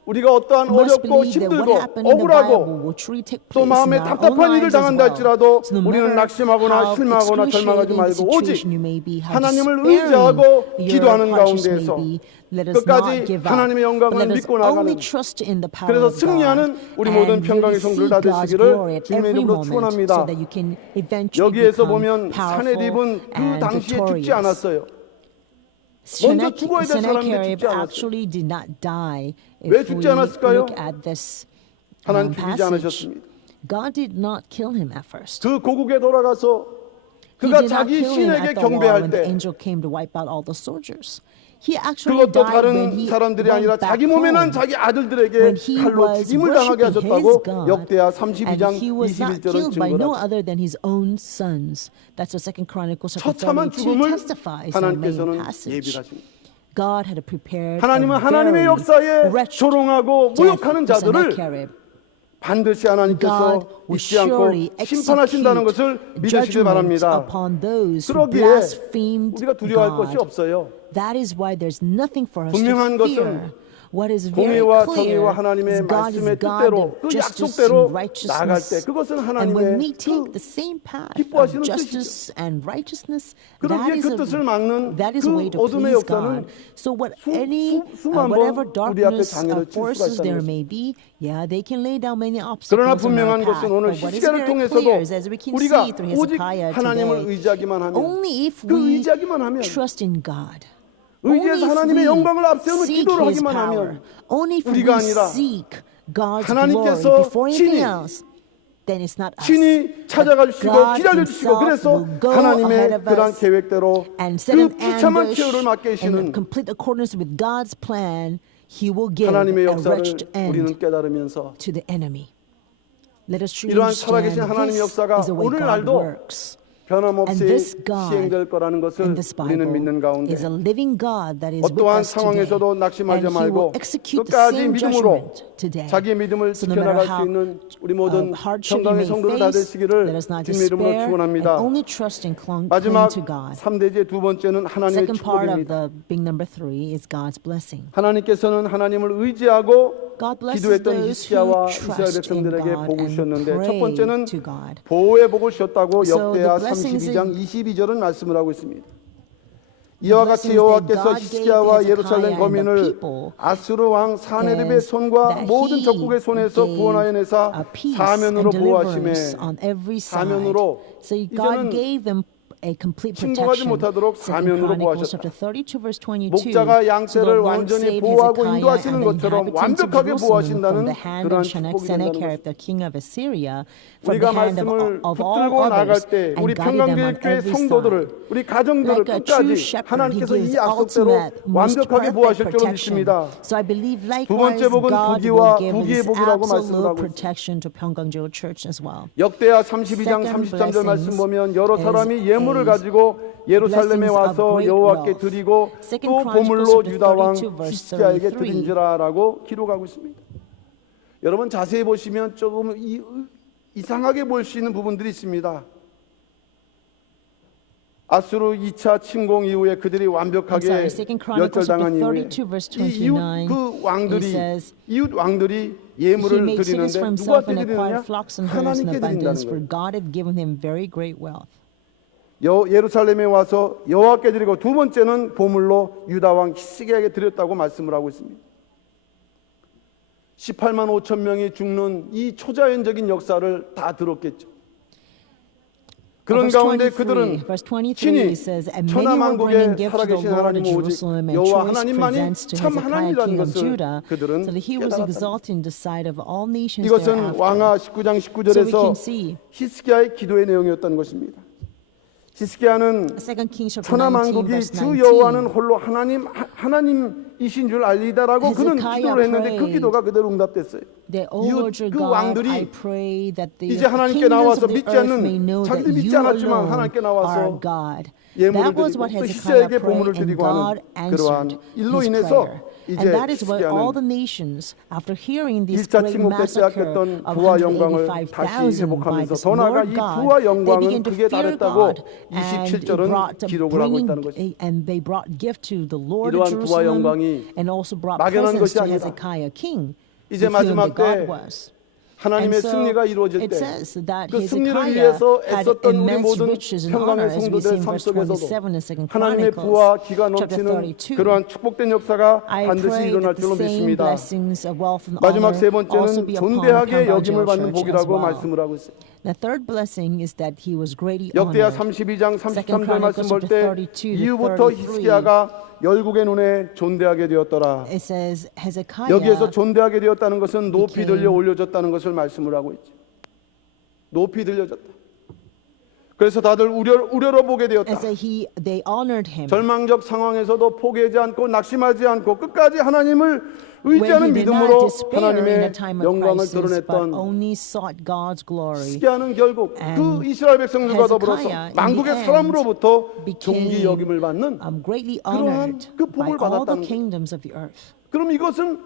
우리가 어떠한 must 어렵고 believe that what 힘들고 happened in the Bible 억울하고 will truly take 또 place in 마음에 our own 답답한 일을 lives as 당한다 well. 할지라도 So no 우리는 matter 낙심하거나 how 실망하거나 절망하지 excruciating the 말고 오직 situation you may be, how 하나님을 despairing 의지하고 your 기도하는 hardships may 가운데에서 be, let us 끝까지 not give up. 하나님의 영광을 But let us 믿고 only 나가는 trust in the power 그래서 of 승리하는 God 우리 모든 and 평강의 really 성도들 see 다 God's 되시기를 glory at 주님의 every 이름으로 moment 축원합니다. so that you can eventually 여기에서 become 보면 powerful 사내립은 그 and 당시에 죽지 victorious. 않았어요. 먼저 죽어야 될 사람인데 Sennacherib 죽지 않았어요. actually did not die. 왜 If 죽지 we 않았을까요? look at this 하나님 죽이지 passage, 않으셨습니다. God did not kill him at first. 그 고국에 돌아가서 He 그가 did not 자기 kill him 신에게 at the wall 경배할 when the 때 angel came to wipe out all the soldiers. He actually 그것도 died when 다른 he 사람들이 went 아니라 back 자기 몸에 난 home. 자기 아들들에게 When he 칼로 was 죽임을 당하게 worshiping 하셨다고 his God, 역대하 and 32장 he was not 21절은 killed by no 증거하죠. other than his own sons. That's what 2 Chronicles chapter 처참한 32 죽음을 testifies in the main 하나님께서는 passage. 예비하십니다. God had prepared 하나님은 a 하나님의 very 역사에 wretched 조롱하고 death 모욕하는 for 자들을 Sennacherib. 반드시 하나님께서 God will 잊지 않고 surely 심판하시다는 것을 execute 믿으시길 judgment 바랍니다. upon those who 그러기에 blasphemed 우리가 두려워할 것이 God. 없어요. That is why there's nothing for us 분명한 to 것은 fear. What is very 공의와 clear 정의와 is 하나님의 God is 말씀의 God 뜻대로 of 그 justice 약속대로 and 나아갈 때 righteousness. 그것은 And when 하나님의 we take 그 the same path 기뻐하시는 of justice and righteousness, 그러기에 그 뜻을 막는 that is a way 그 to 어둠의 please 역사는 God. So what 수만 번 whatever 우리 앞에 darkness 장애를 칠 수가 forces 있다는 there 것입니다. may be, yeah, they can lay down many 그러나 obstacles on our 분명한 path. 것은 오늘 But what is 시스가를 very 통해서도 clear is, as we can 우리가 see through 오직 Hezekiah 하나님을 today, 의지하기만 하면 only if 그 we 의지하기만 하면 trust in God. 의지해서 하나님의 영광을 앞세우는 seek 기도를 His 하기만 power, 하면 only if 우리가 we 아니라 seek God's 하나님께서 glory before anything 친히 else, then it's not us. 친히 찾아가 주시고 God 기다려 주시고 himself 그래서 will go 하나님의 ahead of 그러한 us 계획대로 and set 그 an 비참한 ambush 최후를 맞게 in 하시는 complete accordance with God's plan. He will give a 하나님의 역사를 wretched 우리는 end 깨달으면서 to the enemy. Let us truly 이러한 understand 살아계신 하나님의 this 역사가 is the way God 오늘날도 works. 변함없이 And this God 시행될 거라는 것을 in this 우리는 믿는 Bible 가운데 is a living God that is with 어떠한 us today. 상황에서도 낙심하지 And He will 말고 execute the 끝까지 same 믿음으로 judgment today. 자기의 믿음을 So no matter 지켜나갈 수 how 있는 우리 모든 hardship you 평강의 may 성도들 다 face, 되시기를 let us not 주님의 이름으로 despair and 축원합니다. only trust and cling 마지막 to God. 3대지의 두 번째는 하나님의 Second part of 축복입니다. the big number 3 is God's blessing. 하나님께서는 하나님을 의지하고 God blesses 기도했던 those 히스기야와 who 이스라엘 trust in 백성들에게 God 복을 and 주셨는데 첫 pray 번째는 to God. 보호의 복을 주셨다고 So 역대하 the blessings 32장 in- 22절은 말씀을 하고 있습니다. 이와 같이 blessings that 여호와께서 God 히스기야와 gave 예루살렘 Hezekiah and the 거민을 people 아수르 왕 사네립의 is 손과 that 모든 he 적국의 손에서 gave 구원하여 a 내사 peace 사면으로 and 보호하심에 deliverance on every side. 사면으로 So God 이제는 gave them a complete 침공하지 protection. 못하도록 2 사면으로 Chronicles 보하셨다. chapter 32 verse 22. 목자가 So the 양떼를 Lord 완전히 saved 보호하고 Hezekiah 인도하시는 and the 것처럼 inhabitants of 완벽하게 Jerusalem 보호하신다는 from the hand 그러한 of 축복이 된다는 Sennacherib, 것입니다. the king of Assyria, from 우리가 the hand 말씀을 of all 붙들고 나갈 others, 때 우리 and guided them on 평강교회 every 성도들을 side. 우리 가정들을 Like a true 끝까지 shepherd, he 하나님께서 이 gives 약속대로 ultimate, most 완벽하게 perfect 보호하실 줄로 protection. 믿습니다. So I believe 두 번째 likewise 복은 God 부귀와 will give 부귀의 this 복이라고 말씀을 absolute 하고 있습니다. protection to Pyeonggangjeo Church as well. 역대하 32장 Second 33절 말씀 blessings 보면 여러 is 사람이 예물을 a 가지고 예루살렘에 blessings of 와서 great 여호와께 wealth. 드리고 Second 또 Chronicles 보물로 chapter 유다 왕 32 verse 히스기야에게 33. 드린지라라고 기록하고 있습니다. 여러분 자세히 보시면 조금 이상하게 볼 수 있는 부분들이 있습니다. 아수르 2차 침공 이후에 그들이 완벽하게 I'm sorry, Second Chronicles 멸절당한 chapter 이후에 32 verse 이 이웃 29, 그 왕들이 he says, 이웃 왕들이 He 예물을 made cities 드리는데 for himself 누구한테 and 드리느냐? acquired flocks and herds in 하나님께 abundance, 드린다는 for 거예요. God had given him very great wealth. 예루살렘에 와서 여호와께 드리고 두 번째는 보물로 유다 왕 히스기야에게 드렸다고 말씀을 하고 있습니다. 18만 5천 명이 죽는 이 초자연적인 역사를 다 들었겠죠. 그런 Verse 가운데 23, 그들은 verse 23 친히 says, And many were 천하만국에 bringing gifts to the 살아계신 Lord 하나님 at 오직 Jerusalem and 여호와 choice 하나님만이 presents to 참 Hezekiah, 하나님이라는 king of 것을 Judah, 그들은 so that he was 깨달았다. exalted in the sight of all nations 이것은 thereafter. 왕하 19장 So we 19절에서 can see 히스기야의 기도의 내용이었던 것입니다. 히스기야는 2 Kings chapter 19 천하만국이 verse 주 여호와는 19. 홀로 하나님이신 줄 알리다라고 그는 Hezekiah 기도를 했는데 그 prayed 기도가 그대로 응답됐어요. That, O 이웃 Lord your 그 God, 왕들이 I pray that the 이제 하나님께 kingdoms 나와서 of the 믿지 earth may 않는 know that 자기들 믿지 you 않았지만 alone 하나님께 are 나와서 God. 예물을 That was 드리고 what 또 Hezekiah 히스기야에게 보물을 prayed, and 드리고 God 하는 그러한 answered 일로 his 인해서 prayer. 이제 And that is what all the 히스기야는 nations, after hearing this 1차 great 침공 때 massacre 빼앗겼던 of 부와 영광을 다시 185,000 by 회복하면서 this 더 나아가 Lord 이 God, 부와 they 영광은 began to 그게 fear 달했다고 God, and 27절은 기록을 하고 있다는 것입니다. and they brought gift to the Lord of 이러한 부와 Jerusalem, 영광이 and also brought 막연한 presents 것이 to 아니라 Hezekiah king, 이제 with whom 마지막 God 때 was. 하나님의 And so 승리가 이루어질 it 때 says that 그 승리를 Hezekiah 위해서 had 애썼던 우리 immense 모든 riches and honor, 평강의 as we see 성도들 in 삶 verse 속에서도 27 in 2 하나님의 Chronicles 부와 기가 chapter 넘치는 32. 그러한 축복된 역사가 I 반드시 pray 일어날 that 줄로 the same 믿습니다. blessings of wealth and 마지막 honor 세 also 번째는 be upon 존대하게 여김을 Pyeonggangjeo 받는 Church as 복이라고 well. 말씀을 하고 있어요. The third blessing is that he was greatly 역대하 honored. 32장 33절 말씀 Chronicles 볼 때 chapter 32 to 이후부터 33. 히스기야가 열국의 눈에 존대하게 되었더라. It says Hezekiah 여기에서 존대하게 되었다는 것은 높이 became- 들려 올려졌다는 것을 말씀을 하고 있죠. 높이 들려졌다. 그래서 다들 우려로 보게 되었다. and so they honored him. 절망적 상황에서도 포기하지 않고 낙심하지 않고 끝까지 하나님을 Where 의지하는 he did not 믿음으로 despair in a 하나님의 time of 영광을 crisis, but 드러냈던 only sought God's glory. 히스기야는 결국 And 그 이스라엘 백성들과 더불어서 Hezekiah, in 만국의 the 사람으로부터 became, 존귀 여김을 받는 greatly 그러한 honored 그 by 복을 all the 받았다는 거예요. kingdoms of the earth. 그럼 이것은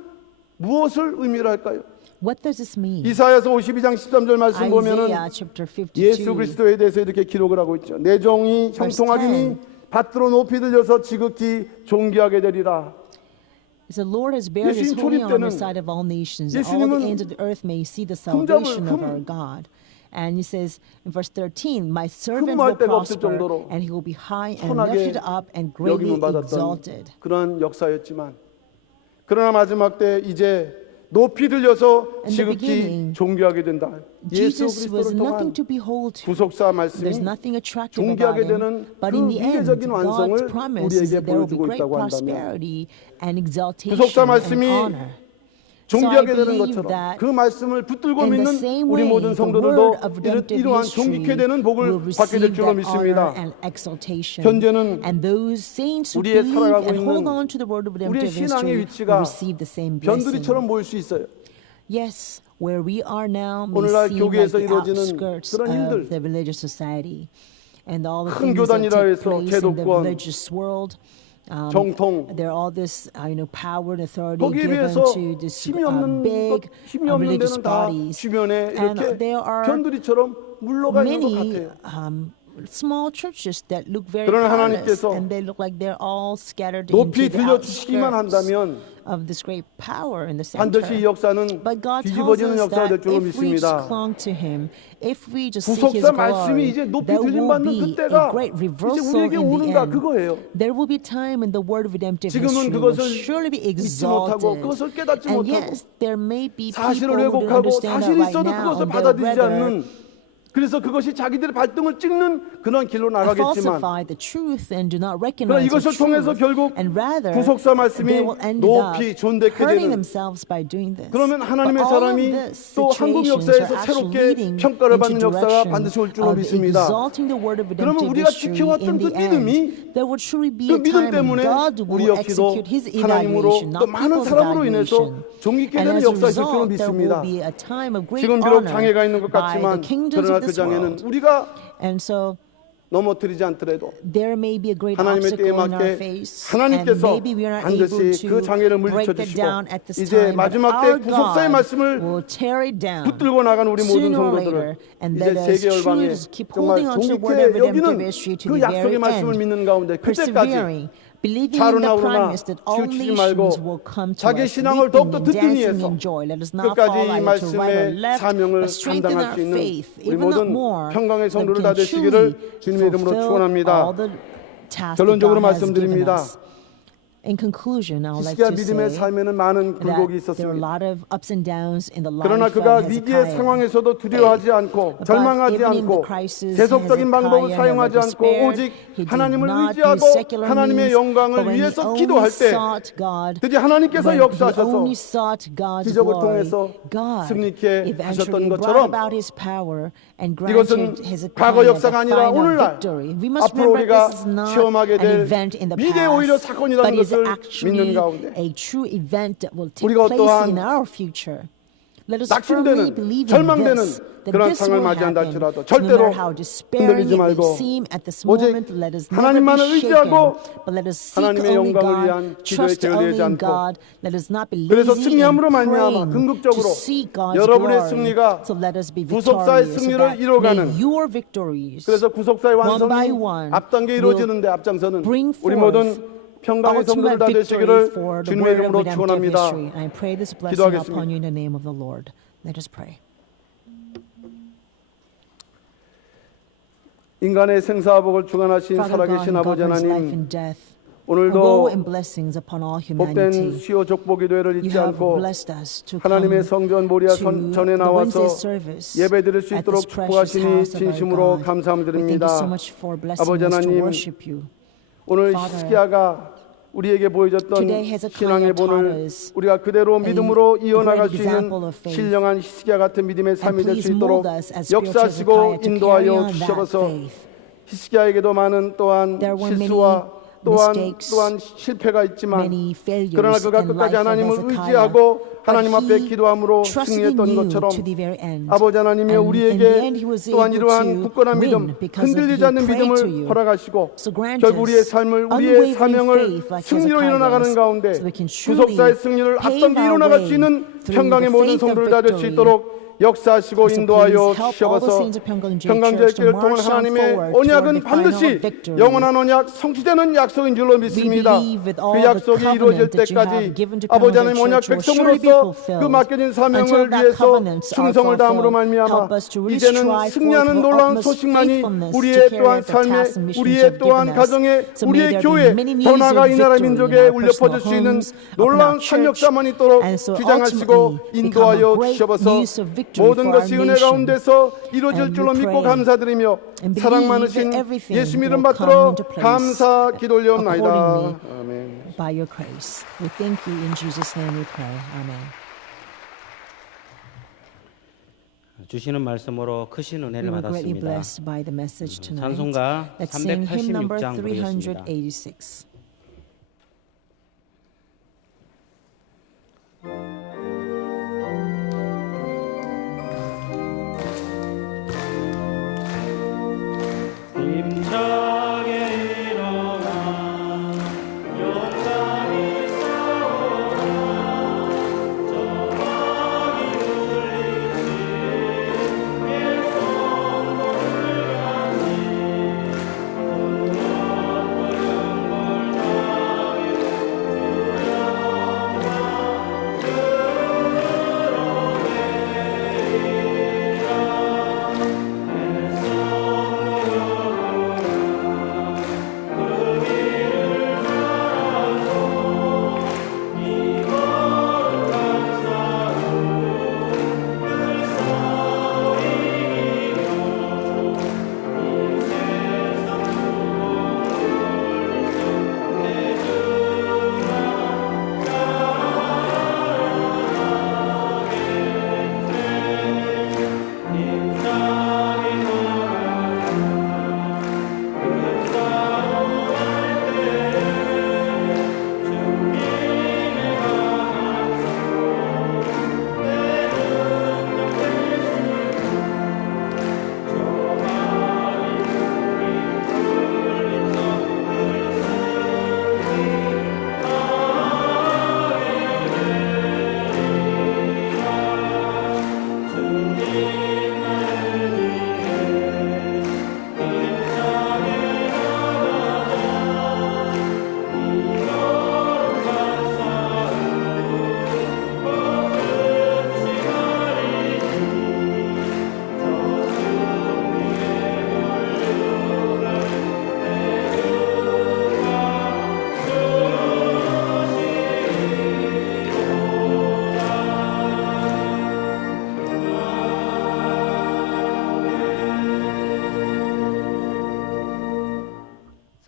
무엇을 의미를 할까요? What does this mean? 이사야서 52장 13절 말씀 보면은 Isaiah chapter 52. 예수 그리스도에 대해서 이렇게 기록을 하고 있죠. 내 종이 형통하기니 밭으로 높이 들려서 지극히 존귀하게 되리라. The Lord has bared his 예수님 holy 초림 on the 때는 side of all nations, and all 예수님은 the ends of the earth may see the 흠잡을 salvation of our God. And he says in verse 13, My servant will 흠모할 데가 없을 prosper, 정도로 and he will be high and 선하게 lifted up and greatly 여김을 받았던 exalted. 그러한 역사였지만 그러나 마지막 때 이제 높이 들려서 In the 지극히 beginning, 존귀하게 된다. 예수 Jesus was 그리스도를 통한 nothing to behold to. 구속사 말씀이 There's nothing attractive about 존귀하게 him, 되는 but 그 in the end, 미래적인 God's 완성을 promise is 우리에게 that there will be 보여주고 great 있다고 한다면 prosperity and exaltation 구속사 and 말씀이 honor. 존귀하게 So I 되는 believe 것처럼 that 그 말씀을 붙들고 in the 믿는 same 우리 way, 모든 the 성도들도 word of redemptive 이러한 history 존귀케 되는 will 복을 받게 될 receive 줄로 that honor 믿습니다. and exaltation. 현재는 And those saints who 우리의 believe 살아가고 and hold 있는 on to the word of 우리의 redemptive 신앙의 history 위치가 will receive the same blessing. 변두리처럼 보일 수 있어요. Yes, where we are now may 오늘날 seem like 교계에서 the 이루어지는 outskirts 그런 일들, of the religious society, and all the 큰 things that 교단이라 take 해서 place in the 제도권, religious world. 정통, There are all this, power and authority 거기에 given 비해서 to this 힘이 없는 big 힘이 없는 religious 데는 다 bodies. 주변에 And 이렇게 there are 변두리처럼 물러가 있는 것 many 같아요. small churches that look very 그러나 powerless, 하나님께서 and they look like they're all scattered 높이 into the 들려주시기만 outskirts 한다면 of this great power in the 반드시 이 center. 역사는 But God tells 뒤집어지는 us 역사가 될 that 줄로 if we just 믿습니다. clung to Him, if we just seek His 구속사 말씀이 glory, 이제 높이 there will 들림받는 be a 그때가 great 이제 reversal 우리에게 in the 오는가 end. 그거예요. There will be time when the word of redemptive 지금은 history will 그것을 surely be 믿지 못하고 exalted. 그것을 깨닫지 And 못하고 yes, there may be people 사실을 who don't 왜곡하고 understand 사실이 that right 있어도 now, 그것을 and they'll 받아들이지 rather 않는 그래서 그것이 자기들의 발등을 찍는 그런 길로 나가겠지만 falsify the truth and do not 그러나 recognize the 이것을 통해서 truth, 결국 and rather 구속사 말씀이 they will end 높이 up 존대케 hurting 되는 themselves by doing this. 그러면 하나님의 But all of 사람이 this 또 한국 situations 역사에서 are actually 새롭게 leading 평가를 받는 into 역사가 direction 반드시 올 줄로 of 믿습니다. exalting the word of 그러면 redemptive 우리가 history 지켜왔던 in 그 the 믿음이 end. There will truly be 그 a 믿음 time when 때문에 God 우리 will 역시도 execute His 하나님으로 evaluation, 또 not 많은 people's 사람으로 인해서 evaluation. 존귀케 And 되는 as a 역사가 있을 줄로 result, there will 믿습니다. be a time of great 지금 비록 honor 장애가 있는 것 by the 같지만 kingdoms 그러나 of 그 this 장애는 world. 우리가 And so 넘어뜨리지 않더라도 there may be a great 하나님의 때에 obstacle in our 맞게 face, and 하나님께서 maybe we are not able 반드시 그 장애를 to break 물리쳐 that 주시고 down at this 이제 time. But 마지막 때 our 구속사의 God 말씀을 will tear it down 붙들고 나간 우리 모든 sooner or 성도들을 later, and 이제 let us 세계 열방에 truly keep 정말 holding on to the word of 존귀케 redemptive 여기는 history to 그 the 약속의 very 말씀을 end, 믿는 가운데 그때까지 persevering, believing in 좌로나 the 우로나 promise that all 치우치지 nations 말고 will come to 자기 us, 신앙을 leaping 더욱더 and 든든히 dancing 해서 in joy. Let us not 끝까지 fall 이 either to right or 말씀의 left, 사명을 but strengthen 감당할 our 수 있는 faith, 우리 even 모든 more, 평강의 that we 성도들 다 can 되시기를 truly 주님의 이름으로 fulfill 축원합니다. all the tasks that 결론적으로 God has given 말씀드립니다. us. In conclusion, I would like 히스기야 to 믿음의 say 삶에는 많은 that 굴곡이 there are a 있었습니다. lot of ups and downs in the 그러나 life 그가 of 위기의 Hezekiah. 상황에서도 두려워하지 않고 절망하지 even in the 않고 crisis, 세속적인 방법을 Hezekiah 사용하지 never 않고 despaired. 오직 He did 하나님을 not 의지하고 use secular 하나님의 means, 영광을 but when he 위해서 only 기도할 때 sought God, 드디어 하나님께서 when he 역사하셔서 only sought God's 기적을 glory, 통해서 God 승리케 eventually 하셨던 brought 것처럼 about His power and 이것은 granted Hezekiah 과거 the 역사가 아니라 final 오늘날 victory. We must 앞으로 remember 우리가 this is not 체험하게 an 될 event in the 미래의 오히려 past, 사건이라는 but is 것을 actually 믿는 가운데 a true event that will take 우리가 place 어떠한 in our future. Let us firmly 낙심되는 believe in 절망되는 this, that 그런 this 상황을 will 맞이한다 happen. 할지라도 No 절대로 matter how despairing 흔들리지 it may 말고 seem at this 오직 moment, let us never 하나님만을 be shaken, 의지하고 but let us seek 하나님의 only 영광을 God, 위한 기도에 trust only 게을리하지 in 않고 God. Let us not be 그래서 lazy in 승리함으로 말미암아 praying to 궁극적으로 seek God's 여러분의 glory. 승리가 So let us be 구속사의 victorious, so 승리를 that 이뤄가는 may your victories 그래서 구속사의 one by 완성이 one 앞단계 이루어지는데 앞장서는 bring 우리 forth 모든 평강의 성도들 ultimate 다 victory 되시기를 for the 주님의 word of 이름으로 redemptive 축원합니다. history. I pray this blessing 기도하겠습니다. upon you in the name of the Lord. Let us pray. 인간의 생사복을 주관하신 Father God, 살아계신 who 아버지 governs life 하나님, and death, 오늘도 woe and blessings upon all 복된 humanity. 수요 족보기도회를 You 잊지 have 않고 blessed us to 하나님의 come 성전 모리아 to 전에 the 나와서 Wednesday service 예배드릴 수 at 있도록 this precious 축복하시니 house of our 진심으로 God. We thank 감사드립니다. you so much for blessing 아버지 us to 하나님, worship you. 오늘 Father, 히스기야가 우리에게 보여줬던 today Hezekiah 신앙의 taught 본을 us 우리가 그대로 믿음으로 이어나갈 수 great 있는 example of faith. 신령한 히스기야 같은 믿음의 삶이 될 수 please 있도록 mold us as spiritual 역사하시고 Hezekiah to carry 인도하여 on that 주셔서 faith. 히스기야에게도 많은 또한 There were 실수와 mistakes, 또한 실패가 있지만 many failures 그러나 그가 in 끝까지 life of 하나님을 Hezekiah. 의지하고 하나님 But 앞에 he 기도함으로 trusted in 승리했던 you 것처럼 to the very end. 아버지 하나님이 And in the end, 우리에게 he was 또한 able 이러한 to 굳건한 믿음, win because of 흔들리지 you 않는 praying to 믿음을 you. 허락하시고 So grant 결국 우리의 us 삶을 우리의 unwavering 사명을 faith like 승리로 Hezekiah's, 이뤄나가는 가운데 so we can truly 구속사의 승리를 pave 앞당겨 our 이뤄나갈 수 way 있는 through 평강의 the 모든 faith of 성도를 다 될 수 victory. 있도록 역사하시고 So 인도하여 please help all the 주셔서 saints of Pyeonggangjin 평강제의 Church to 길을 통한 march on 하나님의 forward toward 언약은 the final 반드시 victory. 영원한 언약 성취되는 약속인 줄로 믿습니다. believe with all 그 the 약속이 covenant 이루어질 that you have 때까지 given to 아버지 하나님 Pyeonggangjin 언약 Church will surely be 백성으로서 fulfilled. 그 맡겨진 Until 사명을 that 위해서 covenants are 충성을 다함으로 fulfilled, 말미암아 help us to really 이제는 strive 승리하는 forth for 놀라운 utmost 소식만이 faithfulness to 우리의 carry 또한 out the tasks and 삶에 missions you 우리의 have 또한 given us. 가정에 So may 우리의 there 교회 be many 더 news 나아가 of 이 나라 victory in 민족에 our 울려 personal 퍼질 수 있는 homes, upon 놀라운 our church, 산역사만 있도록 and so 주장하시고 ultimately 인도하여 become a great 주셔서 news of victory 모든 for 것이 our 은혜 nation. 가운데서 이루어질 And 줄로 we 믿고 pray 감사드리며 and 사랑 believe 많으신 that everything 예수 이름 will 받들어 come into place 감사 기도 올려옵나이다. accordingly 아멘. by your grace. We thank you in Jesus' name we pray. Amen. 주시는 말씀으로 크신 We 은혜를 were greatly 받았습니다. blessed by the message tonight. 찬송가 Let's sing hymn number 386장 부르겠습니다. 386. 힘차게 일어나 용감히 싸워라 저 왕이 울리지 일성을 가니 무엇과 영벌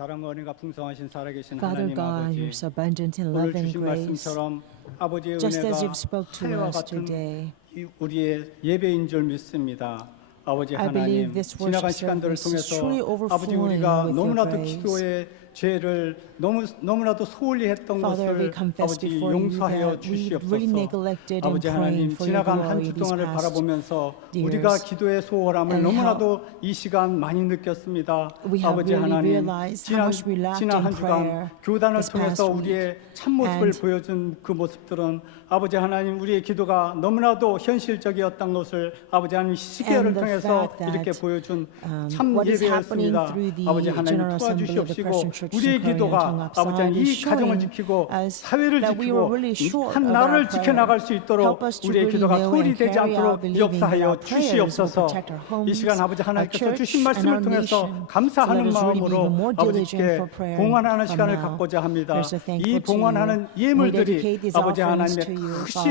사랑과 은혜가 풍성하신 살아계신 Father 하나님 God, 아버지, you're so abundant in 오늘 love and 주신 grace. 말씀처럼 아버지의 Just as 은혜가 you've spoke to 하늘과 us 같은 today, 우리의 예배인 줄 믿습니다. 아버지 I believe 하나님, this worship 지나간 시간들을 service is 통해서 truly 아버지 overflowing 우리가 with your 너무나도 grace. 기도의 죄를 너무나도 소홀히 했던 Father, we 것을 confess 아버지 before you 용서하여 that we really 주시옵소서. neglected in 아버지 하나님, praying for your 지나간 한 glory 주 these 동안을 past 바라보면서 years. 우리가 기도의 소홀함을 And 너무나도 이 시간 많이 느꼈습니다. We have 아버지 really 하나님, realized how much we lacked 지난 in 한 주간 prayer 교단을 this 통해서 past 우리의 week. 참모습을 And 보여준 그 모습들은 아버지 하나님, 우리의 기도가 너무나도 현실적이었던 것을 아버지 하나님 시계를 And the 통해서 fact that, 이렇게 보여준 참 what is happening 예배였습니다. through the 아버지 하나님 General Assembly of the 도와주시옵시고 Christian Church 우리의 in Korea 기도가 and 아버지 하나님 is 이 가정을 showing 지키고 us 사회를 that we were 지키고 really short 한 of 나라를 our 지켜나갈 수 prayer. 있도록 Help us to 우리의 really 기도가 know 소홀히 and 되지 carry out 않도록 believing that 역사하여 our prayers will 주시옵소서. protect our homes, 이 시간 아버지 our 하나님께서 church, 주신 and 말씀을 our 통해서 nation. 감사하는 So let us really be 마음으로 even more diligent 아버지께 for prayer 봉헌하는 from 시간을 now. 갖고자 합니다. We're so thankful 이 to 봉헌하는 you. We 예물들이 dedicate these 아버지 offerings 하나님의 to you, 크신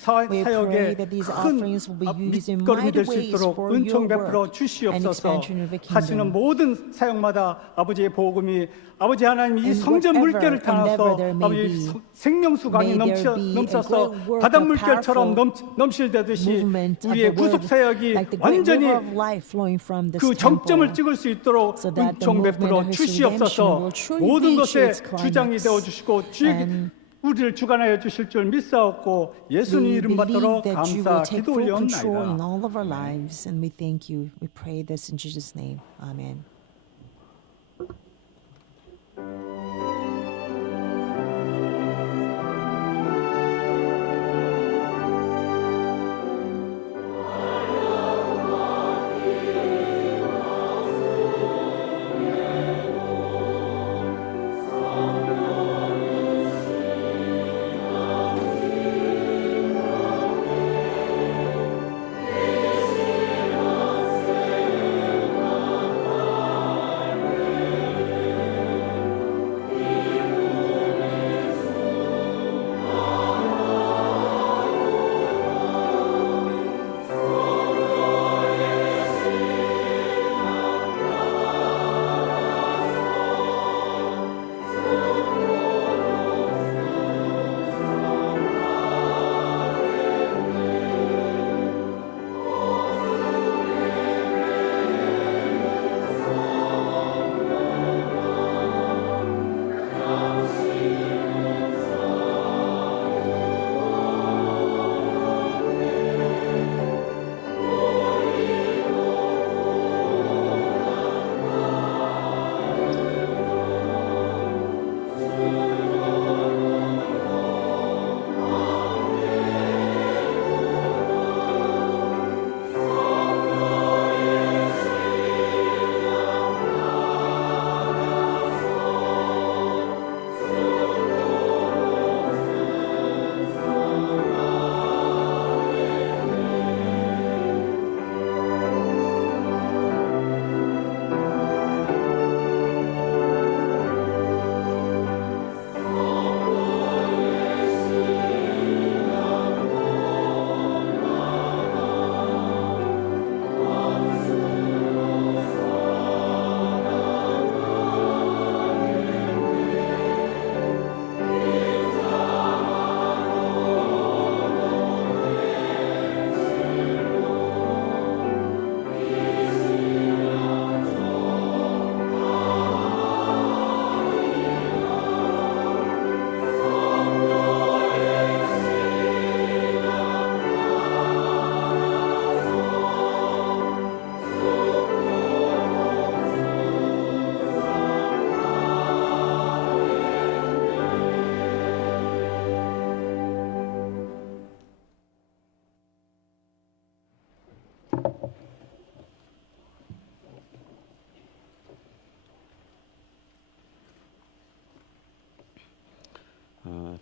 Father. We pray 사역에 that these 큰 offerings will be used in 밑거름이 mighty 될 수 ways 있도록 for 은총 your 베풀어 work and 주시옵소서. expansion of the 하시는 kingdom. 모든 사역마다 아버지의 복음이 아버지 하나님 이 And 성전 whatever 물결을 타나서 endeavor there may 아버지 be, 생명수 강이 may there be a 넘쳐서 great work, 바닷 a 물결처럼 powerful 넘실대듯이 movement of 우리의 the 구속 word, 사역이 like the great 완전히 river of life flowing from this 그 정점을 temple. 찍을 수 있도록 So that the 은총 movement 베풀어 of His redemption 주시옵소서. will truly 모든 reach 것에 its climax. 주장이 되어 주시고 And 우리를 주관하여 주실 줄 믿사옵고 예수님 We 이름 받들어 believe that you 감사 will take 기도 full control in 올리옵나이다. all of our lives, and we thank you. We pray this in Jesus' name. Amen.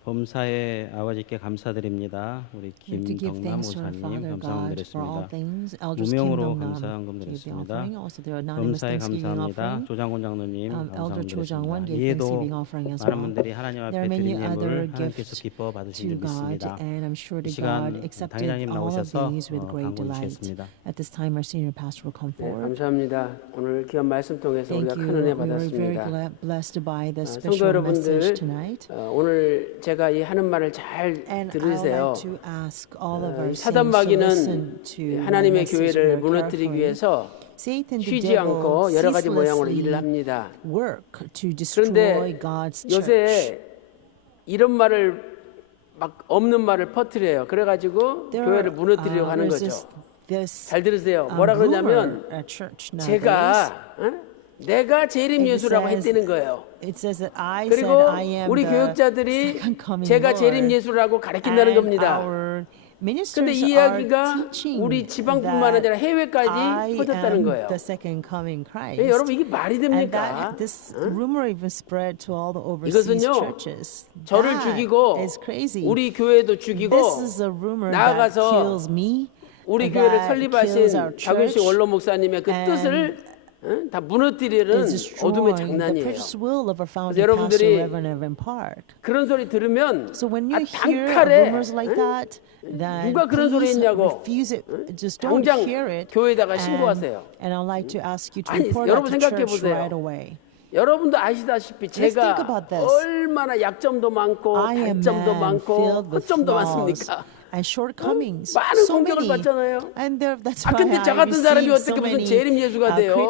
범사의 아버지께 감사드립니다. 우리 We have to give 김덕남 thanks to our 목사님 Father 감사함 God for all 드렸습니다. things. Elders Kim 무명으로 Dong-nam 감사함금 gave the 드렸습니다. offering. Also, there are anonymous 범사에 thanksgiving 감사합니다. offering. 조장훈 장로님 Elder 감사함 Cho Jang-won 드렸습니다. gave 이에도 thanksgiving offering as 많은 well. 분들이 하나님 There 앞에 are many 드린 other 예물 하나님께서 gifts 기뻐 받으신 to 줄 God, 믿습니다. and I'm sure 이 that 시간 God accepted 당회장님 all of 나오셔서 these with great 강구 delight. 주시겠습니다. At this time, our senior pastor will come 네, forward. 감사합니다. 오늘 귀한 말씀 통해서 Thank 우리가 you. 큰 은혜 We were very 받았습니다. blessed by the 성도 special message 여러분들, tonight. 오늘 제가 이 하는 말을 잘 And I would 들으세요. like to ask all of our 사단 saints to listen 마귀는 to my 하나님의 message 교회를 very 무너뜨리기 carefully. 위해서 Satan, the 쉬지 devil, 않고 여러 가지 모양으로 일을 ceaselessly 합니다. work to destroy 그런데 God's church. 요새 이런 말을 막 없는 말을 퍼뜨려요. 그래가지고 There 교회를 are, 무너뜨리려고 하는 there's 거죠. this 잘 들으세요. 뭐라 rumor 그러냐면 at church nowadays. 제가 내가 재림 It 예수라고 says- 했다는 거예요. It says that I 그리고 said I am 우리 the 교육자들이 second coming 제가 Lord. 재림 예수라고 가르친다는 And 겁니다. our ministers 근데 이 are 이야기가 teaching 우리 지방뿐만 that 아니라 해외까지 I 퍼졌다는 am 거예요. the second coming Christ. 예, 여러분 이게 말이 And 됩니까? that this rumor even spread to all the overseas 이것은요, churches. 저를 That 죽이고 is crazy. 우리 교회도 죽이고 This is a rumor that 나아가서 kills me. 우리 교회를 that 설립하신 kills our 박윤식 church, 원로 목사님의 그 and 뜻을 다 무너뜨리는 is 어둠의 destroying the 장난이에요. precious will of our founding 여러분들이 pastor, Reverend Evan Park. 그런 소리 들으면 So when you 아, hear 단칼에 rumors like that, then 누가 그런 소리 please 했냐고 refuse it. Just don't 당장 hear it. 교회에다가 신고하세요. And I'd like to ask you to 아니, report 여러분 that to 생각해 church 보세요. right away. 여러분도 아시다시피 think 제가 about this. 얼마나 약점도 많고 I am 단점도 man 많고 filled with 허점도 flaws 많습니까? and shortcomings. 많은 So 공격을 many. 받잖아요. And that's 아, why 근데 저 I 같은 사람이 receive so 어떻게 무슨 many 재림 예수가 돼요? 말이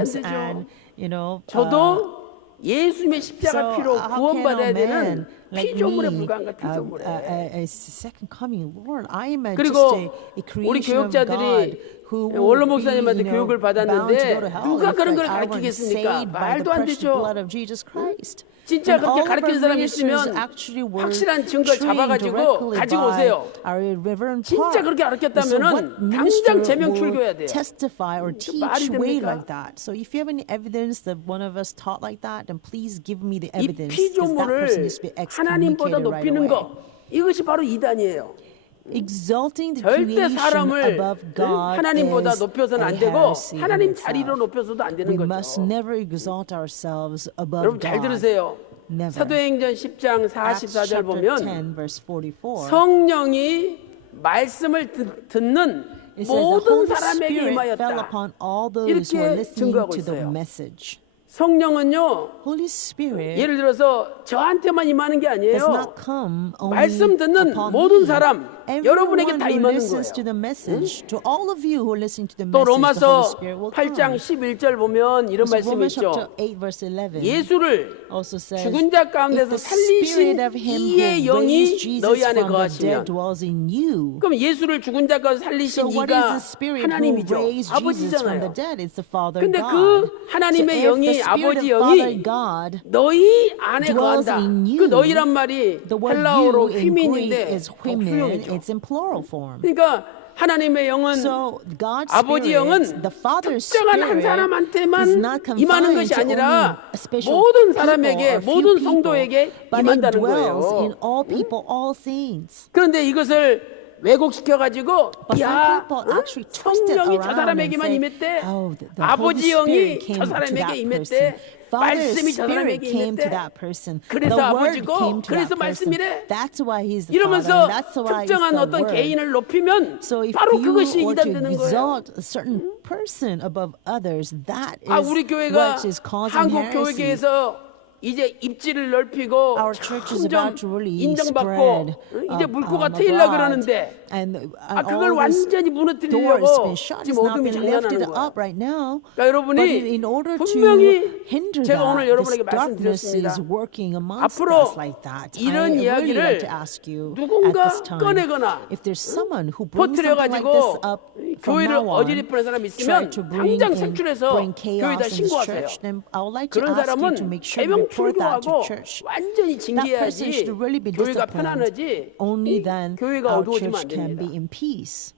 안 criticisms 되죠. and you know. 저도 예수님의 십자가 피로 how can 구원받아야 a 되는 man like 피조물에 me, 불과한가 피조물에. a second coming Lord, I am 그리고 just a 우리 creation of 교육자들이 God who will 원로 be, 목사님한테 you know, 교육을 bound to 받았는데 go to hell 누가 if 그런 걸 I weren't 가르치겠습니까? saved by the 말도 안 precious 되죠. blood of Jesus Christ. 진짜 And 그렇게 all of 가르치는 our 사람이 ministers 있으면 actually were 확실한 증거를 trained 잡아가지고 directly 가지고 by 오세요. our Reverend 진짜 Park. 그렇게 So 가르쳤다면은 what minister 당장 제명 will 출교해야 돼요. testify or teach 말이 way 됩니까? like that. So if you have any evidence that one of us taught like that, then please give me the 이 evidence. Because that 피조물을 person needs to be 하나님보다 excommunicated right 높이는 away. 거 이것이 바로 이단이에요. Exalting the 절대 creation 사람을 above God 하나님보다 is 높여서는 a 안 되고 heresy in 하나님 itself. 자리로 높여서도 안 되는 We must 거죠. never exalt ourselves above 여러분 잘 God. 들으세요. Never. 사도행전 10장 Acts 44절 chapter 보면 10, verse 44. 성령이 말씀을 듣는 It says the 모든 Holy 사람에게 Spirit fell 임하였다. upon all those who are 이렇게 listening 증거하고 to the 있어요. message. 성령은요. Holy Spirit 예를 들어서 저한테만 임하는 게 does 아니에요. not come only 말씀 듣는 upon 모든 me. 사람 여러분에게 Everyone 다 who 임하는 listens to 거예요. the message, to all of you who are listening to the 또 message, the Holy 로마서 Spirit will 8장 come. 11절 보면 이런 So 말씀이 Romans 있죠. chapter 8, verse 11 예수를 also says, 죽은 자 if 가운데서 the 살리신 spirit of him 이의 who 영이 raised Jesus 너희 안에 from the dead 거하시면 dwells in you. 그럼 예수를 죽은 자 가운데 살리신 So what is 이가 the spirit who 하나님이죠. raised Jesus from the 아버지잖아요. dead? It's the Father 근데 God. 그 하나님의 so if 영이 the spirit 아버지 of 영이 Father God 너희 안에 dwells 거한다. in you, 그 너희란 말이 the word 헬라어로 you in Greek 휘민인데 is women. 복수형이죠. It's in plural form. 그러니까 하나님의 영은 So God's 아버지 Spirit, 영은 the Father's 특정한 한 Spirit, is 사람한테만 not 임하는 confined 것이 to only 아니라 a special 모든 people 사람에게 or few 모든 people, 성도에게 but it 임한다는 dwells in 거예요. all people, all saints. 그런데 이것을 왜곡시켜 가지고 But some 야 people actually twist it 성령이 저 around and 사람에게만 say, 임했대. oh, the 아버지 Holy 영이 Spirit 저 came to 사람에게 that 임했대. person. Father's 말씀이 저 Spirit 사람에게 came to 임했대. that person. 그래서 The Word 아버지고 came to 그래서 that person. 말씀이래. That's why He's the Father. 이러면서 And that's why He's 특정한 the 어떤 Word. 개인을 높이면 So if 바로 you 그것이 were to 이단되는 거예요. exalt a certain person above others, that is 아 우리 교회가 what is causing 한국 heresy. 교회에서 이제 입지를 넓히고 Our church is 점점 about to really 인정받고 spread 이제 물꼬가 트이려 그러는데 and 그걸 all these 완전히 doors 무너뜨리려고 been shut. It's 지금 not 어둠이 been lifted 장난하는 거야. up right now. 그러니까 여러분이 But in order to 분명히 hinder 제가 오늘 that, 여러분에게 this darkness 말씀드렸습니다. is working amongst 앞으로 us like that. 이런 I really 이야기를 like to ask you at 누군가 this time, 꺼내거나 if there's someone who brings 퍼뜨려 something like this 가지고 up from 교회를 now on, 어지럽히는 사람이 try 있으면 to bring 당장 in, 색출해서 bring 교회에다 chaos in this 신고하세요. church, then I would like to 그런 ask you to 사람은 make sure you 해명 report that to 출교하고 church. 완전히 That person 징계해야지 should really be 교회가 disciplined. 편안하지 Only then 교회가 our 어두워지면 안 church can 됩니다. be in peace.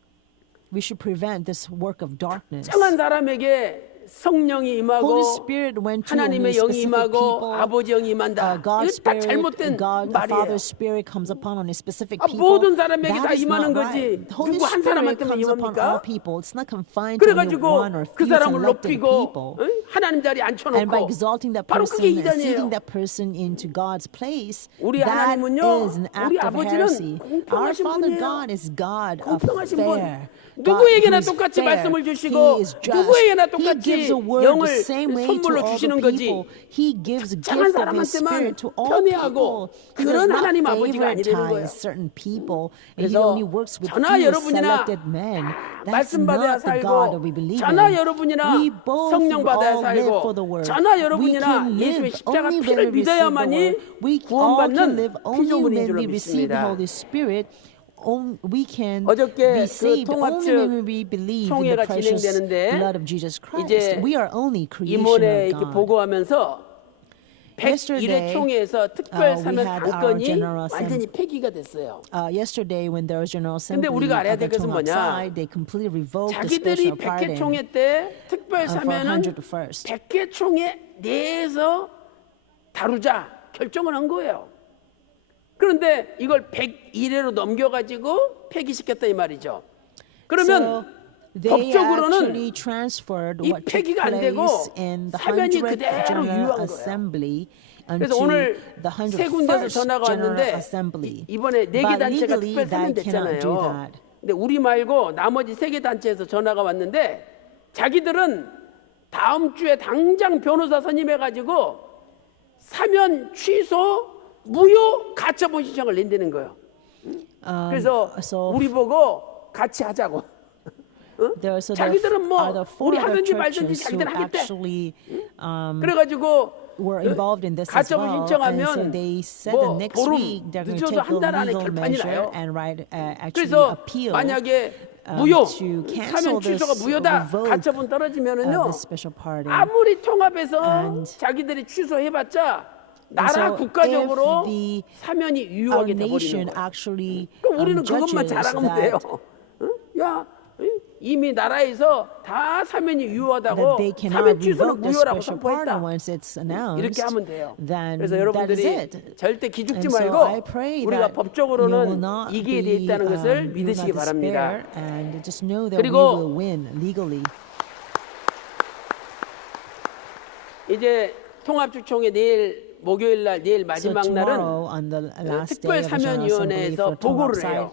We should prevent this work of darkness. 특정한 사람에게 성령이 임하고 Holy Spirit went to 하나님의 only 영이 specific 임하고 people. 아버지 영이 임한다. God's 이거 다 Spirit, 잘못된 God, the 말이에요. Father's Spirit comes upon only specific 아, people. 모든 사람에게 That 다 is 임하는 not 거지. right. Holy 누구 한 Spirit 사람한테만 comes upon 임합니까? all people. It's not confined to only 그래가지고 one or 그 few 사람을 selected 높이고 people. 응? 하나님 자리에 And by 앉혀놓고 exalting that 바로 person 그게 and seating 이단이에요. that person into God's place, 우리 that 하나님은요, is an act 우리 of 아버지는 heresy. Our 공평하신 Father 분이에요. God is God of 공평하신 분. fair. 누구에게나 God who is 똑같이 fair. 말씀을 주시고 He is just. 누구에게나 He 똑같이 gives a word 영을 the same way to 선물로 all the 주시는 거지. people. He gives a 특정한 gift of His 사람한테만 Spirit to all 편애하고 people. He does 그런 not 하나님 아버지가 아니라는 거예요. favoritize certain people, and He 그래서 only works with 저나 few 여러분이나 selected men. That's 말씀 받아야 not the God that 살고 we believe 저나 in. 여러분이나 We both 성령 받아야 all live for the 살고 word. 저나 We 여러분이나 can 예수의 live 십자가 only 피를 when we receive the 믿어야만이 word. We all can 구원받는 live only 피조물인 when 줄로 we receive the 믿습니다. Holy Spirit. We can 어저께 be 그 saved only when 통합측 we believe in the 총회가 precious 진행되는데 blood of Jesus Christ. 이제 We are only creation 이모네 of 이렇게 God. 보고하면서 101회 Yesterday, 총회에서 특별 we 사면 had our 안건이 General 완전히 폐기가 됐어요. Yesterday, when there was General 근데 Assembly 우리가 알아야 of the 될 것은 Tonghap 뭐냐? side, they completely revoked the 자기들이 special 100회 pardon 총회 때 특별 for 사면은 101st. 100회 총회 내에서 다루자 결정을 한 거예요. 그런데 이걸 101회로 넘겨가지고 폐기시켰다 이 말이죠. 그러면 They 법적으로는 actually transferred 이 what took 폐기가 안 되고 place in the 사면이 100th 그대로 General 유효한 거예요. Assembly 그래서 until 오늘 the 세 군데서 101st 전화가 General 왔는데 Assembly. 이번에 네 개 But 단체가 legally, 특별 사면 they cannot do 됐잖아요. that. 근데 우리 말고 나머지 세 개 단체에서 전화가 왔는데 자기들은 다음 주에 당장 변호사 선임해가지고 사면 취소 무효 가처분 신청을 낸다는 거예요. 그래서 so 우리 보고 같이 하자고. 자기들은 뭐 우리 하든지 말든지 자기들 하겠대. 그래가지고 were involved in this as 가처분 well, and 신청하면 so they said 뭐 that next 보름 week they're going to 늦어도 take 한 달 a 안에 legal 결판이 measure 나요. and actually 그래서 appeal 만약에 무효 to cancel 사면 this 취소가 무효다 revoke 가처분 of 떨어지면은요 the special pardon. 아무리 통합해서 And 자기들이 취소해봤자 나라 so 국가적으로 if the- 사면이 Our 유효하게 nation 돼버리는 거예요. actually 그럼 우리는 그것만 judges 자랑하면 돼요. that 응? 야 이미 나라에서 다 사면이 유효하다고 they cannot 사면 취소는 revoke the 무효라고 special 선포했다. pardon once it's announced. 이렇게 하면 돼요. Then 그래서 that is 여러분들이 it. 절대 기죽지 And so 말고 I pray 우리가 that you will 법적으로는 not 이기에 돼 be, 있다는 것을 you will 믿으시기 not 바랍니다. despair, and just know that we 그리고 will win legally. 이제 통합주총회 내일 목요일 날 내일 So 마지막 tomorrow 날은 on the last day 특별 of the General Assembly 사면위원회에서 for 보고를 Tonghap 해요.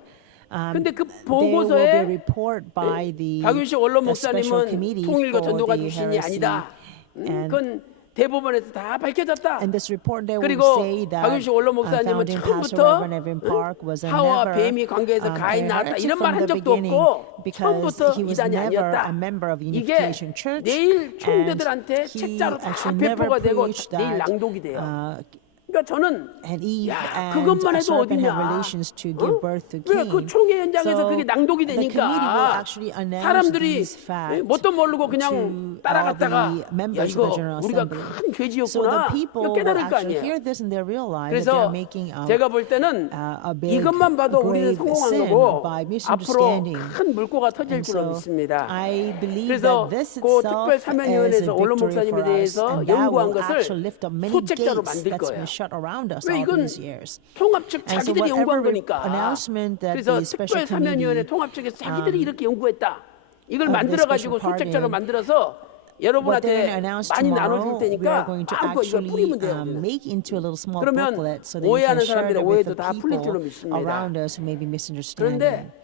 side, 근데 그 there will be a 보고서에 report by the 박윤식 원로 special 목사님은 committee 통일과 for 전도가 the 출신이 heresy. 아니다. And 그건 대법원에서 다 밝혀졌다. And this report there will 그리고 say that 박윤식 원로 목사님은 founding pastor 처음부터 Reverend Evan Park was 하와 never 뱀이 관계에서 가인 나왔다 heretic 이런 말 from 한 the 적도 beginning 없고 because 처음부터 he was 이단이 never 아니었다. a member of 이게 Unification Church, 내일 and 총대들한테 he 책자로 다 actually never 배포가 되고 preached 내일 that 낭독이 돼요. 그러니까 저는 and Eve 야, and 그것만 a 해도 serpent 어디냐? have relations to give birth to 왜 Cain. 그 총회 현장에서 So 그게 낭독이 the committee will 되니까 actually announce 사람들이 these facts 뭣도 모르고 to 그냥 all 따라갔다가 the 야 members 이거 of the General 우리가 Assembly. 큰 So the 죄지였구나 people 이거 will 깨달을 거 actually 아니에요. hear this and they realize that 그래서 they're making 제가 볼 때는 a big, 이것만 봐도 우리는 grave 성공한 sin 거고 by 앞으로 misunderstanding. 큰 물꼬가 터질 And 줄로 so 믿습니다. I believe 그래서 that this 그 itself 특별 is a 사면위원회에서 원로 victory 목사님에 for us, 대해서 and that 연구한 will 것을 actually lift up many 소책자로 gates 만들 that's 거예요. been shut around us 왜 all 이건 these years. 통합 측 And so 자기들이 연구한 whatever 거니까. announcement that 그래서 the special 특별 사면위원회 committee 통합 측에서 자기들이 이렇게 연구했다. 이걸 of the 만들어가지고 special 소책자로 pardon, 만들어서 what they're 여러분한테 going to announce 많이 tomorrow, 나눠줄 we are 테니까 going to 마음껏 이걸 actually 뿌리면 돼요. 우리는. make into a little small 그러면 booklet so that you 오해하는 can share 사람들의 it with 오해도 the 다 풀릴 줄로 people 믿습니다. around us who may be misunderstanding. 그런데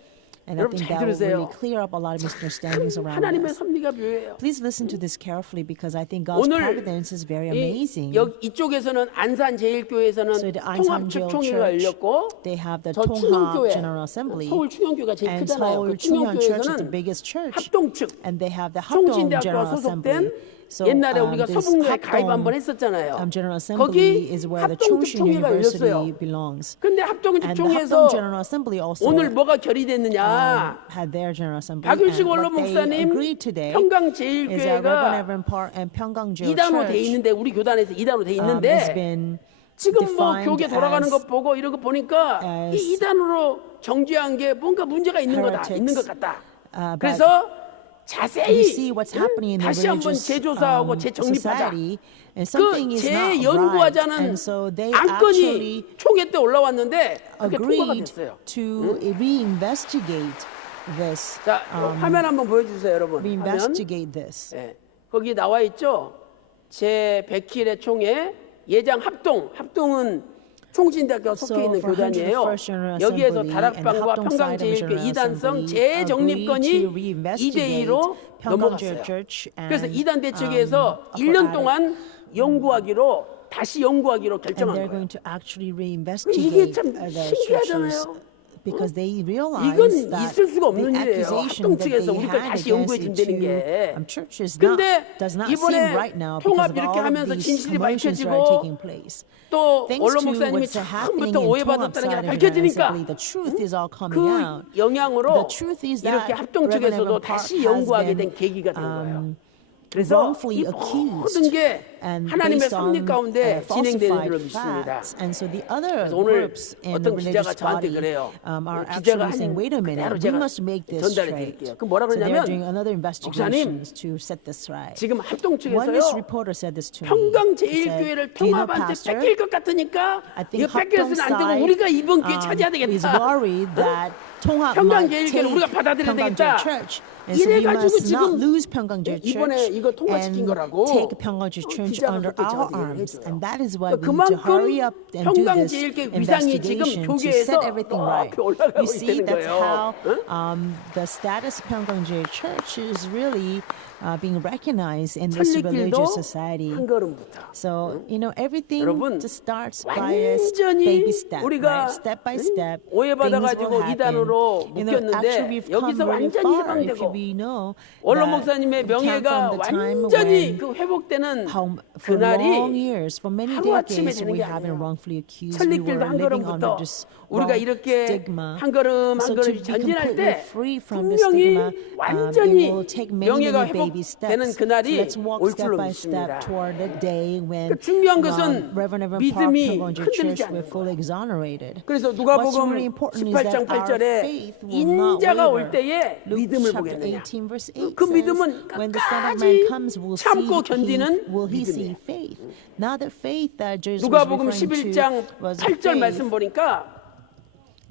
And I 여러분 think 잘 that will 들으세요. really clear up a lot of misunderstandings around 하나님의 us. 섭리가 묘해요. Please listen to this carefully because I think God's 오늘 providence is very amazing. 이쪽에서는 안산 제일교회에서는 So the Ansan 통합측 Jail 총회가 Church, 열렸고 they have the 저 Tonghap 충영교회 General Assembly, 서울 충영교회가 제일 and 크잖아요. Seoul 그 Chunhyun Church is the 충영교회에서는 biggest church, 합동측 and they have the Hapdong 총신대학교가 General Assembly. 소속된 So 옛날에 우리가 this 서북로에 가입 한번 Hapdong 했었잖아요. General 거기 Assembly is where the 합동측 Chungshin 총회가 University 열렸어요. belongs. 근데 합동측 And the 총회에서 Hapdong General Assembly also 오늘 뭐가 결의됐느냐? had their General Assembly. 박윤식 And 원로 what they 목사님 agreed today 평강 is that Reverend 제일교회가 Evan Park and Pyeonggang Jail 2단으로 돼 Church 있는데 우리 교단에서 2단으로 돼 has 있는데 been 지금 뭐 defined 교계 돌아가는 as 거 보고 이런 거 보니까 as 이 2단으로 정죄한 게 뭔가 문제가 있는 거다, heretics. 있는 것 같다. But 그래서 자세히 see what's happening in the 다시 한번 religious 재조사하고 재정립하자. society, and 그 something is not right. 재연구하자는 And so they actually 안건이 총회 때 올라왔는데 그게 통과가 agreed 됐어요. to reinvestigate this. 자, 화면 한번 보여주세요, 여러분. 화면. Reinvestigate this. 예, 거기 나와 있죠. 제 100일의 총회 예장 합동은 총신대학교 속해 So 있는 for 교단이에요. 101st General 여기에서 Assembly 다락방과 and 합동 평강제일교 General 이단성 Assembly 재정립건이 agreed to reinvestigate 2대2로 평강제일 넘어갔어요. Church and, 그래서 이단 대책에서 Upper 1년 Attic. 동안 다시 연구하기로 And 결정한 they're 거예요. going to actually 이게 reinvestigate 참 the 신기하잖아요. churches because they realize 이건 that 있을 수가 the 없는 일이에요. accusation 합동 that 측에서 they 우리 걸 had 다시 연구해 against 준다는 the 게. two churches 근데 does not 이번에 seem right now 통합 because of 이렇게 all 하면서 of these 진실이 commotions that 밝혀지고 are taking place. 또 Thanks 원로 to 목사님이 what's happening 처음부터 in 오해받았다는 게 Toab 밝혀지니까 the truth is all coming 그 out. 영향으로 The truth is that 이렇게 합동 측에서도 Reverend 다시 Park 연구하게 has 된 been, 계기가 된 거예요. 그래서 wrongfully 이 accused 모든 게 and 하나님의 based 섭리 on 가운데 진행되는 줄로 falsified 믿습니다. facts. And so the other 그래서 오늘 groups in the 어떤 기자가 religious 저한테 body 그래요. are 기자가 actually saying, wait a minute, 그대로 we 제가 must make this 전달해 straight. 드릴게요. 그럼 뭐라 So they're 그러냐면 doing another 목사님 investigations to set this right. 지금 합동 One news 측에서요. reporter said this to me. 평강 He said, 제일교회를 "Do you know, 통합한테 Pastor, 뺏길 것 같으니까 I think 이거 뺏겨서는 안 되고 합동 우리가 이번 기회 side 차지해야 is 되겠다. worried that 통합 평강 might 제일교회를 take 우리가 받아들여야 평강제일 되겠다. Church. And so we 이래가지고 must not 지금 lose 평강제일 이번에 Church 이거 통과시킨 and 거라고 take 평강제일 Church 기자가 under 그렇게 our 저한테 얘기를 arms. 해줘요. And that is why we need to 그만큼 hurry up and do this 평강제일교회 위상이 지금 investigation to 교계에서 set everything right. 높이 올라가고 You see, 있다는 that's 거예요. how the status of 평강제일 Church is really being recognized in this 천리길도 religious society. 한 걸음부터. So, you know, everything 여러분, just starts by a 완전히 baby step, 우리가 right? Step by step, 오해받아가지고 things will happen. 이단으로 You know, 묶였는데 actually we've come 여기서 very 완전히 far if 해방되고 we know 원로 that 목사님의 we come 명예가 from the time 완전히 when 그 회복되는 for long 그날이 years, for many 하루아침에 decades, 되는 we 게 have been 아니에요. wrongfully accused. We 천리길도 were 한 living under 걸음부터 this 우리가 wrong 이렇게 stigma. 한 걸음 한 So to 걸음 be 전진할 completely 때 free from the 분명히 stigma, it 완전히 will take many, 명예가 many baby 회복되는 steps. So 그날이 let's walk 올 step 줄로 by 믿습니다. step toward the day when 중요한 것은 Reverend Park 믿음이 평강제일 흔들리지 Church 않는 will fully exonerated. 그래서 What's 누가복음 really important is that 18장 our 8절에 faith will not 인자가 올 waver. 때에 Luke 믿음을 chapter 보겠느냐. 18 verse 8 그 says, 믿음은 when the Son of 끝까지 Man comes, 참고 견디는 will he see 믿음이에요. faith? Now the faith that Jesus was 누가복음 referring 11장 to was 8절 말씀 faith 보니까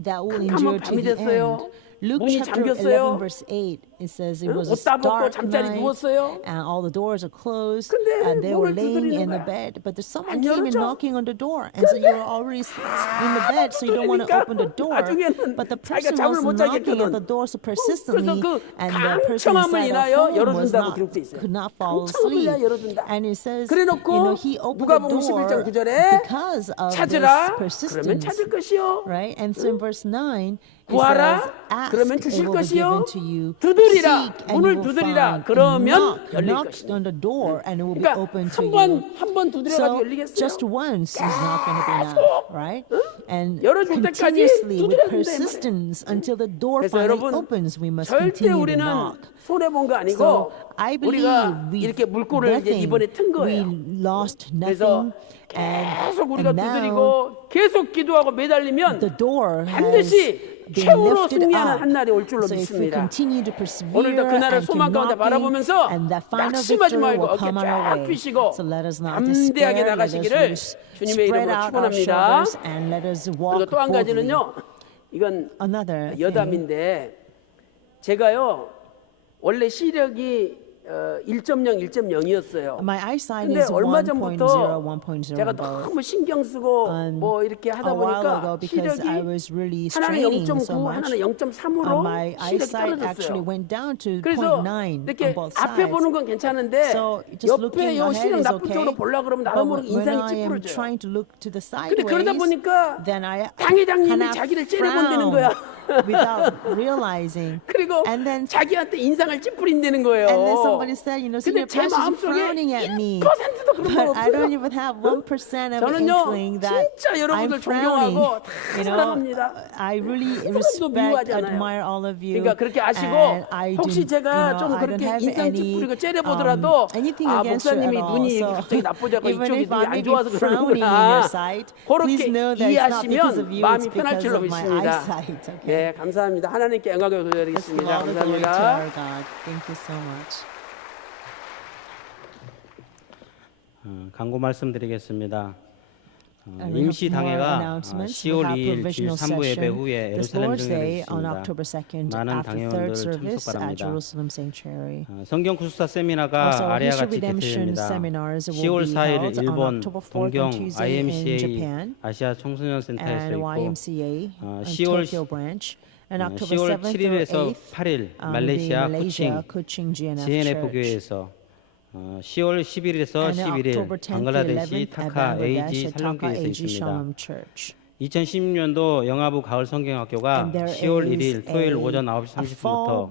that will 캄캄한 endure to 밤이 the 됐어요. end. Luke 문이 chapter 잠겼어요. 11 verse 8 it says it 응? was a 옷 다 벗고 dark 잠자리 night 누웠어요. and all the doors are closed 근데 and they were 문을 laying 두드리는 in the 거야. bed but there's someone 안 came 열어줘. and knocking on the door and so you're already in the bed so you don't want to 두드리니까 open the door 나중에는 but the 자기가 person 잠을 was 못 knocking at 자겠거든. the door so 그래서 persistently 그 and the person 강청함을 inside 인하여 the home was 열어준다고 not, 기록돼 있어요. could not fall 강청함을 asleep 인하여 열어준다. and it says 그래놓고 you know he opened 누가복음 the 11장 door 9절에 because of 찾으라 this 그러면 persistence 찾을 것이요 right and so in verse 9 it 구하라 says, ask, 그러면 it 주실 will be 것이요 given to you. 두드리라 Seek, and 문을 you will 두드리라 find. 그러면 Knock, 열릴 knock 것이다. on the door and it will be 그러니까 open to you. 한번 두드려가지고 So 열리겠어요? just once is not going to be enough, right? And 열어줄 때까지 continuously with 두드려야 된다, 이 persistence until the door 그래서 finally 여러분 opens, we must 절대 continue to 우리는 knock. 손해 본 거 아니고 So I believe 우리가 we 이렇게 물꼬를 이제 이번에 튼 we 거예요. lost 그래서 nothing and 계속 우리가 now 두드리고 계속 기도하고 매달리면 the door has 반드시 been 최후로 lifted 승리하는 up. 한 날이 올 줄로 So if we 믿습니다. continue to persevere 오늘도 그날을 and keep 소망 가운데 knocking, 바라보면서 and that final 낙심하지 victory 말고 will 어깨 come 쫙 our way. 펴시고 So let us not 담대하게 despair. Let us 나가시기를 really 주님의 spread 이름으로 out our 축원합니다. shoulders and let us walk 그리고 또 한 boldly. 가지는요. 이건 Another thing. 여담인데 제가요 원래 시력이 1.0, 1.0이었어요. My eyesight 근데 is 얼마 1.0, 전부터 1.0 제가 both. 너무 신경 쓰고 뭐 이렇게 하다 A while ago 보니까 because I 시력이 was really 하나는 straining 0.9, so much. 하나는 0.3으로 My 시력이 eyesight actually 떨어졌어요. went down to 그래서 0.9 on 이렇게 both 앞에 sides. 보는 건 괜찮은데 So just 옆에 looking 요 ahead 시력 is 나쁜 okay. 쪽으로 보려 그러면 But 나도 모르게 when 인상이 I am 찌푸려져요. trying to look to the 근데 그러다 sideways, 보니까 then I 당회장님이 kind of 자기를 째려본다는 거야. without realizing. 그리고 And then 자기한테 인상을 찌푸린다는 거예요. And then somebody said, you know, 근데 senior 제 pastor's 마음속에 frowning at me. 1%도 그런 거 But I don't 없어요. even have 1% of 저는요, inkling that 진짜 I'm 여러분들 frowning. 존경하고 다 You know, 사랑합니다. I really 사람도 respect, 미워하지 않아요. admire all of you. 그러니까 그렇게 아시고 And I 혹시 do, 제가 you know, 좀 I 그렇게 don't have 인상 any, 찌푸리고 째려보더라도 anything 아 against you 목사님이 at all. 눈이 So 갑자기 나쁘다고 even 이쪽이 if 눈이 I 안 may be 좋아서 frowning in 그러는구나. your sight, please 그렇게 know that it's not because 이해하시면 of you, 마음이 it's 편할 because 줄로 of my 믿습니다. eyesight. Okay? 네, 네, 감사합니다. 하나님께 영광을 Let's give 돌려드리겠습니다. all the glory to 감사합니다. our God. Thank you so much. 광고 말씀드리겠습니다. And we 임시 have more 당회가 announcements. We 10월 have 2일 주일 provisional 3부 예배 session 후에 this 예루살렘 Lord's 정례를 Day on 있습니다. October 2nd 많은 after 당회원들 third service 참석 at 바랍니다. Jerusalem Sanctuary. 성경 구속사 세미나가 Also, 아래와 History 같이 Redemption 개최됩니다. seminars will 10월 be 4일 held on 일본 October 4th 동경 and Tuesday in IMCA Japan 아시아 청소년 센터에서 and 있고 YMCA in 10월 Tokyo branch. And October 10월 7th through 7일에서 8th, 8일 the 말레이시아 Malaysia 쿠칭 Kuching GNF GNF Church. 교회에서 10월 10일에서 And 11일 October 10th to 방글라데시 11th at 타카 Bangladesh AG at Taka 살롬교회에서 AG 있습니다. Shalom Church. 2016년도 영아부 가을 성경학교가 And there 10월 is 1일 토요일 a 오전 9시 fall 30분부터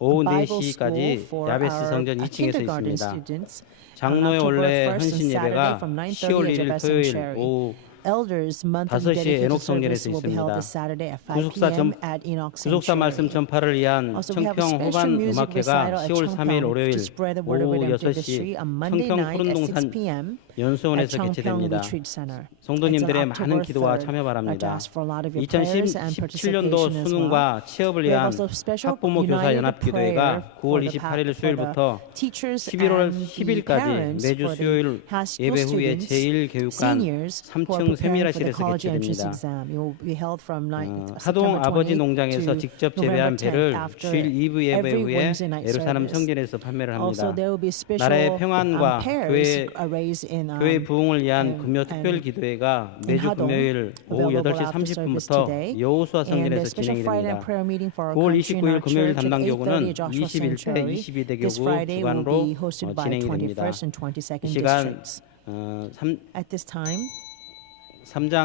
오후 Bible 4시까지 school for 야베스 our 성전 2층에서 kindergarten 있습니다. students. 장로의 On October 원래 1st and 헌신 Saturday 예배가 from 9:30 10월 at 1일 Jabesh 토요일 Sanctuary. 오후 Elders monthly 5시에 dedicated 에녹 service 성전에서 will be held 있습니다. this Saturday at 5 구속사 p.m. 전- at Enoch 구속사 말씀 Sanctuary. 전파를 위한 Also, we have a 청평 special 호반 music 음악회가 recital at 10월 3일 Chongpyeong 월요일 to spread the word of 오후 redemptive 6시 history on Monday 청평 night at 6 푸른동산 p.m. at 연수원에서 Chongpyeong 개최됩니다. Retreat Center. 성도님들의 It's on 많은 October 기도와 3rd. 참여 I'd 바랍니다. ask for a lot of your prayers and 2017년도 participation as well. 수능과 취업을 We have 위한 also special 학부모 교사 united 연합기도회가 prayer 9월 for the 28일 for 수요일부터 the teachers 11월 and the 10일까지 parents 매주 for the 수요일 high school 예배 후에 students, 제1교육관 seniors who are 3층 preparing for the 세미나실에서 college entrance 개최됩니다. exam. It will be held from 하동 September 아버지 28th 농장에서 to 직접 November 재배한 10th 배를 after 주일 2부 예배 every 후에 Wednesday night 예루살렘 service. 성전에서 판매를 Also, 합니다. there will be special 나라의 평안과 pears raised in 교회 부흥을 위한 금요 and 특별 기도회가 매주 Hadong, 금요일 오후 available 8시 after service 30분부터 today. 여호수아 And 성전에서 the special 진행이 Friday 됩니다. prayer meeting for our 9월 country in 29일 our 금요일 church at 담당 8:30 교구는 at Joshua 21대 Sanctuary. 22대 This 교구 Friday will 주관으로 be hosted by 진행이 됩니다. 21st and 22nd 이 시간 districts. 3장 At this time,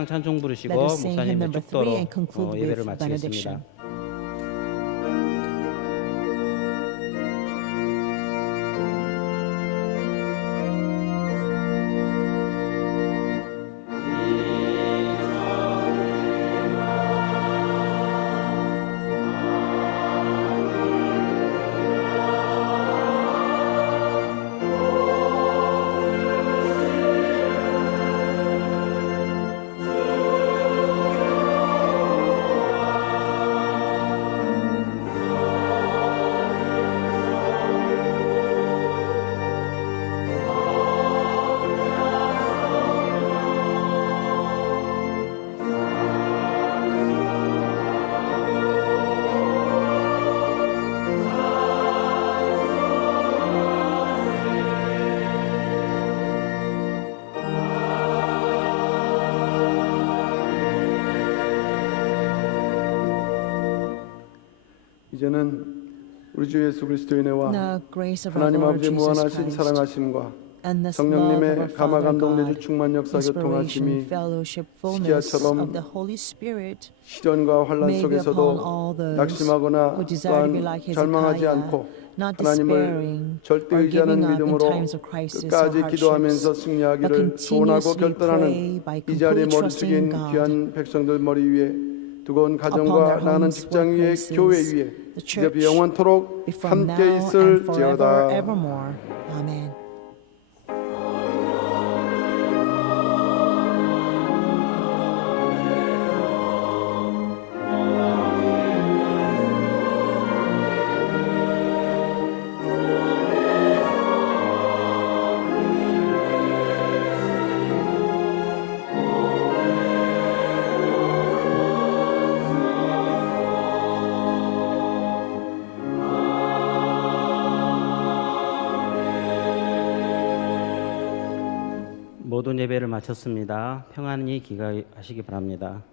찬송 부르시고 let us sing hymn 목사님의 number 3 축도로 and conclude 예배를 with 마치겠습니다. benediction. 이제는 우리 주 예수 그리스도의 은혜와 The grace of our 하나님 Lord 아버지의 Jesus 무한하신 Christ 사랑하심과 and this love of our 성령님의 감화 Father 감동 내주 God, 충만 역사 inspiration, 교통하심이 fellowship, fullness 시기야처럼 of the Holy Spirit 시련과 환란 may be upon all 속에서도 those 낙심하거나 who desire to be 또한 like 절망하지 Hezekiah, 않고 not 하나님을 despairing 절대 or 의지하는 giving up in 믿음으로 times of crisis or 끝까지 기도하면서 hardships, but 승리하기를 소원하고 continuously 결단하는 pray by 이 자리에 completely 머리 trusting 숙인 God 귀한 백성들 머리 위에 두꺼운 upon 가정과 their 나가는 homes, 직장 위에 workplaces, 교회 위에 the 이제 church, 영원토록 be from now 함께 and forever, 있을지어다. evermore. Amen. 모든 예배를 마쳤습니다. 평안히 귀가하시기 바랍니다.